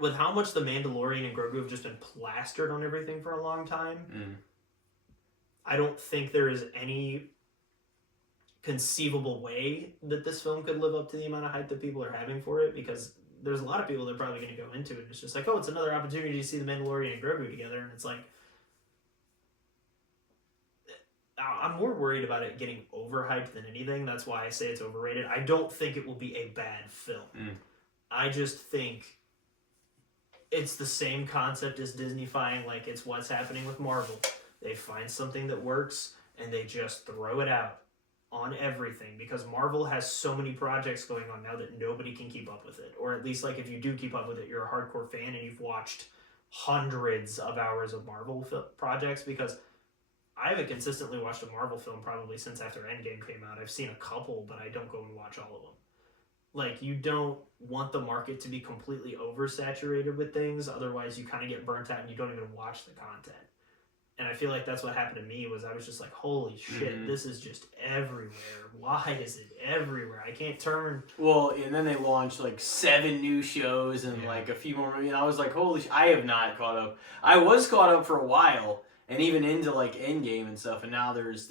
with how much the Mandalorian and Grogu have just been plastered on everything for a long time, I don't think there is any conceivable way that this film could live up to the amount of hype that people are having for it, because there's a lot of people that are probably going to go into it and it's just oh, it's another opportunity to see the Mandalorian and Grogu together, and it's I'm more worried about it getting overhyped than anything. That's why I say it's overrated. I don't think it will be a bad film. I just think it's the same concept as Disneyfying. Like, it's what's happening with Marvel. They find something that works and they just throw it out on everything, because Marvel has so many projects going on now that nobody can keep up with it. Or at least, like, if you do keep up with it, you're a hardcore fan and you've watched hundreds of hours of Marvel projects, because I haven't consistently watched a Marvel film probably since after Endgame came out. I've seen a couple, but I don't go and watch all of them. Like, you don't want the market to be completely oversaturated with things, otherwise you kind of get burnt out and you don't even watch the content. And I feel like that's what happened to me, was I was just like, holy shit, this is just everywhere. Why is it everywhere? I can't turn. Well, and then they launched like 7 new shows and like a few more, and I was like, holy I have not caught up. I was caught up for a while, and even into like Endgame and stuff, and now there's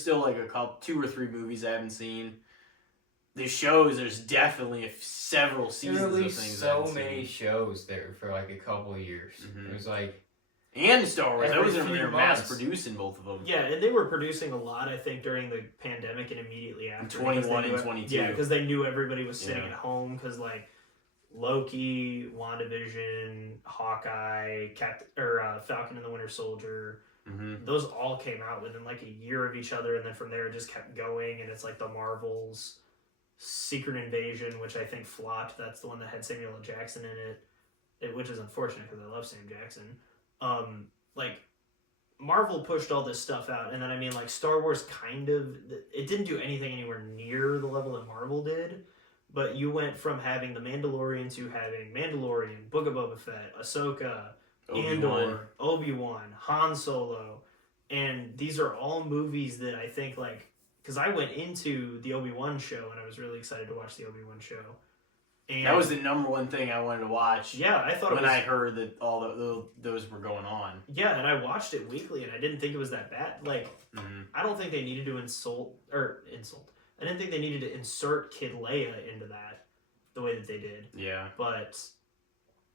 still like a couple, 2 or 3 movies I haven't seen. The shows, there's definitely several seasons of things. So many shows there for like a couple of years. It was like, and Star Wars, every they were few mass months. producing both of them. Yeah, and they were producing a lot, I think, during the pandemic and immediately after. 21 and 22. Yeah, because they knew everybody was sitting at home, because like Loki, WandaVision, Hawkeye, Falcon and the Winter Soldier, those all came out within like a year of each other, and then from there it just kept going, and it's like the Marvels, Secret Invasion, which I think flopped. That's the one that had Samuel L. Jackson in it, which is unfortunate because I love Sam Jackson. Like, Marvel pushed all this stuff out, and then I mean, like, Star Wars it didn't do anything anywhere near the level that Marvel did, but you went from having the Mandalorian to having Mandalorian, Book of Boba Fett, Ahsoka, Andor, Obi-Wan, Han Solo, and these are all movies that I think, like, because I went into the Obi-Wan show, and I was really excited to watch the Obi-Wan show. And that was the number one thing I wanted to watch. Yeah, I thought when I heard that all those were going on. Yeah, and I watched it weekly, and I didn't think it was that bad. Like, I don't think they needed to insult. I didn't think they needed to insert Kid Leia into that the way that they did. Yeah. But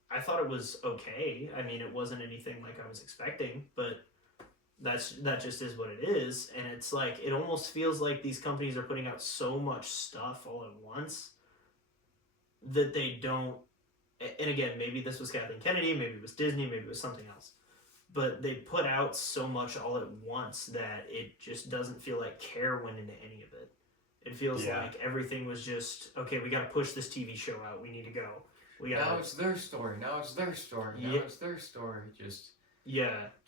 I thought it was okay. I mean, it wasn't anything like I was expecting, but that just is what it is. And it's like, it almost feels like these companies are putting out so much stuff all at once that they don't, and again, maybe this was Kathleen Kennedy, maybe it was Disney, maybe it was something else, but they put out so much all at once that it just doesn't feel like care went into any of it. It feels like everything was just, okay, we got to push this TV show out, we need to go. Now it's their story, now it's their story, now it's their story, just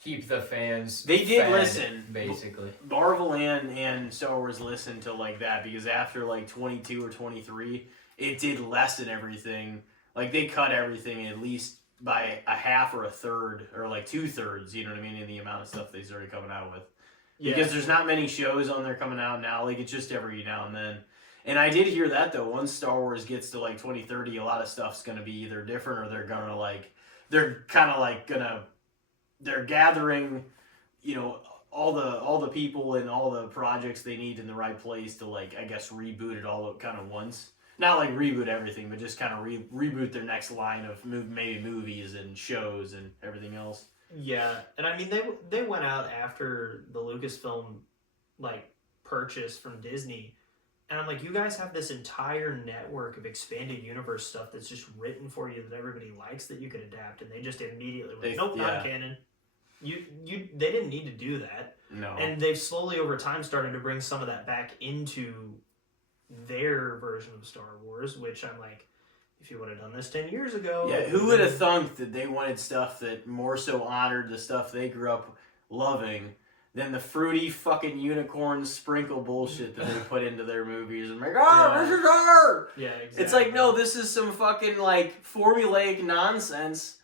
keep the fans They did fed, listen, basically. Marvel and Star Wars listened to like that, because after like 22 or 23, it did lessen everything. Like, they cut everything at least by a half or a third, or like 2/3, you know what I mean, in the amount of stuff they started coming out with. Yeah. Because there's not many shows on there coming out now. Like, it's just every now and then. And I did hear that, though. Once Star Wars gets to like 2030, a lot of stuff's going to be either different, or they're gathering, you know, all the people and all the projects they need in the right place to, like, I guess, reboot it all kind of once. Not like reboot everything, but just kind of reboot their next line of maybe movies and shows and everything else. Yeah, and I mean, they went out after the Lucasfilm, like, purchase from Disney, and I'm like, you guys have this entire network of expanded universe stuff that's just written for you that everybody likes that you could adapt, and they just immediately went, nope, not canon. They didn't need to do that. No. And they've slowly over time started to bring some of that back into their version of Star Wars, which I'm like, if you would have done this 10 years ago... Yeah, who would have thunk that they wanted stuff that more so honored the stuff they grew up loving than the fruity fucking unicorn sprinkle bullshit that they put into their movies and like, this is art! Yeah, exactly. It's like, no, this is some fucking, like, formulaic nonsense.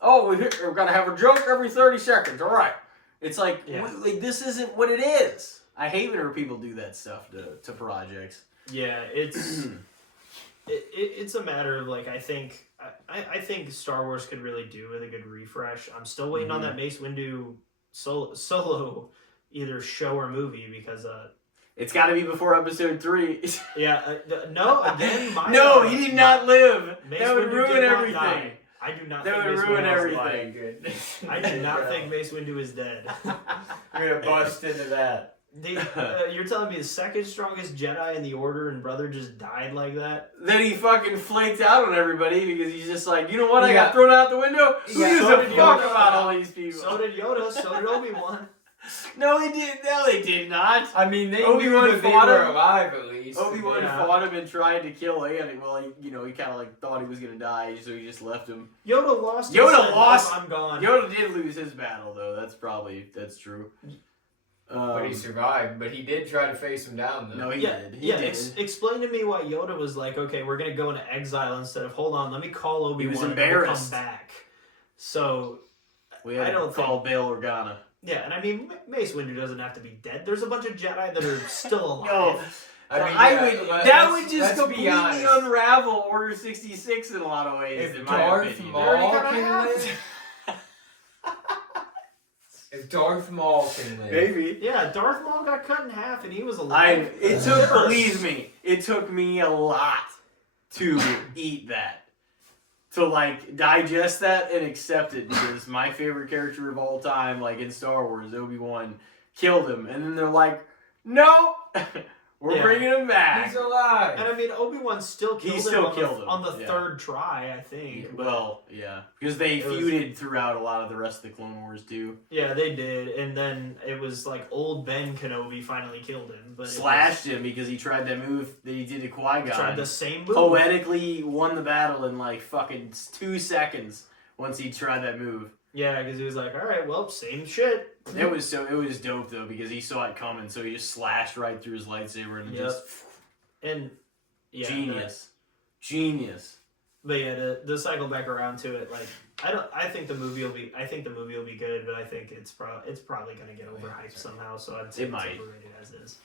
Oh, we're gonna have a joke every 30 seconds, alright. It's like, like, this isn't what it is. I hate whenever people do that stuff to projects. Yeah, it's a matter of, like, I think Star Wars could really do with a good refresh. I'm still waiting on that Mace Windu solo either show or movie, because it's got to be before episode 3. No, again, no, he did not live. Mace That would Windu ruin did not everything. die. I do not think That would Mace ruin Windu everything. I do not think Mace Windu is dead. You're gonna bust into that. You're telling me the second strongest Jedi in the Order and brother just died like that? Then he fucking flaked out on everybody because he's just like, you know what? I Yeah. got thrown out the window. Who Yeah, gives so a did fuck Yoda. about all these people? So did Yoda. So did Obi-Wan. No, he did. No, they did not. I mean, they Obi-Wan knew that they fought were him. alive at least. Obi-Wan Yeah. fought him and tried to kill Anakin. Well, he kind of like thought he was gonna die, so he just left him. Yoda lost. Yoda and said, lost. I'm gone. Yoda did lose his battle, though. That's true. But he survived. But he did try to face him down, though. No, he Yeah, did. He yeah. did. Explain to me why Yoda was like, okay, we're gonna go into exile instead of hold on, let me call Obi-Wan. was and we'll embarrassed. come back. So We had I to don't call Bail Organa. yeah, and I mean Mace Windu doesn't have to be dead. There's a bunch of Jedi that are still alive. No, I mean, that would just let's be completely honest. unravel Order 66 in a lot of ways, If in my Darth opinion. Maul already got can half. live, if Darth Maul can live, Maybe. Yeah, Darth Maul got cut in half and he was alive. Believe me, it took me a lot to eat that. To like digest that and accept it because my favorite character of all time, like in Star Wars, Obi-Wan, killed him. And then they're like, no, we're Yeah. bringing him back. he's alive. And I mean, Obi-Wan still killed him on the yeah. third try, I think. Yeah, but- well, yeah. Because they It was- feuded throughout a lot of the rest of the Clone Wars, too. Yeah, they did, and then it was like old Ben Kenobi finally killed him, but Slashed him because he tried that move that he did to Qui-Gon. tried the same move. Poetically won the battle in like fucking 2 seconds once he tried that move. Yeah, because he was like, all right, well, same shit. It was dope though because he saw it coming, so he just slashed right through his lightsaber and Yep. just And yeah, genius. But yeah, to cycle back around to it, like I think the movie will be good, but I think it's probably gonna get overhyped somehow. So I'd say It it's might. overrated as is.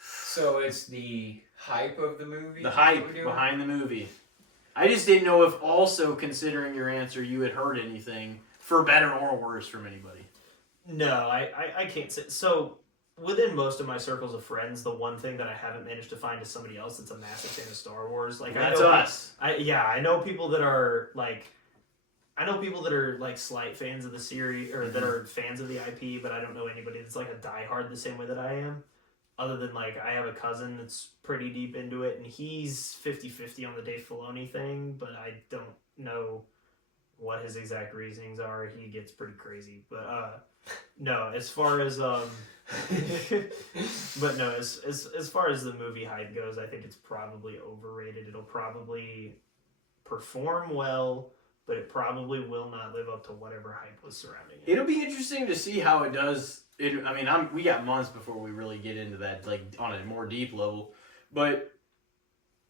So it's the hype of the movie. The that hype we're doing? behind the movie. I just didn't know if also considering your answer you had heard anything for better or worse from anybody. No, I can't say. So within most of my circles of friends, the one thing that I haven't managed to find is somebody else that's a massive fan of Star Wars. Like That's I know, us. I know people that are like. I know people that are like slight fans of the series or that are fans of the IP, but I don't know anybody that's like a diehard the same way that I am. Other than like I have a cousin that's pretty deep into it and he's 50-50 on the Dave Filoni thing, but I don't know what his exact reasonings are. He gets pretty crazy. But no, as far as but no, as far as the movie hype goes, I think it's probably overrated. It'll probably perform well, but it probably will not live up to whatever hype was surrounding it. It'll be interesting to see how it does. We got months before we really get into that, like on a more deep level. But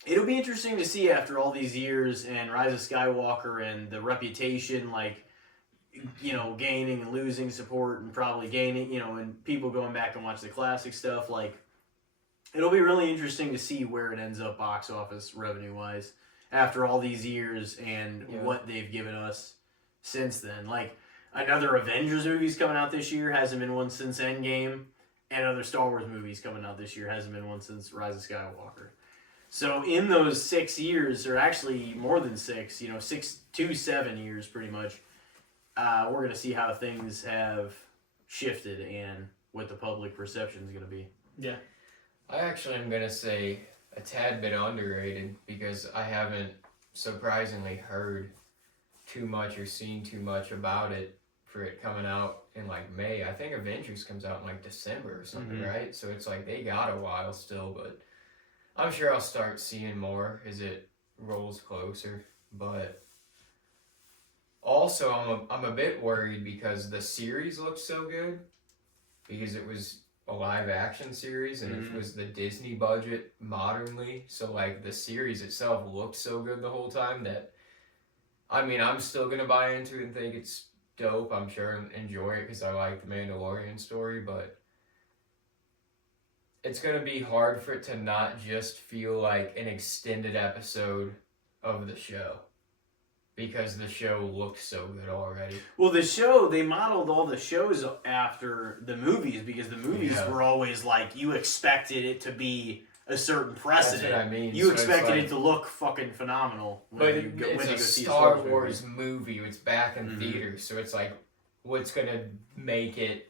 it'll be interesting to see after all these years and Rise of Skywalker and the reputation, like, gaining and losing support and probably gaining, and people going back and watch the classic stuff. Like, it'll be really interesting to see where it ends up box office revenue wise after all these years and what they've given us since then. Like, another Avengers movie's coming out this year, hasn't been one since Endgame, and other Star Wars movies coming out this year, hasn't been one since Rise of Skywalker. So in those 6 years, or actually more than 6, 6 to 7 years pretty much, we're going to see how things have shifted and what the public perception is going to be. Yeah. I actually am going to say a tad bit underrated because I haven't surprisingly heard too much or seen too much about it for it coming out in like May. I think Avengers comes out in like December or something, right? So it's like they got a while still, but I'm sure I'll start seeing more as it rolls closer. But also I'm a bit worried because the series looks so good because it was a live action series and it was the Disney budget modernly, so like the series itself looked so good the whole time that I'm still gonna buy into it and think it's dope, I'm sure, and enjoy it because I like the Mandalorian story, but it's gonna be hard for it to not just feel like an extended episode of the show because the show looks so good already. Well, they modeled all the shows after the movies because the movies were always like, you expected it to be a certain precedent. That's what I mean. You So expected like, it to look fucking phenomenal. But you go it's a see Star movie. Wars movie. It's back in theaters, so it's like, what's gonna make it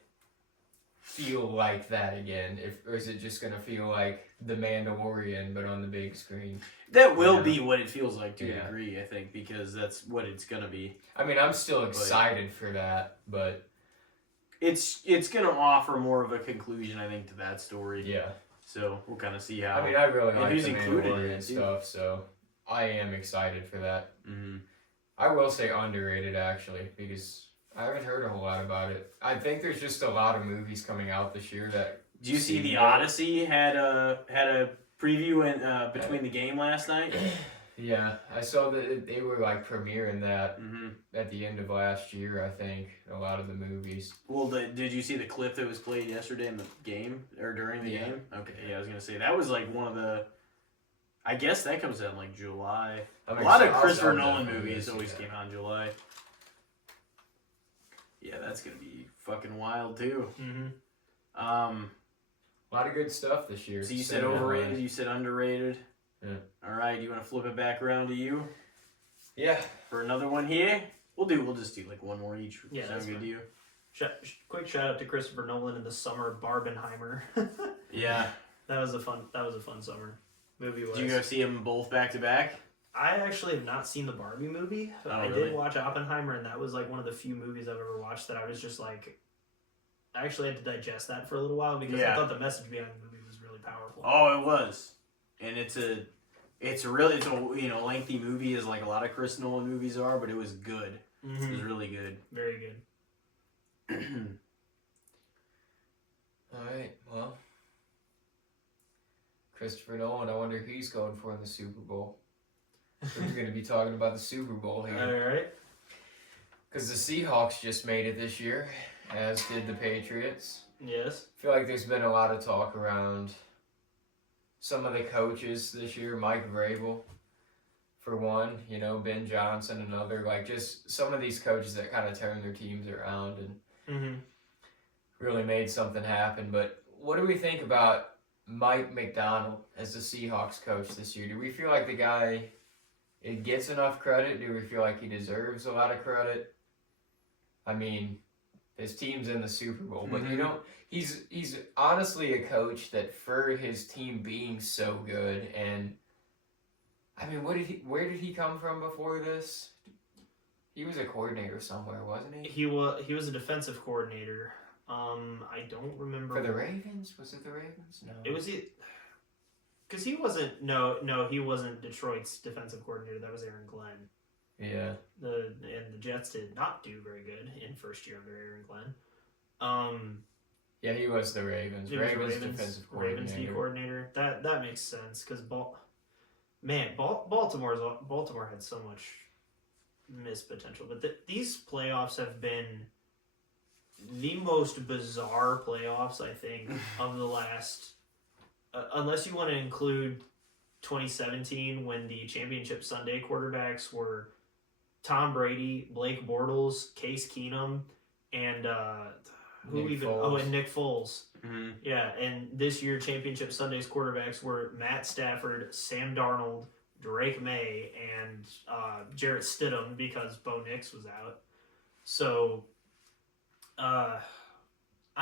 feel like that again? Or is it just gonna feel like the Mandalorian but on the big screen? That will Yeah. be what it feels like to a Yeah. degree, I think, because that's what it's gonna be. I mean, I'm still excited for that, but It's gonna offer more of a conclusion, I think, to that story. yeah. So we'll kind of see how. I mean, I really and like who's the included in Mandalorian it, too. stuff, so I am excited for that. Mm-hmm. I will say underrated, actually, because I haven't heard a whole lot about it. I think there's just a lot of movies coming out this year that... Did you see seem the good. Odyssey had a preview in between the game last night? Yeah, I saw that they were like premiering that Mm-hmm. at the end of last year, I think, a lot of the movies. Well, did you see the clip that was played yesterday in the game or during the Yeah. game? Okay, yeah, I was gonna say that was like one of the. I guess that comes out in like July. I'm A lot of excited- Christopher I'll Nolan definitely movies see always that. came out in July. Yeah, that's gonna be fucking wild too. Mm-hmm. A lot of good stuff this year. So you said Cinema overrated, wise. you said underrated. Yeah. All right, you want to flip it back around to you Yeah. for another one here? We'll just do like one more each. Yeah, Sound that's good fine. to you? Quick shout out to Christopher Nolan and the summer Barbenheimer. Yeah. That was a fun summer movie. Did you go see them both back to back? I actually have not seen the Barbie movie. Oh, I really? did watch Oppenheimer, and that was like one of the few movies I've ever watched that I was just like, I actually had to digest that for a little while because Yeah. I thought the message behind the movie was really powerful. Oh, it was, and it's a lengthy movie as like a lot of Chris Nolan movies are, but it was good. It was really good. Very good. Alright, well. Christopher Nolan, I wonder who he's going for in the Super Bowl. We're going to be talking about the Super Bowl here. All right. Because the Seahawks just made it this year, as did the Patriots. Yes. I feel like there's been a lot of talk around some of the coaches this year. Mike Vrabel, for one, Ben Johnson, another. Like, just some of these coaches that kind of turned their teams around and really made something happen. But what do we think about Mike MacDonald as the Seahawks coach this year? Do we feel like the guy gets enough credit? Do we feel like he deserves a lot of credit? I mean, his team's in the Super Bowl, but he's honestly a coach that for his team being so good, and I mean, where did he come from before this? He was a coordinator somewhere, wasn't he? He was a defensive coordinator. I don't remember. For the Ravens? Was it the Ravens? No. It was it. Because he wasn't. No, he wasn't Detroit's defensive coordinator. That was Aaron Glenn. Yeah. The Jets did not do very good in first year under Aaron Glenn. Yeah, he was the Ravens. He was Ravens defensive coordinator. Ravens D coordinator. That makes sense because Baltimore had so much missed potential, but these playoffs have been the most bizarre playoffs I think of the last. Unless you want to include 2017 when the championship Sunday quarterbacks were Tom Brady, Blake Bortles, Case Keenum, and Nick Foles. Mm-hmm. Yeah, and this year championship Sunday's quarterbacks were Matt Stafford, Sam Darnold, Drake May, and Jarrett Stidham because Bo Nix was out. So, I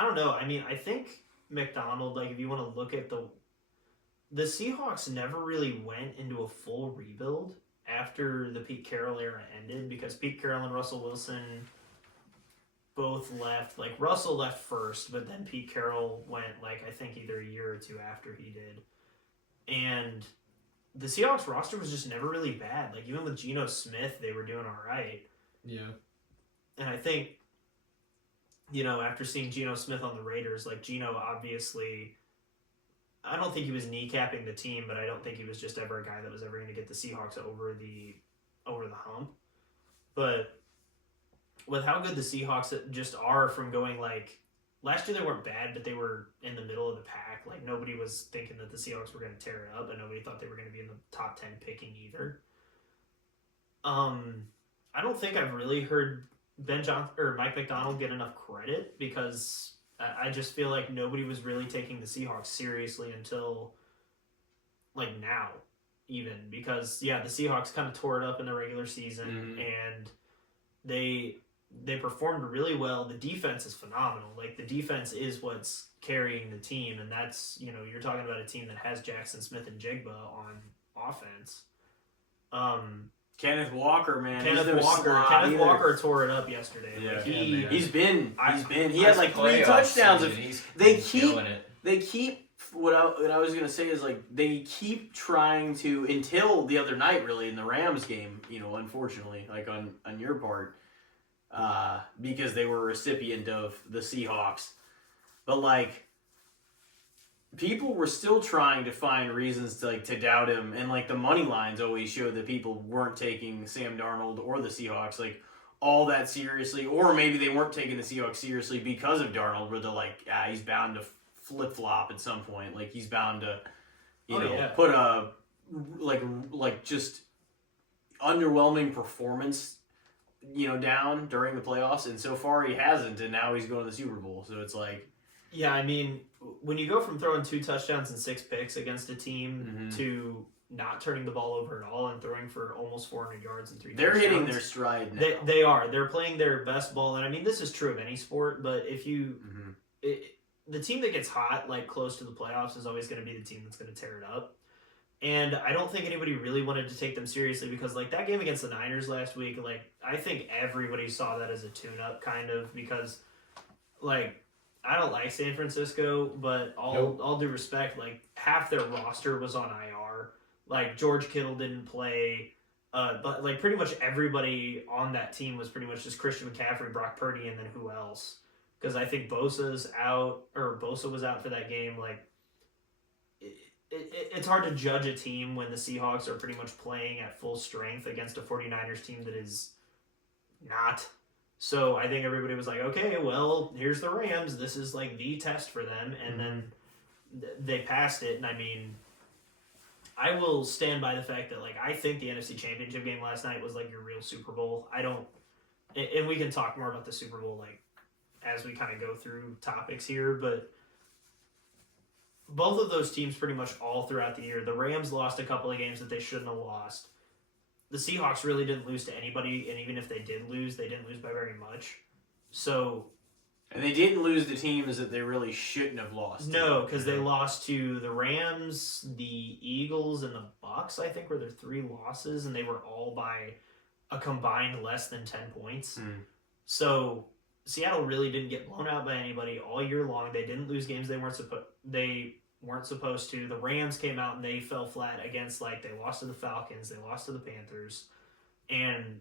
don't know. I mean, I think McDonald, like if you want to look at the Seahawks never really went into a full rebuild after the Pete Carroll era ended because Pete Carroll and Russell Wilson both left. Like Russell left first, but then Pete Carroll went like I think either a year or two after he did. And the Seahawks roster was just never really bad. Like even with Geno Smith, they were doing all right. Yeah. And I think, after seeing Geno Smith on the Raiders, like Geno obviously, I don't think he was kneecapping the team, but I don't think he was just ever a guy that was ever going to get the Seahawks over the hump. But with how good the Seahawks just are from going like, last year they weren't bad, but they were in the middle of the pack. Like nobody was thinking that the Seahawks were going to tear it up, and nobody thought they were going to be in the top 10 picking either. I don't think I've really heard Ben Johnson or Mike MacDonald get enough credit because I just feel like nobody was really taking the Seahawks seriously until like now, even because the Seahawks kind of tore it up in the regular season and they they performed really well. The defense is phenomenal. Like, the defense is what's carrying the team, and that's, you're talking about a team that has Jackson Smith and Jigba on offense. Kenneth Walker, man. Kenneth Walker tore it up yesterday. Yeah, like, he He had like 3 touchdowns. They keep it. what I was gonna say is, like, they keep trying to, until the other night, really, in the Rams game, unfortunately, like on your part, because they were a recipient of the Seahawks, but like, people were still trying to find reasons to doubt him, and like the money lines always showed that people weren't taking Sam Darnold or the Seahawks like all that seriously, or maybe they weren't taking the Seahawks seriously because of Darnold, where they're like, he's bound to flip flop at some point, like he's bound to, put a like just underwhelming performance, down during the playoffs, and so far he hasn't, and now he's going to the Super Bowl, so it's like. Yeah, I mean, when you go from throwing 2 touchdowns and 6 picks against a team to not turning the ball over at all and throwing for almost 400 yards and 3 touchdowns. They're hitting their stride now. They are. They're playing their best ball, and I mean, this is true of any sport, but if you... the team that gets hot, like, close to the playoffs is always going to be the team that's going to tear it up. And I don't think anybody really wanted to take them seriously because, like, that game against the Niners last week, like, I think everybody saw that as a tune-up, kind of, because, like... I don't like San Francisco, but all due respect, like, half their roster was on IR. Like, George Kittle didn't play. But, like, pretty much everybody on that team was pretty much just Christian McCaffrey, Brock Purdy, and then who else? Because I think Bosa was out for that game. Like, it's hard to judge a team when the Seahawks are pretty much playing at full strength against a 49ers team that is not. So I think everybody was like, okay, well, here's the Rams. This is like the test for them. And then they passed it. And I mean, I will stand by the fact that, like, I think the NFC Championship game last night was like your real Super Bowl. And we can talk more about the Super Bowl, like, as we kind of go through topics here. But both of those teams pretty much all throughout the year, the Rams lost a couple of games that they shouldn't have lost. The Seahawks really didn't lose to anybody, and even if they did lose, they didn't lose by very much. So... And they didn't lose the teams that they really shouldn't have lost. No, because they lost to the Rams, the Eagles, and the Bucks, I think, were their 3 losses, and they were all by a combined less than 10 points. So Seattle really didn't get blown out by anybody all year long. They didn't lose games they weren't supposed to. The Rams came out and they fell flat against, like, they lost to the Falcons, they lost to the Panthers, and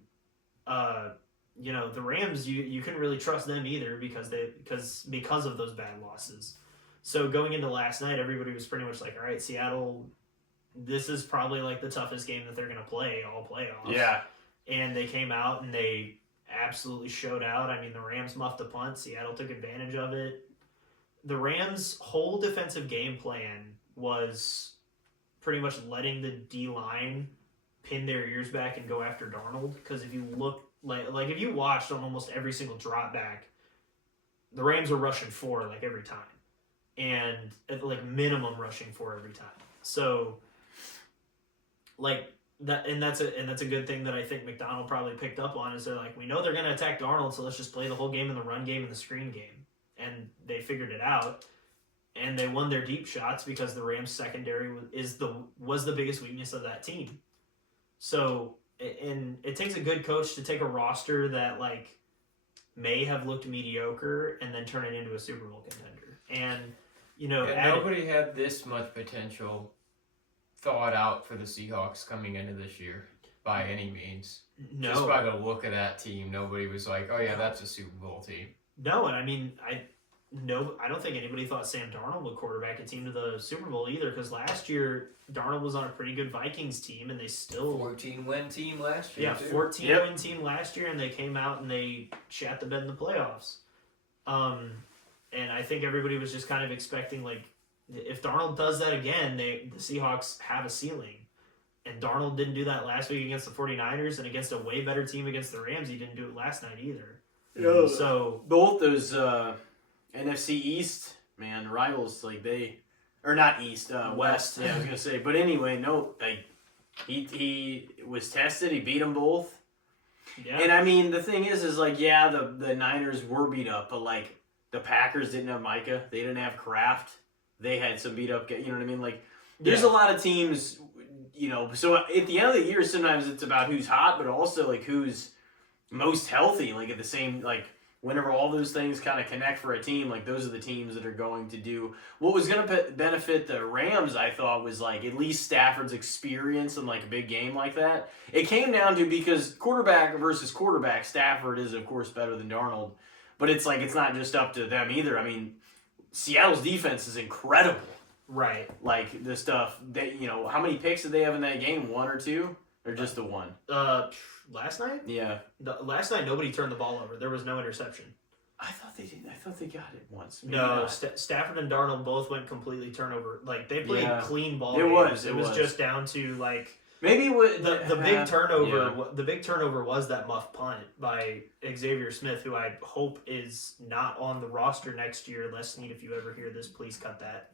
the Rams, you couldn't really trust them either because of those bad losses. So going into last night, everybody was pretty much like, all right, Seattle, this is probably like the toughest game that they're going to play all playoffs. Yeah. And they came out and they absolutely showed out. I mean, the Rams muffed a punt. Seattle took advantage of it. The Rams' whole defensive game plan was pretty much letting the D-line pin their ears back and go after Darnold. Because if you look, like if you watched on almost every single drop back, the Rams were rushing 4 like every time. And like minimum rushing 4 every time. So like that, and that's a good thing that I think MacDonald probably picked up on, is they're like, we know they're going to attack Darnold, so let's just play the whole game in the run game and the screen game. And they figured it out, and they won their deep shots because the Rams secondary was the biggest weakness of that team. So, and it takes a good coach to take a roster that, like, may have looked mediocre and then turn it into a Super Bowl contender. And nobody had this much potential thought out for the Seahawks coming into this year by any means. No, just by the look of that team, nobody was like, "Oh yeah, that's a Super Bowl team." No, and I mean, I don't think anybody thought Sam Darnold would quarterback a team to the Super Bowl either, because last year Darnold was on a pretty good Vikings team, and they still 14-win team last year. Yeah, 14-win team last year, and they came out and they shat the bed in the playoffs. And I think everybody was just kind of expecting, like, if Darnold does that again, the Seahawks have a ceiling. And Darnold didn't do that last week against the 49ers, and against a way better team against the Rams, he didn't do it last night either. Yeah. So both those NFC East, man, rivals, like not East, West. Yeah, I was gonna say, but anyway, no, like he was tested. He beat them both. Yeah. And I mean, the thing is like, yeah, the Niners were beat up, but like the Packers didn't have Micah, they didn't have Kraft, they had some beat up. You know what I mean? Like, there's a lot of teams. So at the end of the year, sometimes it's about who's hot, but also like who's most healthy. Like at the same, like whenever all those things kind of connect for a team, like those are the teams that are going to do what was going to benefit the Rams. I thought was like at least Stafford's experience in like a big game like that. It came down to, because quarterback versus quarterback, Stafford is of course better than Darnold, but it's like it's not just up to them either. I mean, Seattle's defense is incredible. Right. Like the stuff that how many picks did they have in that game? 1 or 2, or just the one? Last night? Yeah. Last night nobody turned the ball over. There was no interception. I thought they did. I thought they got it once. Maybe No, not. Stafford and Darnold both went completely turnover. Like they played clean ball It games. was. It was just down to like Maybe the big turnover. Yeah. The big turnover was that muff punt by Xavier Smith, who I hope is not on the roster next year. Les Snead, if you ever hear this, please cut that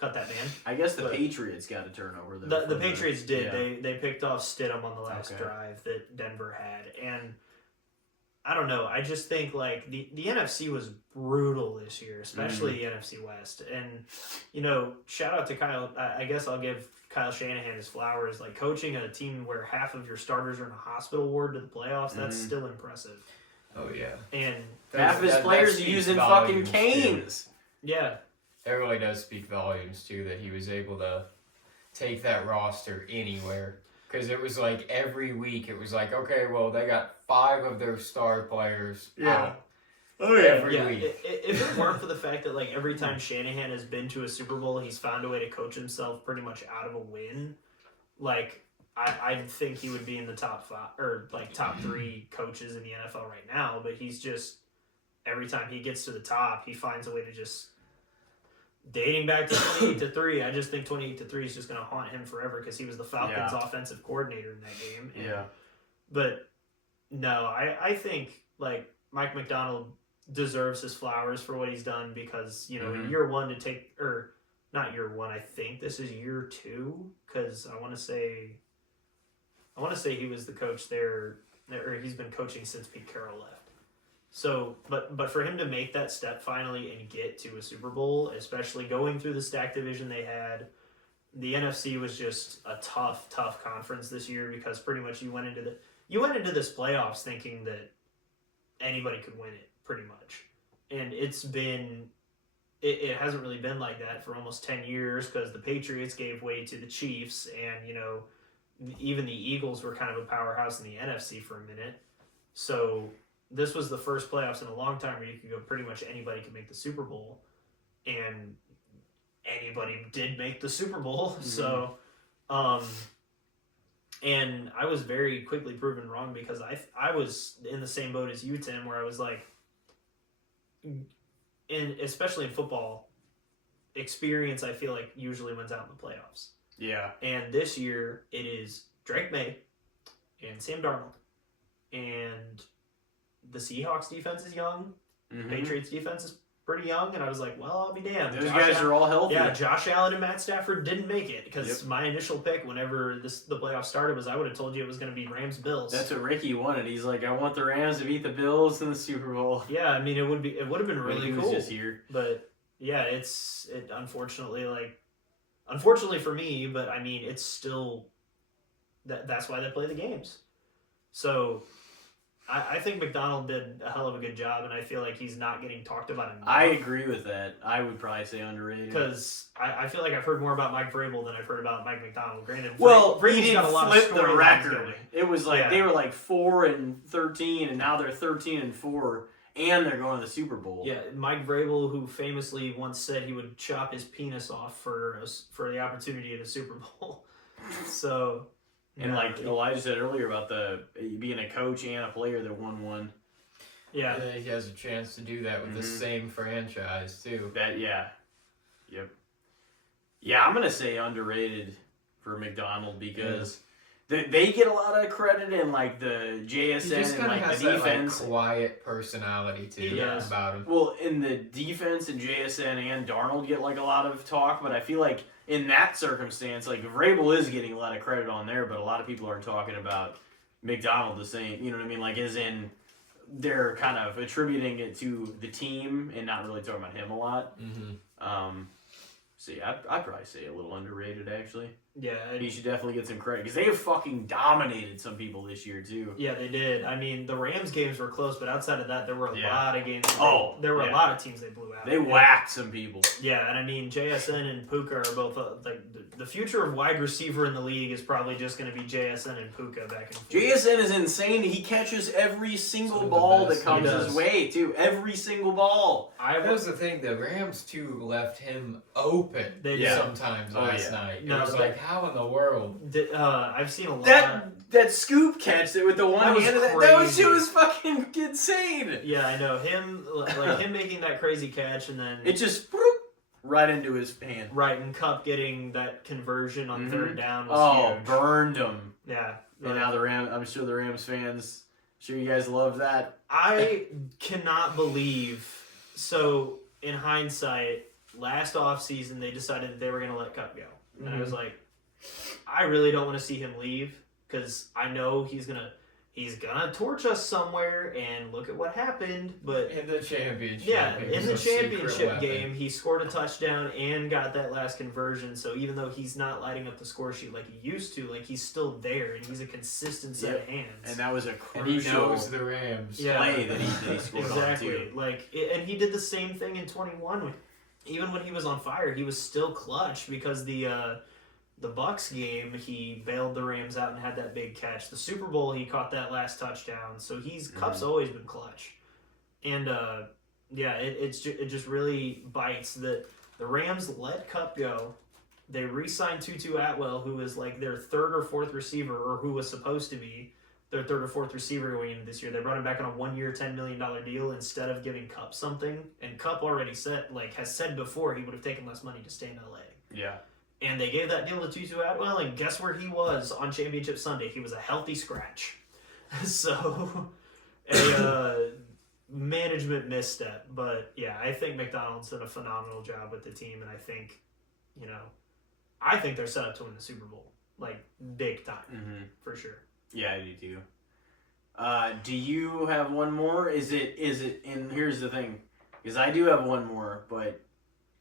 man. I guess the Patriots got a turnover though. The Patriots did. Yeah. They picked off Stidham on the last drive that Denver had, and I don't know. I just think like the NFC was brutal this year, especially the NFC West. And shout out to Kyle. I guess I'll give Kyle Shanahan his flowers. Like coaching a team where half of your starters are in a hospital ward to the playoffs, that's still impressive. Oh yeah. And half of his players are using fucking canes. Yeah. It really does speak volumes too that he was able to take that roster anywhere. Because it was like every week it was like, okay, well they got 5 of their star players out. Oh Every week. If it weren't for the fact that like every time Shanahan has been to a Super Bowl, he's found a way to coach himself pretty much out of a win. Like I think he would be in the top 5 or like top 3 coaches in the NFL right now. But he's just every time he gets to the top, he finds a way to just. Dating back to 28-3, I just think 28-3 is just going to haunt him forever because he was the Falcons' offensive coordinator in that game. And, but no, I think like Mike MacDonald deserves his flowers for what he's done because in year 1 to take or not year 1, I think this is year 2 because I want to say he was the coach there or he's been coaching since Pete Carroll left. So, but for him to make that step finally and get to a Super Bowl, especially going through the stacked division they had, the NFC was just a tough conference this year because pretty much you went into this playoffs thinking that anybody could win it pretty much, and it hasn't really been like that for almost 10 years because the Patriots gave way to the Chiefs and even the Eagles were kind of a powerhouse in the NFC for a minute, so. This was the first playoffs in a long time where you could go pretty much anybody could make the Super Bowl, and anybody did make the Super Bowl. So, and I was very quickly proven wrong because I was in the same boat as you, Tim, where I was like, especially in football, experience I feel like usually wins out in the playoffs. Yeah. And this year it is Drake Maye and Sam Darnold and. The Seahawks defense is young. Patriots defense is pretty young. And I was like, well, I'll be damned. Those guys are all healthy. Yeah, Josh Allen and Matt Stafford didn't make it because my initial pick whenever the playoffs started was I would have told you it was going to be Rams-Bills. That's what Ricky wanted. He's like, I want the Rams to beat the Bills in the Super Bowl. Yeah, I mean, it would have been really cool. Just here. But yeah, it unfortunately for me, but I mean, it's still that's why they play the games. So I think MacDonald did a hell of a good job, and I feel like he's not getting talked about enough. I agree with that. I would probably say underrated. Because I feel like I've heard more about Mike Vrabel than I've heard about Mike MacDonald. Granted, he did got a lot flip of the record. going. It was like they were like 4-13, and now they're 13-4, and they're going to the Super Bowl. Yeah, Mike Vrabel, who famously once said he would chop his penis off for the opportunity at a Super Bowl. So... And like Elijah said earlier about being a coach and a player that won one. Yeah. He has a chance to do that with the same franchise too. Yep. Yeah, I'm gonna say underrated for MacDonald because they get a lot of credit in like the JSN and like has the defense. That, like, quiet personality too about him. Well, in the defense and JSN and Darnold get like a lot of talk, but I feel like in that circumstance, like Vrabel is getting a lot of credit on there, but a lot of people aren't talking about MacDonald the same. You know what I mean? Like, as in, they're kind of attributing it to the team and not really talking about him a lot. Mm-hmm. See, I'd probably say a little underrated, actually. Yeah. He should definitely get some credit because they have fucking dominated some people this year, too. Yeah, they did. I mean, the Rams games were close, but outside of that, there were a lot of games. There were a lot of teams they blew out. They whacked some people. Yeah, and I mean, JSN and Puka are both like the future of wide receiver in the league is probably just going to be JSN and Puka back and forth. JSN is insane. He catches every single ball that comes his way, too. Every single ball. That was the thing. The Rams, too, left him open sometimes last night. It was like, how in the world? I've seen a lot. That scoop catch with the one hand, that was fucking insane. Yeah, I know him. Like him making that crazy catch, and then it just right into his hand. Right, and Kupp getting that conversion on third down was huge. Burned him. Yeah, and now I'm sure the Rams fans. Sure, you guys love that. I cannot believe. So in hindsight, last offseason they decided that they were going to let Kupp go, and I was like, I really don't want to see him leave because I know he's gonna torch us somewhere, and look at what happened. But in the championship, in the championship game, he scored a touchdown and got that last conversion. So even though he's not lighting up the score sheet like he used to, like he's still there, and he's a consistent set of hands. And that was a crucial and he knows the Rams play that he scored exactly. on too. And he did the same thing in 21. Even when he was on fire, he was still clutch because the Bucs game, he bailed the Rams out and had that big catch. The Super Bowl, he caught that last touchdown. So Kupp's always been clutch. And it just really bites that the Rams let Kupp go. They re-signed Tutu Atwell, who is like their third or fourth receiver, or who was supposed to be their third or fourth receiver going into this year. They brought him back on a 1 year, $10 million deal instead of giving Kupp something. And Kupp already has said before he would have taken less money to stay in LA. Yeah. And they gave that deal to Tutu Atwell, and guess where he was on Championship Sunday? He was a healthy scratch. So, a management misstep. But, yeah, I think MacDonald's done a phenomenal job with the team, and I think, they're set up to win the Super Bowl. Like, big time, for sure. Yeah, I do too. Do you have one more? Is it, and here's the thing, because I do have one more, but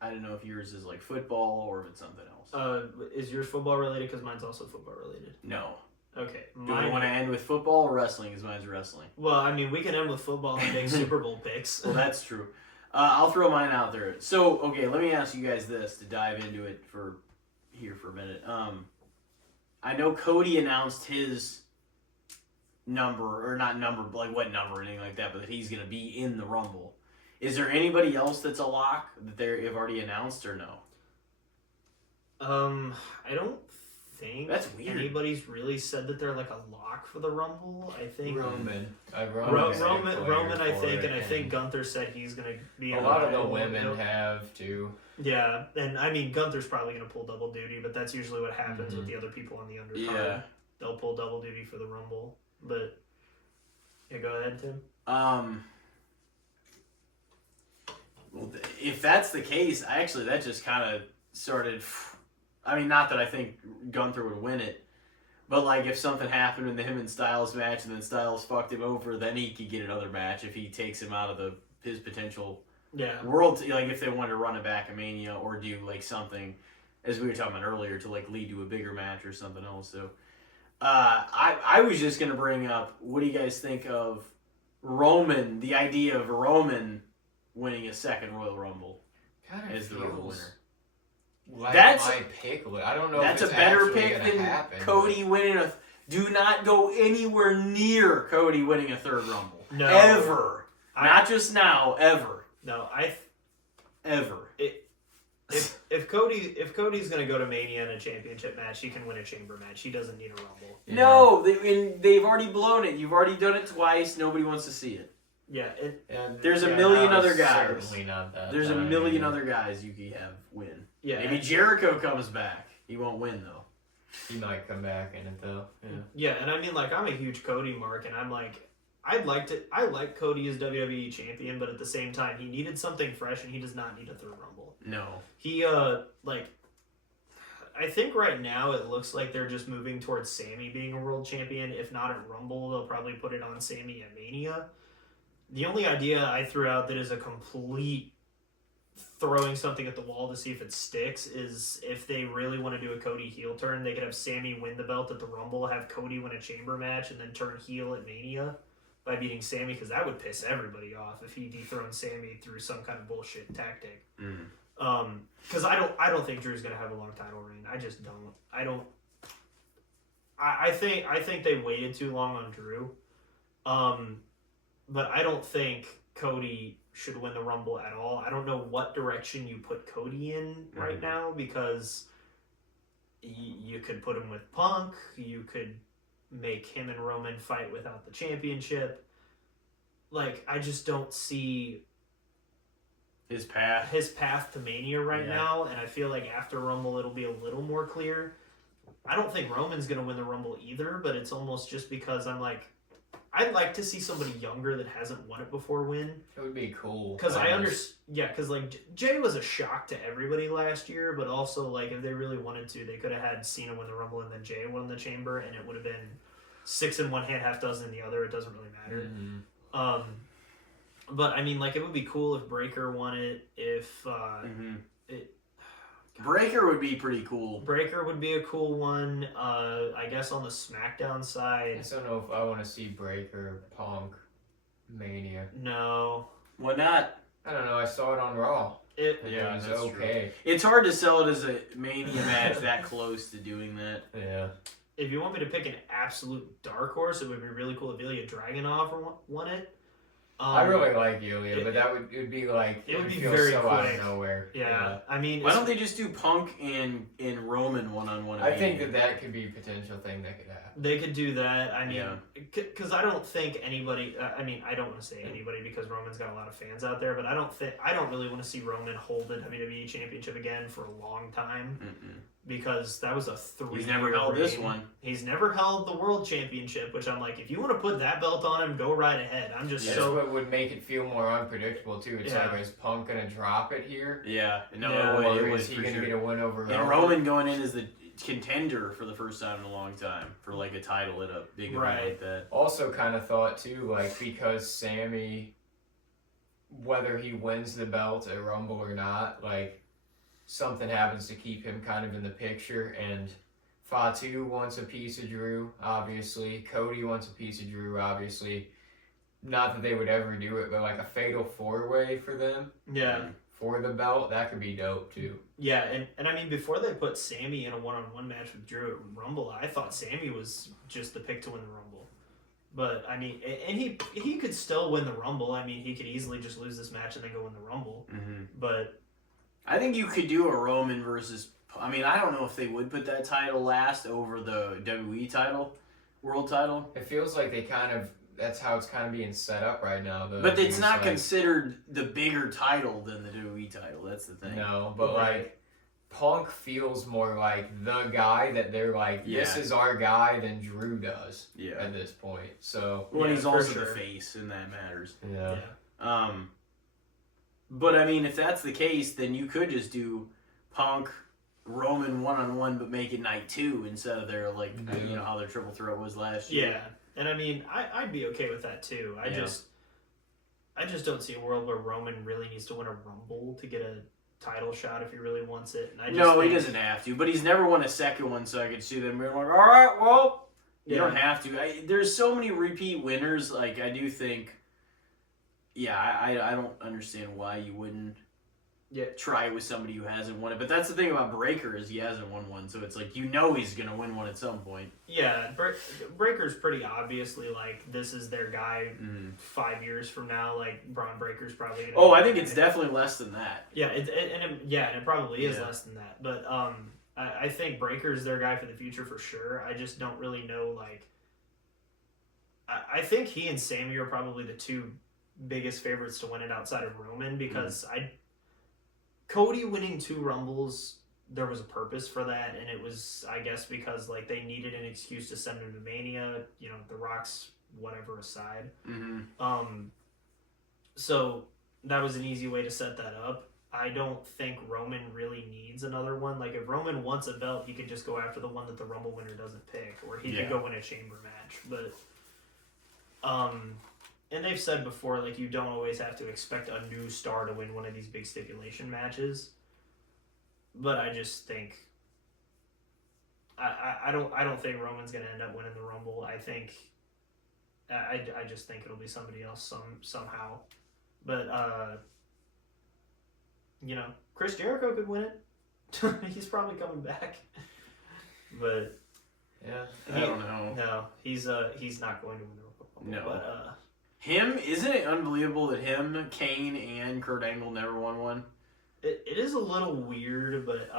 I don't know if yours is like football or if it's something else. Is yours football related? Because mine's also football related. No. Okay. Do we want to end with football or wrestling? Because mine's wrestling. Well, I mean, we can end with football and make Super Bowl picks. Well, that's true. I'll throw mine out there. So, okay, let me ask you guys this to dive into it for a minute. I know Cody announced his number, or not number, like what number or anything like that, but that he's going to be in the Rumble. Is there anybody else that's a lock that they have already announced or no? I don't think that's weird. Anybody's really said that they're like a lock for the Rumble. I think Roman, I think, and I think Gunther said he's gonna be. A lot of the women have too. Yeah, and I mean Gunther's probably gonna pull double duty, but that's usually what happens with the other people on the undercard. Yeah, they'll pull double duty for the Rumble. But yeah, go ahead, Tim. Well, if that's the case, that just kind of started. I mean, not that I think Gunther would win it, but like if something happened in the him and Styles match and then Styles fucked him over, then he could get another match if he takes him out of his potential world. Like if they wanted to run it back at Mania or do like something, as we were talking about earlier, to like lead to a bigger match or something else. So I was just gonna bring up, what do you guys think of Roman? The idea of Roman winning a second Royal Rumble as the Rumble winner. Like that's my pick. I don't know. That's if it's a better actually pick than happen, Cody winning do not go anywhere near Cody winning a third Rumble. No. Ever. Not just now. Ever. No. Ever. If Cody's gonna go to Mania in a championship match, he can win a chamber match. He doesn't need a Rumble. Yeah. No, they've already blown it. You've already done it twice. Nobody wants to see it. Yeah, there's a million other guys. Certainly not that. There's a million other guys you can have win. Yeah, maybe Jericho comes back. He won't win though. He might come back in it though. Yeah, and I mean, like, I'm a huge Cody mark, and I'm like, I like Cody as WWE champion, but at the same time, he needed something fresh, and he does not need a third Rumble. No. He I think right now it looks like they're just moving towards Sammy being a world champion. If not at Rumble, they'll probably put it on Sammy at Mania. The only idea I threw out that is a complete throwing something at the wall to see if it sticks is if they really want to do a Cody heel turn, they could have Sammy win the belt at the Rumble, have Cody win a chamber match, and then turn heel at Mania by beating Sammy, because that would piss everybody off if he dethroned Sammy through some kind of bullshit tactic. Because I don't think Drew's gonna have a long title reign. I just don't. I think they waited too long on Drew. But I don't think Cody should win the Rumble at all. I don't know what direction you put Cody in right now, because you could put him with Punk. You could make him and Roman fight without the championship. Like, I just don't see his path to Mania right now, and I feel like after Rumble it'll be a little more clear. I don't think Roman's going to win the Rumble either, but it's almost just because I'm like, I'd like to see somebody younger that hasn't won it before win. It would be cool. Because because like Jay was a shock to everybody last year, but also like if they really wanted to, they could have had Cena win the Rumble and then Jay won the Chamber, and it would have been 6 in one hand, half dozen in the other. It doesn't really matter. But I mean, like, it would be cool if Breaker won it. If Breaker would be pretty cool. Breaker would be a cool one. I guess on the SmackDown I side. just don't know if I want to see Breaker, Punk, Mania. No. Why not? I don't know. I saw it on Raw. It was that's okay. True. It's hard to sell it as a Mania match that close to doing that. Yeah. If you want me to pick an absolute dark horse, it would be really cool if Ilya Dragunov won it. I really like Ilya, but it would be like it would be feel very so quick. out of nowhere. Yeah. I mean, why don't they just do Punk and Roman one-on-one? I think that could be a potential thing that could happen. They could do that. I mean, because I don't think anybody. I mean, I don't want to say anybody because Roman's got a lot of fans out there, but I don't really want to see Roman hold the WWE Championship again for a long time. Because that was a 3 He's never held this one. He's never held the World Championship, which I'm like, if you want to put that belt on him, go right ahead. I'm just That's what would make it feel more unpredictable too. It's like, is Punk gonna drop it here? Yeah. No, or is he gonna get a win over Roman? And Roman going in as the contender for the first time in a long time for like a title at a big event like that. Also, kind of thought too, like, because Sammy, whether he wins the belt at Rumble or not, like, something happens to keep him kind of in the picture, and Fatu wants a piece of Drew, obviously. Cody wants a piece of Drew, obviously. Not that they would ever do it, but like a fatal 4-way for them. Yeah. For the belt, that could be dope too. Yeah, and I mean, before they put Sammy in a one-on-one match with Drew at Rumble, I thought Sammy was just the pick to win the Rumble. But, I mean, and he could still win the Rumble. I mean, he could easily just lose this match and then go win the Rumble. But I think you could do a Roman versus... I mean, I don't know if they would put that title last over the WWE title, world title. It feels like they kind of... That's how it's kind of being set up right now. But it's not considered the bigger title than the WWE title. That's the thing. No, but like Punk feels more like the guy that they're like, this is our guy than Drew does at this point. So he's also the face, and that matters. Yeah. But I mean, if that's the case, then you could just do Punk, Roman one-on-one, but make it night 2 instead of their you know how their triple threat was last year. Yeah. And I mean, I'd be okay with that too. I just don't see a world where Roman really needs to win a Rumble to get a title shot if he really wants it. And he doesn't have to. But he's never won a second one, so I could see them being like, all right, well, you don't have to. There's so many repeat winners. Like, I do think, I don't understand why you wouldn't try it with somebody who hasn't won it. But that's the thing about Breaker is he hasn't won one, so it's like he's going to win one at some point. Yeah, Breaker's pretty obviously like this is their guy 5 years from now. Like Braun Breaker's probably gonna I think it's definitely less than that. Yeah, it probably is less than that. But I think Breaker's their guy for the future for sure. I just don't really know. Like, I think he and Sammy are probably the two biggest favorites to win it outside of Roman because Cody winning 2 Rumbles, there was a purpose for that, and it was, I guess, because like they needed an excuse to send him to Mania, you know, The Rock's whatever aside. So that was an easy way to set that up. I don't think Roman really needs another one. Like, if Roman wants a belt, he could just go after the one that the Rumble winner doesn't pick, or he could go win a chamber match. But, and they've said before, like, you don't always have to expect a new star to win one of these big stipulation matches. But I just think, I don't think Roman's gonna end up winning the Rumble. I think, I just think it'll be somebody else somehow. But, you know, Chris Jericho could win it. He's probably coming back. But yeah, I don't know. No, he's not going to win the Rumble. No. But, Isn't it unbelievable that him, Kane, and Kurt Angle never won one? it is a little weird, but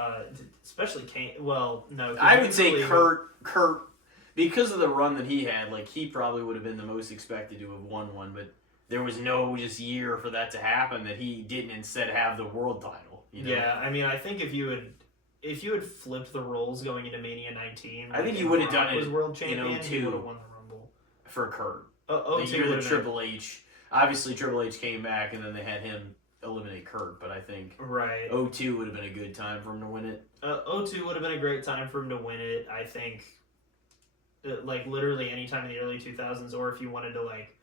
especially Kane. Well, no, I would say Kurt, because of the run that he had, like, he probably would have been the most expected to have won one, but there was no just year for that to happen that he didn't instead have the world title. You know? Yeah, I mean, I think if you had flipped the roles going into Mania 19, I think he would have done it was world champion, in 02 he would have won the Rumble. For Kurt. The year that Triple H, obviously Triple H came back and then they had him eliminate Kurt, but I think right. 02 would have been a good time for him to win it. 02 would have been a great time for him to win it. I think, like, literally any time in the early 2000s, or if you wanted to, like,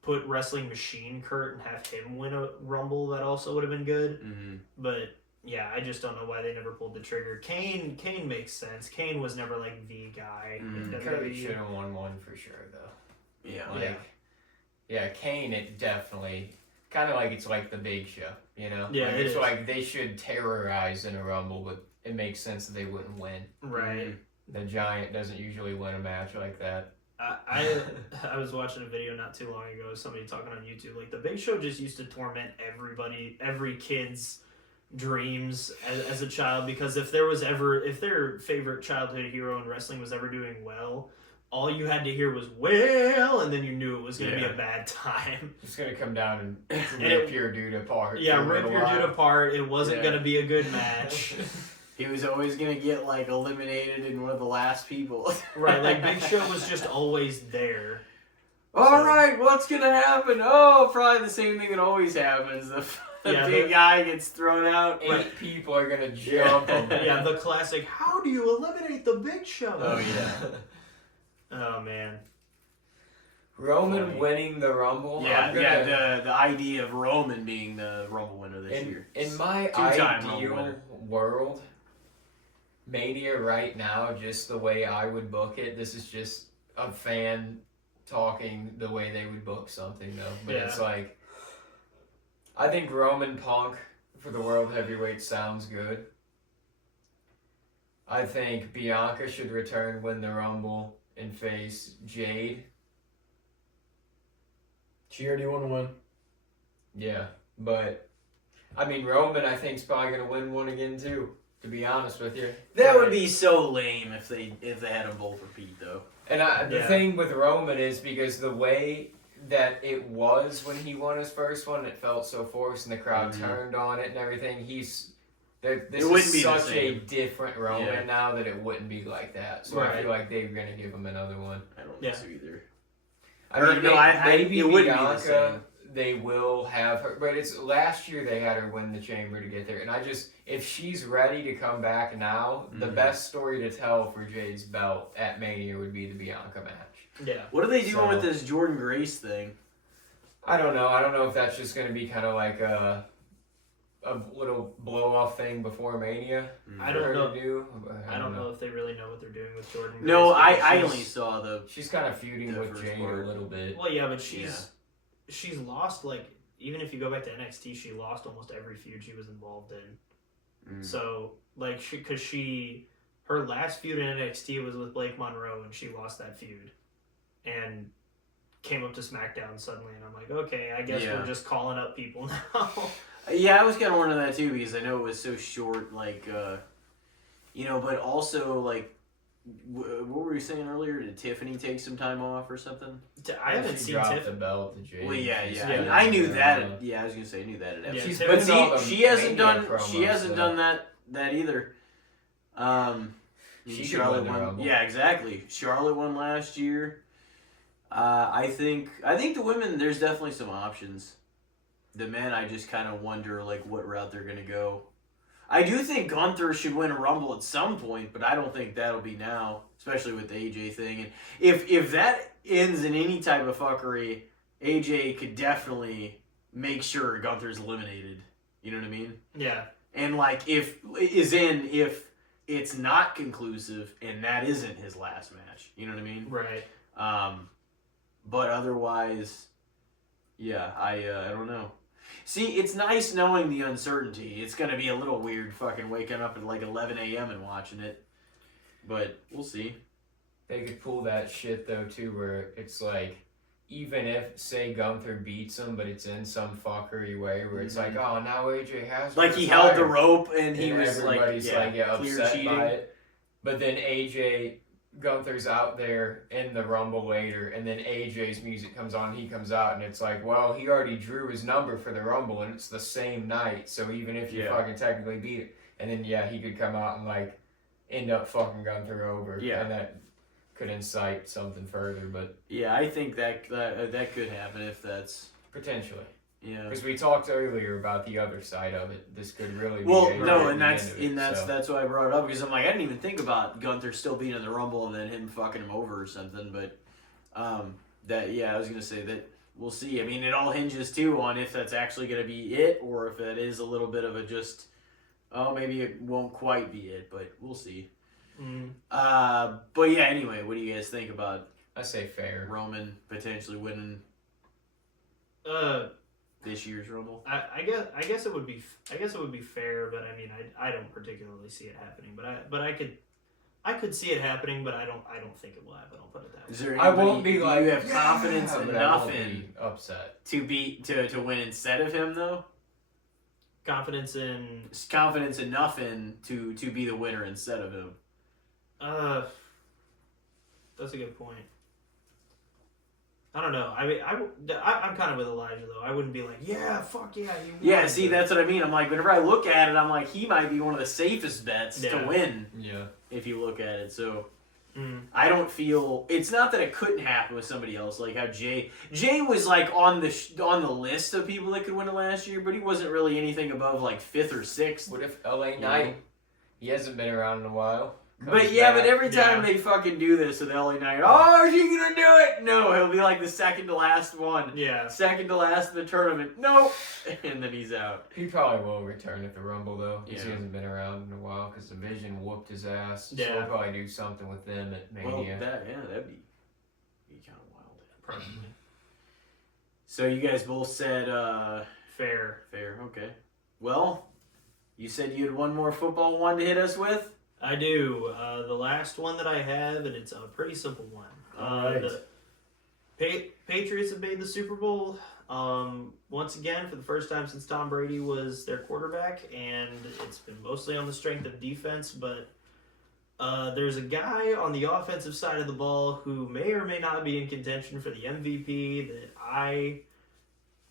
put Wrestling Machine Kurt and have him win a Rumble, that also would have been good. Mm-hmm. But yeah, I just don't know why they never pulled the trigger. Kane makes sense. Kane was never like the guy. In Kurt WWE. should have won one for sure, though. Yeah. Like, yeah, Kane, it definitely kind of like it's like the Big Show, you know? Yeah, like, it it's is. like they should terrorize in a Rumble, but it makes sense that they wouldn't win. Right. The Giant doesn't usually win a match like that. I was watching a video not too long ago, somebody talking on YouTube, like, the Big Show just used to torment every kid's dreams as a child, because if their favorite childhood hero in wrestling was ever doing well, all you had to hear was "well," and then you knew it was going to be a bad time. It's going to come down and rip your dude apart. Yeah, rip your dude apart. It wasn't going to be a good match. He was always going to get, like, eliminated in one of the last people. Right, like, Big Show was just always there. Alright, what's going to happen? Oh, probably the same thing that always happens. The big guy gets thrown out. 8 people are going to jump him. Yeah, the classic, how do you eliminate the Big Show? Oh, yeah. Oh, man. Roman winning the Rumble? The idea of Roman being the Rumble winner this year. In my Two-time ideal world, Mania right now, just the way I would book it, this is just a fan talking the way they would book something, though. But it's like, I think Roman Punk for the World Heavyweight sounds good. I think Bianca should return, win the Rumble, and face Jade. She already won one. Yeah, but I mean, Roman, I think, is probably going to win one again, too, to be honest with you. That would be so lame if they had them both repeat, though. And the thing with Roman is because the way that it was when he won his first one, it felt so forced, and the crowd turned on it and everything. This is such a different Roman now that it wouldn't be like that. So I feel like they're going to give him another one. I don't think so either. I mean, maybe it wouldn't Bianca, be the same. they will have her, but it's last year they had her win the chamber to get there, and if she's ready to come back now, the best story to tell for Jade's belt at Mania would be the Bianca match. Yeah. What are they doing with this Jordan Grace thing? I don't know if that's just going to be kind of like a little blow-off thing before Mania. I don't know. I don't know if they really know what they're doing with Jordan Grace. No, I only saw the... She's kind of feuding with Jade a little bit. Well, yeah, but she's lost, like, even if you go back to NXT, she lost almost every feud she was involved in. So, like, her last feud in NXT was with Blake Monroe, and she lost that feud. And came up to SmackDown suddenly, and I'm like, okay, I guess we're just calling up people now. Yeah, I was kind of wondering that too, because I know it was so short, like, but also, like, what were you saying earlier? Did Tiffany take some time off or something? I haven't seen Tiffany. Tiffany. The belt to Jade. Well, I knew that. I was gonna say I knew that. Yeah, but see, she hasn't done that either. Charlotte won. Yeah, exactly. Charlotte won last year. I think the women. There's definitely some options. the men, I just kind of wonder like what route they're gonna go. I do think Gunther should win a Rumble at some point, but I don't think that'll be now, especially with the AJ thing. And if that ends in any type of fuckery, AJ could definitely make sure Gunther's eliminated. You know what I mean? Yeah. And like if it's not conclusive and that isn't his last match, you know what I mean? Right. But otherwise, yeah, I don't know. See, it's nice knowing the uncertainty. It's gonna be a little weird fucking waking up at like 11 a.m. and watching it, but we'll see. They could pull that shit though too, where it's like, even if say Gunther beats him, but it's in some fuckery way where it's like, oh, now AJ has to Like he retire. held the rope and he And was like, everybody's clear upset cheating. by it. But then Gunther's out there in the Rumble later, and then AJ's music comes on, he comes out, and it's like, well, he already drew his number for the Rumble, and it's the same night, so even if you fucking technically beat it, and then, he could come out and, like, end up fucking Gunther over, and that could incite something further, but... Yeah, I think that could happen if that's... Potentially. Yeah. Because we talked earlier about the other side of it. This could really be... that's why I brought it up, because I'm like, I didn't even think about Gunther still being in the Rumble and then him fucking him over or something, but I was going to say that we'll see. I mean, it all hinges, too, on if that's actually going to be it, or if it is a little bit of a just, maybe it won't quite be it, but we'll see. But yeah, anyway, what do you guys think about I say fair. Roman potentially winning this year's Rumble? I guess it would be fair, but I mean I don't particularly see it happening. But I could see it happening, but I don't think it will happen. I'll put it that way. Is there I won't be do like you have confidence enough in upset to win instead of him though? Confidence enough in to be the winner instead of him. That's a good point. I don't know. I mean, I'm kind of with Elijah though. I wouldn't be like, yeah, fuck yeah, you won. Yeah, see, that's what I mean. I'm like, whenever I look at it, I'm like, he might be one of the safest bets to win. Yeah. If you look at it, so I don't feel. It's not that it couldn't happen with somebody else, like how Jay was like on the list of people that could win it last year, but he wasn't really anything above like 5th or 6th. What if LA Knight? He hasn't been around in a while. But every time they fucking do this with LA Knight, oh, is he gonna do it? No, he'll be like the second to last one. Yeah. Second to last in the tournament. Nope. And then he's out. He probably will return at the Rumble though, because Yeah. he hasn't been around in a while. Because the Vision whooped his ass. Yeah. So he'll probably do something with them at Mania. Well, that'd be kind of wild. Probably. So you guys both said Fair. Okay. Well, you said you had one more football one to hit us with. I do. The last one that I have, and it's a pretty simple one. Alright. The Patriots have made the Super Bowl once again for the first time since Tom Brady was their quarterback, and it's been mostly on the strength of defense, but there's a guy on the offensive side of the ball who may or may not be in contention for the MVP that I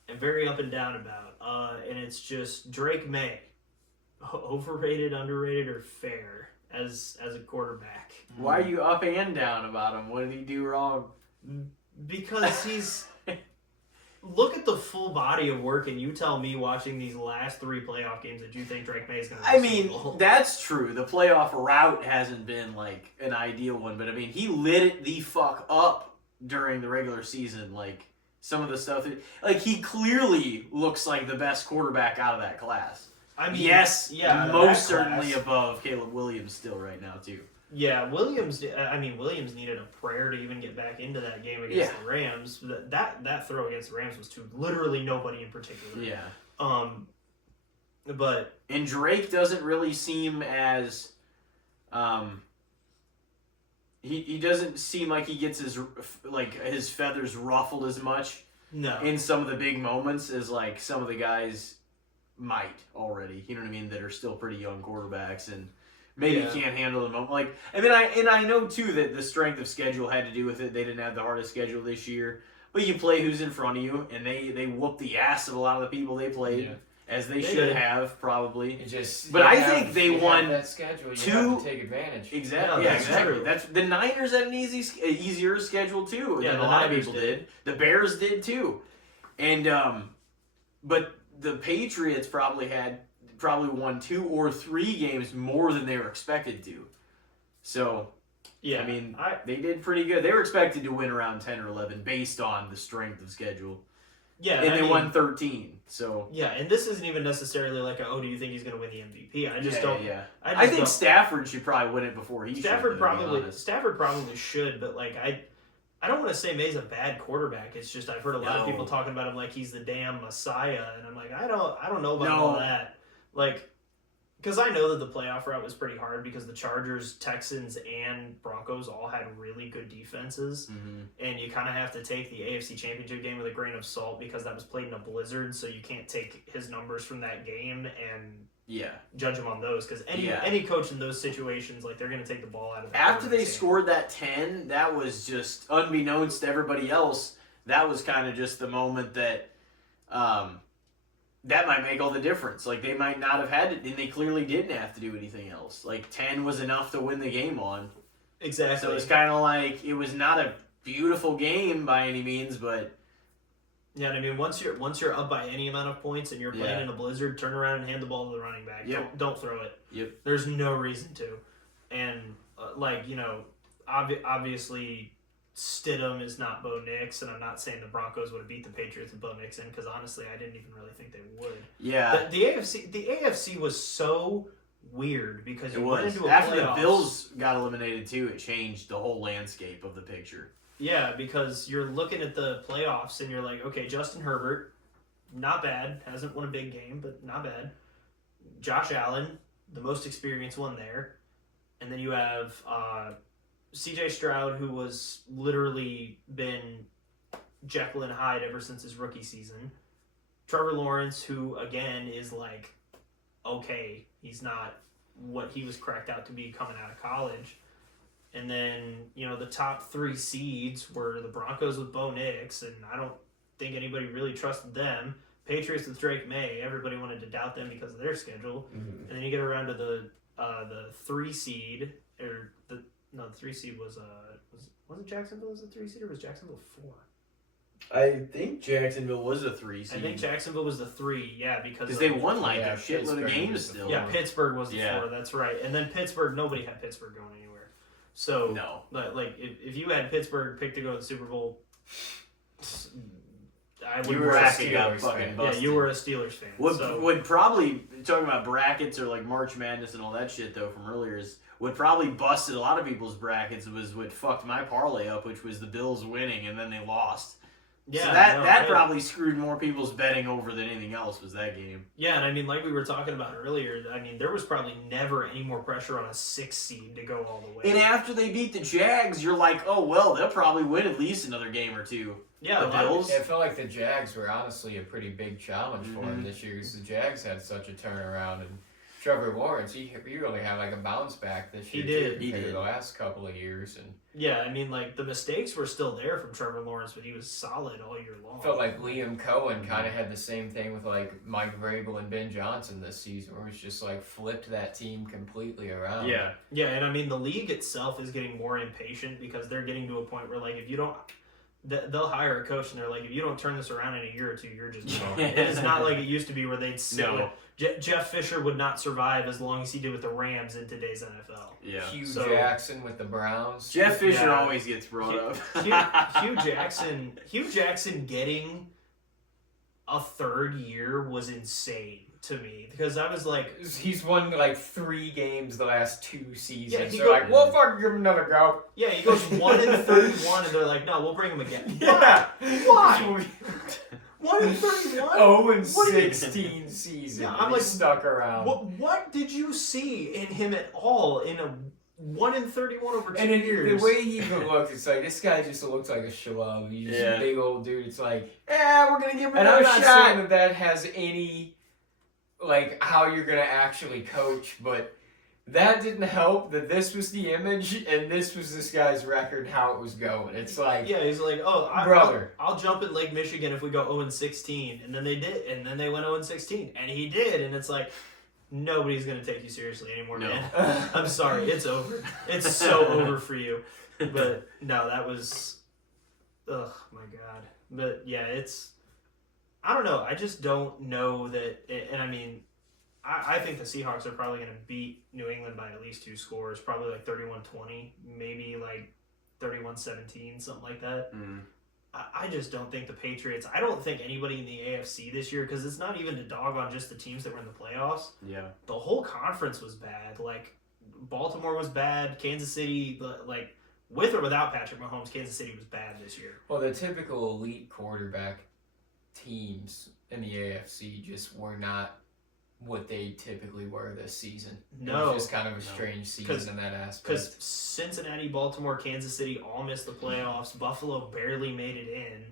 am very up and down about, and it's just Drake Maye. Overrated, underrated, or fair as a quarterback. Why are you up and down about him? What did he do wrong? Because he's... Look at the full body of work, and you tell me watching these last 3 playoff games that you think Drake May is going to I mean, that's true. The playoff route hasn't been, like, an ideal one, but, I mean, he lit it the fuck up during the regular season. Like, some of the stuff... Like, he clearly looks like the best quarterback out of that class. I mean, yes, yeah, most certainly above Caleb Williams still right now, too. Yeah, Williams needed a prayer to even get back into that game against the Rams. That throw against the Rams was to literally nobody in particular. Yeah. But... And Drake doesn't really seem as... He doesn't seem like he gets his feathers ruffled as much in some of the big moments as, like, some of the guys... might already, you know what I mean, that are still pretty young quarterbacks and maybe can't handle the moment. Like, I know too that the strength of schedule had to do with it. They didn't have the hardest schedule this year, but you play who's in front of you, and they whoop the ass of a lot of the people they played as they should have probably. But I think they won that schedule. You 2 have to take advantage. Exactly. Yeah, yeah, exactly. That's the Niners had an easier schedule too than a lot of people did. The Bears did too, and but the Patriots probably won 2 or 3 games more than they were expected to. So, Yeah, I mean, they did pretty good. They were expected to win around 10 or 11 based on the strength of schedule. Yeah, and they won 13. So yeah, and this isn't even necessarily like, do you think he's going to win the MVP? I just don't. Yeah. I think Stafford should probably win it before he Stafford should. Stafford probably should, but like I don't want to say Maye's a bad quarterback. It's just I've heard a lot of people talking about him like he's the damn messiah, and I'm like I don't know about all that. Like, because I know that the playoff route was pretty hard because the Chargers, Texans, and Broncos all had really good defenses, and you kind of have to take the AFC Championship game with a grain of salt because that was played in a blizzard, so you can't take his numbers from that game and judge him on those because any coach in those situations, like, they're going to take the ball out of the After they scored that 10, that was just unbeknownst to everybody else. That was kind of just the moment that that might make all the difference. Like, they might not have had it, and they clearly didn't have to do anything else. Like, 10 was enough to win the game on. Exactly. So it's kind of like, it was not a beautiful game by any means, but... Yeah, and I mean, once you're up by any amount of points and you're playing in a blizzard, turn around and hand the ball to the running back. Yep. Don't throw it. Yep. There's no reason to. And, obviously... Stidham is not Bo Nix, and I'm not saying the Broncos would have beat the Patriots with Bo Nix in, because honestly, I didn't even really think they would. Yeah. The AFC was so weird because you went into a after playoffs. the Bills got eliminated too, it changed the whole landscape of the picture. Yeah, because you're looking at the playoffs and you're like, okay, Justin Herbert, not bad, hasn't won a big game, but not bad. Josh Allen, the most experienced one there, and then you have C.J. Stroud, who was literally been Jekyll and Hyde ever since his rookie season. Trevor Lawrence, who, again, is like, okay, he's not what he was cracked out to be coming out of college. And then, the top 3 seeds were the Broncos with Bo Nix, and I don't think anybody really trusted them. Patriots with Drake May, everybody wanted to doubt them because of their schedule. Mm-hmm. And then you get around to the 3 seed, or the 3 seed was it Jacksonville as the 3 seed, or was Jacksonville 4? I think Jacksonville was a 3 seed. I think Jacksonville was the 3, because they won a shitload of games still. Yeah, Pittsburgh was the 4. That's right. And then Pittsburgh, nobody had Pittsburgh going anywhere. So no, like if you had Pittsburgh picked to go to the Super Bowl, you were a Steelers fan. Yeah, you were a Steelers fan. Would probably, talking about brackets or like March Madness and all that shit though from earlier, is what probably busted a lot of people's brackets was what fucked my parlay up, which was the Bills winning and then they lost. Yeah, so that probably screwed more people's betting over than anything else, was that game. Yeah, and I mean, like we were talking about earlier, I mean, there was probably never any more pressure on a 6 seed to go all the way. And after they beat the Jags, you're like, oh, well, they'll probably win at least another game or two. Yeah, the Bills. It felt like the Jags were honestly a pretty big challenge for him this year, because the Jags had such a turnaround, and Trevor Lawrence, he really had like a bounce back this year. He did. The last couple of years. And yeah, I mean, like, the mistakes were still there from Trevor Lawrence, but he was solid all year long. Felt like Liam Cohen kind of had the same thing with like Mike Vrabel and Ben Johnson this season, where it's just like flipped that team completely around. Yeah, and I mean, the league itself is getting more impatient because they're getting to a point where, like, if you don't... They'll hire a coach and they're like, if you don't turn this around in a year or two, you're just gone. It's not like it used to be where they'd say, Jeff Fisher would not survive as long as he did with the Rams in today's NFL. Yeah. Hugh Jackson with the Browns. Jeff Fisher always gets brought up. Hugh Jackson getting a 3rd year was insane to me, because I was like, he's won like 3 games the last 2 seasons. Yeah, they're like, we'll fucking give him another go. Yeah, he goes 1-31, and they're like, no, we'll bring him again. Yeah. Why? 1-31? 0-16 season. Yeah, I'm like, stuck around. What did you see in him at all in a 1-31 over 2 years? The way he even looked, it's like, this guy just looks like a schlub. He's just a big old dude. It's like, we're gonna give him and another shot. shot. I'm not saying that has any, like, how you're gonna actually coach, but that didn't help that this was the image and this was this guy's record, how it was going. It's like, yeah, he's like, brother, I'll jump in Lake Michigan if we go 0-16, and then they did, and then they went 0-16, and he did, and it's like, nobody's gonna take you seriously anymore, man. I'm sorry, it's over. It's so over for you. But no, that was, my god. But yeah, I don't know. I just don't know that. And I mean, I think the Seahawks are probably going to beat New England by at least 2 scores, probably like 31-20, maybe like 31-17, something like that. Mm. I just don't think the Patriots. I don't think anybody in the AFC this year, because it's not even to dog on just the teams that were in the playoffs. Yeah. The whole conference was bad. Like Baltimore was bad. Kansas City, like with or without Patrick Mahomes, Kansas City was bad this year. Well, the typical elite quarterback teams in the AFC just were not what they typically were this season. No. It was just kind of a strange season in that aspect. Because Cincinnati, Baltimore, Kansas City all missed the playoffs. Buffalo barely made it in.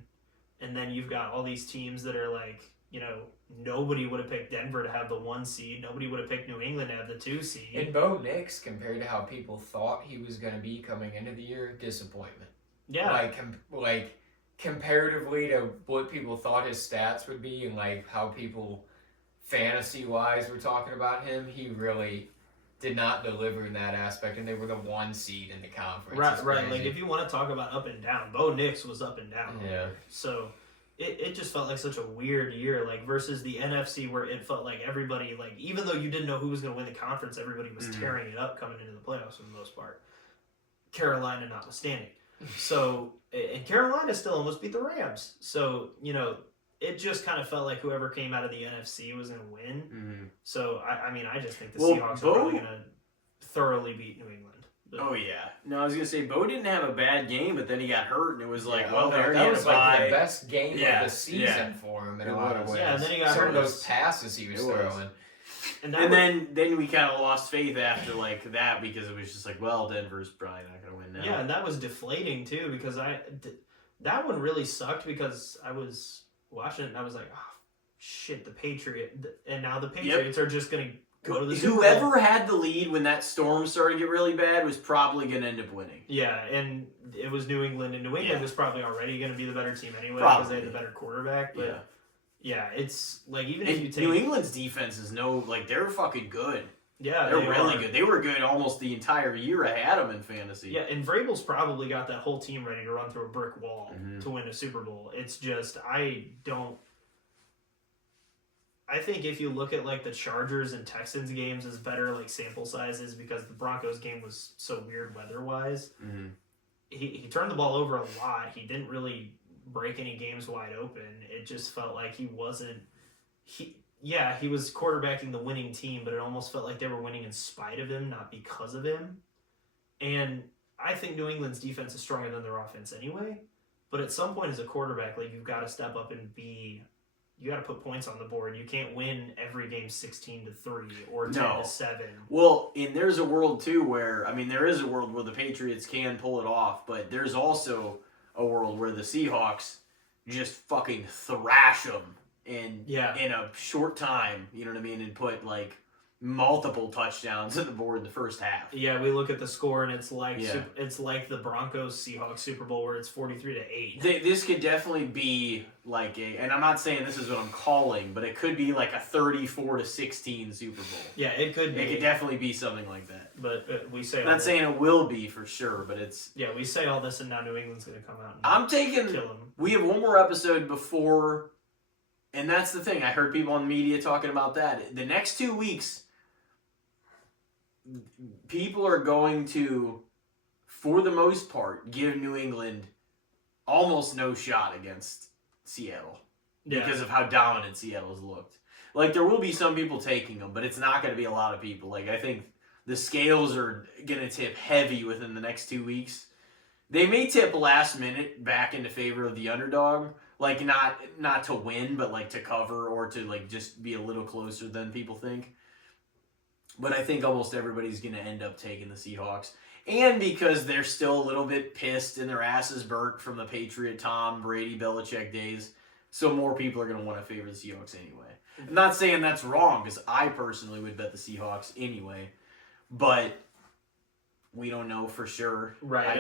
And then you've got all these teams that are like, you know, nobody would have picked Denver to have the 1 seed. Nobody would have picked New England to have the 2 seed. And Bo Nix, compared to how people thought he was going to be coming into the year, disappointment. Yeah. Like comparatively to what people thought his stats would be and like how people fantasy-wise were talking about him, he really did not deliver in that aspect, and they were the 1 seed in the conference. Right. Like, if you want to talk about up and down, Bo Nix was up and down. Yeah. So it just felt like such a weird year, like, versus the NFC where it felt like everybody, like, even though you didn't know who was going to win the conference, everybody was tearing it up coming into the playoffs for the most part. Carolina notwithstanding. So, and Carolina still almost beat the Rams. So, you know, it just kind of felt like whoever came out of the NFC was going to win. Mm-hmm. So, I mean, I just think the Seahawks are probably going to thoroughly beat New England. But, Oh, yeah. No, I was going to say, Bo didn't have a bad game, but then he got hurt, and it was like, Yeah, well, they already that had was a like bye. the best game Yeah, of the season for him in It a lot of was. ways. Yeah, and then he got Some hurt. of those passes he was It was. throwing. and Then we kind of lost faith after like that because it was just like, well, Denver's probably not going to win now. Yeah, and that was deflating too because that one really sucked because I was watching it and I was like, oh, shit, and now the Patriots are just going to go to the Super Bowl. Whoever had the lead when that storm started to get really bad was probably going to end up winning. Yeah, and it was New England, and New England Yeah. was probably already going to be the better team anyway Probably. because they had the better quarterback. But yeah, it's like even And if you take New England's defense is they're fucking good. yeah, They're they really are. good. They were good almost the entire year I had them in fantasy. Yeah, and Vrabel's probably got that whole team ready to run through a brick wall Mhm. to win a Super Bowl. It's just I think if you look at like the Chargers and Texans games as better like sample sizes because the Broncos game was so weird weather wise. Mm-hmm. He turned the ball over a lot. He didn't really break any games wide open. It just felt like he was quarterbacking the winning team, but it almost felt like they were winning in spite of him, not because of him. And I think New England's defense is stronger than their offense anyway. But at some point as a quarterback, like you got to step up and you got to put points on the board. You can't win every game 16-3 or 10-7. Well, and there's a world too where there is a world where the Patriots can pull it off, but there's also a world where the Seahawks just fucking thrash them in a short time. You know what I mean? And put like multiple touchdowns on the board in the first half. Yeah, we look at the score and it's like it's like the Broncos Seahawks Super Bowl where it's 43-8. This could definitely be like and I'm not saying this is what I'm calling, but it could be like a 34-16 Super Bowl. Yeah, it could be. It could definitely be something like that. But we say I'm not saying it will be for sure, but it's. Yeah, we say all this and now New England's going to come out and I'm taking. kill them. We have one more episode before, and that's the thing. I heard people on the media talking about that. The next 2 weeks, people are going to, for the most part, give New England almost no shot against Seattle because of how dominant Seattle's looked. Like, there will be some people taking them, but it's not going to be a lot of people. Like, I think the scales are going to tip heavy within the next 2 weeks. They may tip last minute back into favor of the underdog. Like, not to win, but, like, to cover or to, like, just be a little closer than people think. But I think almost everybody's going to end up taking the Seahawks. And because they're still a little bit pissed and their asses burnt from the Patriot, Tom Brady, Belichick days. So more people are going to want to favor the Seahawks anyway. I'm not saying that's wrong, because I personally would bet the Seahawks anyway. But we don't know for sure. Right.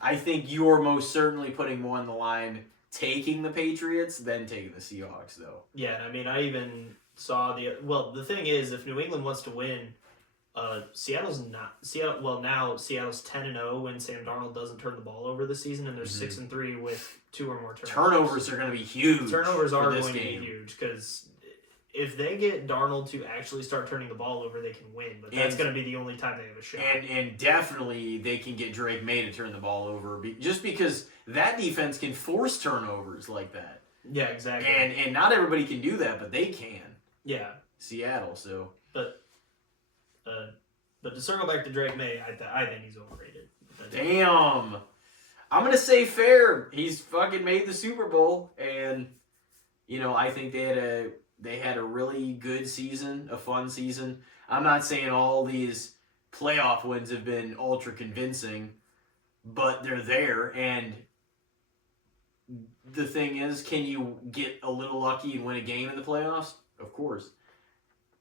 I think you're most certainly putting more on the line taking the Patriots than taking the Seahawks, though. Yeah, and I even saw the thing is, if New England wants to win, Seattle's not Seattle. Well, now Seattle's 10-0 when Sam Darnold doesn't turn the ball over this season, and they're 6-3 with 2 or more turnovers. Turnovers are going to be huge. Turnovers are this going game. to be huge because if they get Darnold to actually start turning the ball over, they can win. But that's going to be the only time they have a shot. And definitely they can get Drake Maye to turn the ball over just because that defense can force turnovers like that. Yeah, exactly. And not everybody can do that, but they can. Yeah. Seattle, so. But to circle back to Drake Maye, I think he's overrated. Damn. I'm going to say fair. He's fucking made the Super Bowl, and, I think they had a really good season, a fun season. I'm not saying all these playoff wins have been ultra convincing, but they're there, and the thing is, can you get a little lucky and win a game in the playoffs? Of course.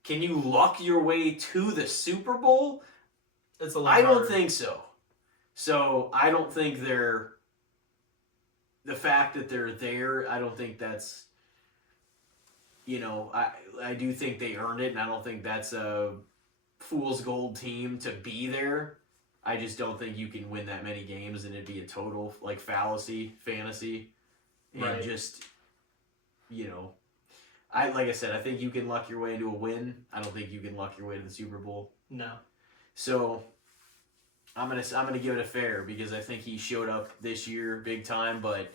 Can you luck your way to the Super Bowl? It's a lot I don't harder. think so. So I don't think the fact that they're there, I don't think that's, I do think they earned it, and I don't think that's a fool's gold team to be there. I just don't think you can win that many games and it'd be a total fantasy. And Right. just, like I said, I think you can luck your way into a win. I don't think you can luck your way to the Super Bowl. No. So I'm gonna give it a fair because I think he showed up this year big time, but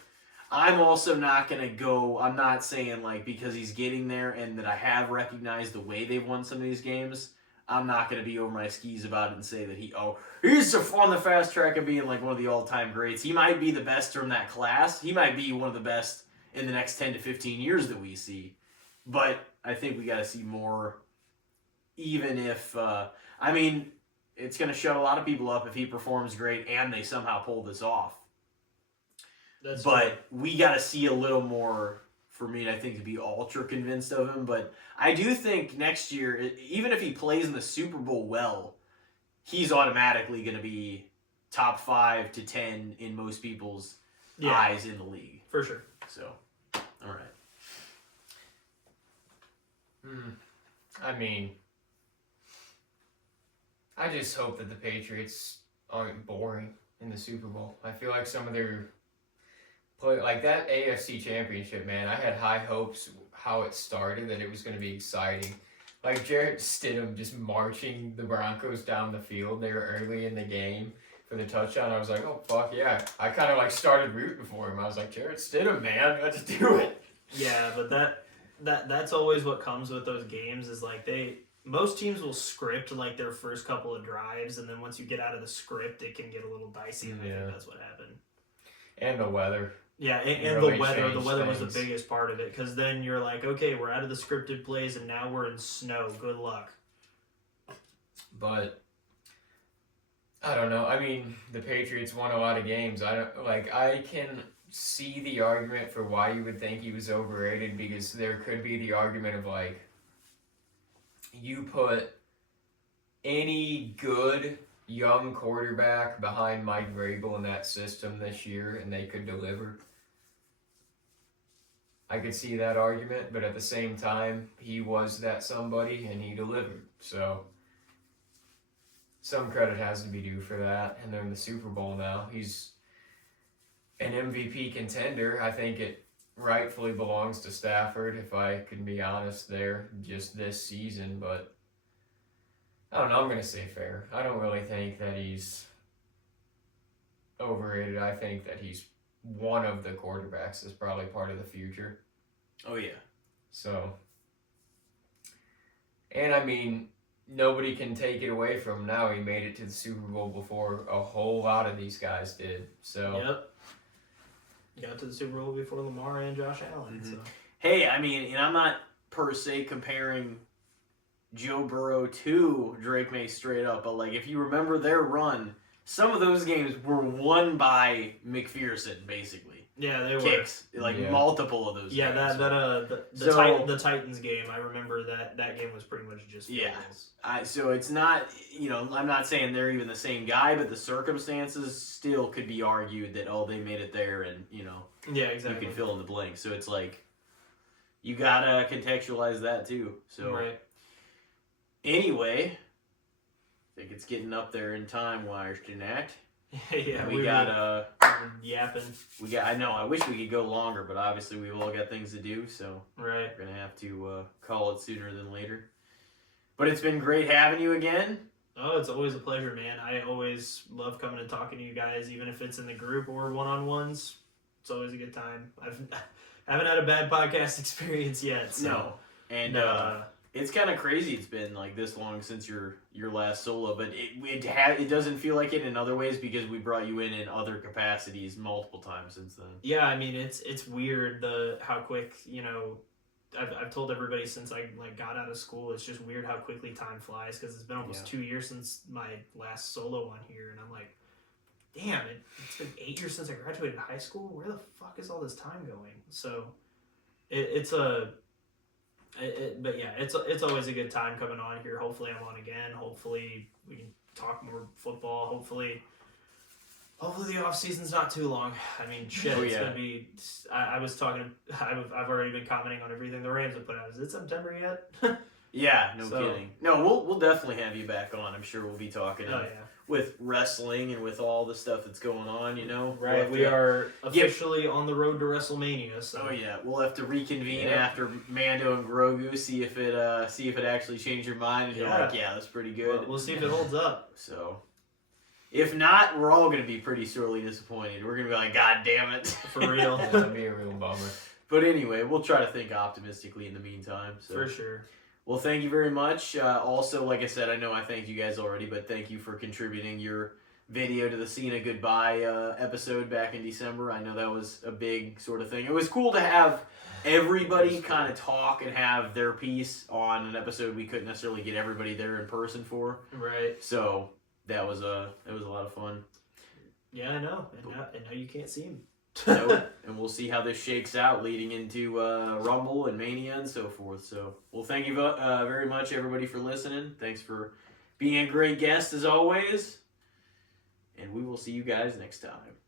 I'm also not gonna go. I'm not saying because he's getting there and that I have recognized the way they've won some of these games. I'm not gonna be over my skis about it and say that he's on the fast track of being one of the all-time greats. He might be the best from that class. He might be one of the best in the next 10 to 15 years that we see. But I think we got to see more, even if, it's going to shut a lot of people up if he performs great and they somehow pull this off. But we got to see a little more for me, I think, to be ultra convinced of him. But I do think next year, even if he plays in the Super Bowl well, he's automatically going to be top 5 to 10 in most people's eyes in the league. For sure. So, all right. I just hope that the Patriots aren't boring in the Super Bowl. I feel like some of their play, that AFC Championship, man, I had high hopes how it started, that it was going to be exciting. Jarrett Stidham just marching the Broncos down the field there early in the game for the touchdown. I was like, oh, fuck yeah. I kind of started rooting for him. I was like, Jarrett Stidham, man, let's do it. Yeah, but that's always what comes with those games is most teams will script their first couple of drives, and then once you get out of the script, it can get a little dicey, and I think that's what happened. And the weather. Yeah, and really the weather was things. the biggest part of it, because then you're okay, we're out of the scripted plays, and now we're in snow. Good luck. But I don't know. The Patriots won a lot of games. I can see the argument for why you would think he was overrated, because there could be the argument of you put any good young quarterback behind Mike Vrabel in that system this year and they could deliver. I could see that argument, but at the same time, he was that somebody and he delivered. So some credit has to be due for that. And they're in the Super Bowl now. He's an MVP contender. I think it rightfully belongs to Stafford, if I can be honest there, just this season. But I don't know, I'm going to say fair. I don't really think that he's overrated. I think that he's one of the quarterbacks that's probably part of the future. Oh, yeah. So, and nobody can take it away from him now. He made it to the Super Bowl before a whole lot of these guys did. So. Yep. Got to the Super Bowl before Lamar and Josh Allen. Mm-hmm. So. Hey, and I'm not per se comparing Joe Burrow to Drake Maye straight up, but if you remember their run, some of those games were won by McPherson, basically. Yeah, they Kicks, were. Multiple of those. Yeah, games. the Titans game. I remember that game was pretty much just finals. So it's not, I'm not saying they're even the same guy, but the circumstances still could be argued that they made it there, and yeah, exactly. you can fill in the blank. So it's you gotta contextualize that too. So right. Anyway, think it's getting up there in time wise tonight. Yeah, we got yapping. I know. I wish we could go longer, but obviously we've all got things to do, so Right. we're gonna have to call it sooner than later. But it's been great having you again. Oh, it's always a pleasure, man. I always love coming and talking to you guys, even if it's in the group or one-on-ones. It's always a good time. Haven't had a bad podcast experience yet. So. No, and it's kind of crazy. It's been like this long since your last solo, but it doesn't feel like it in other ways because we brought you in other capacities multiple times since then. Yeah, I mean it's weird how quick, you know. I've told everybody since I got out of school, it's just weird how quickly time flies because it's been almost 2 years since my last solo one here, and I'm like, damn, it's been 8 years since I graduated high school. Where the fuck is all this time going? So, but yeah, it's always a good time coming on here. Hopefully I'm on again. Hopefully we can talk more football. Hopefully the off season's not too long. I mean, shit, it's gonna be. I was talking. I've already been commenting on everything the Rams have put out. Is it September yet? Yeah, no kidding. No, we'll definitely have you back on. I'm sure we'll be talking with wrestling and with all the stuff that's going on. You know, right? We are officially on the road to WrestleMania. So. Oh yeah, we'll have to reconvene after Mando and Grogu. See if it actually changed your mind and you're like, yeah, that's pretty good. We'll see if it holds up. So. If not, we're all going to be pretty sorely disappointed. We're going to be like, God damn it. For real. That'd be a real bummer. But anyway, we'll try to think optimistically in the meantime. So. For sure. Well, thank you very much. Also, like I said, I know I thanked you guys already, but thank you for contributing your video to the Cena Goodbye episode back in December. I know that was a big sort of thing. It was cool to have everybody kind of talk and have their piece on an episode we couldn't necessarily get everybody there in person for. Right. So... It was a lot of fun. Yeah, I know. And now you can't see him. Nope. And we'll see how this shakes out leading into Rumble and Mania and so forth. So, well, thank you very much, everybody, for listening. Thanks for being a great guest, as always. And we will see you guys next time.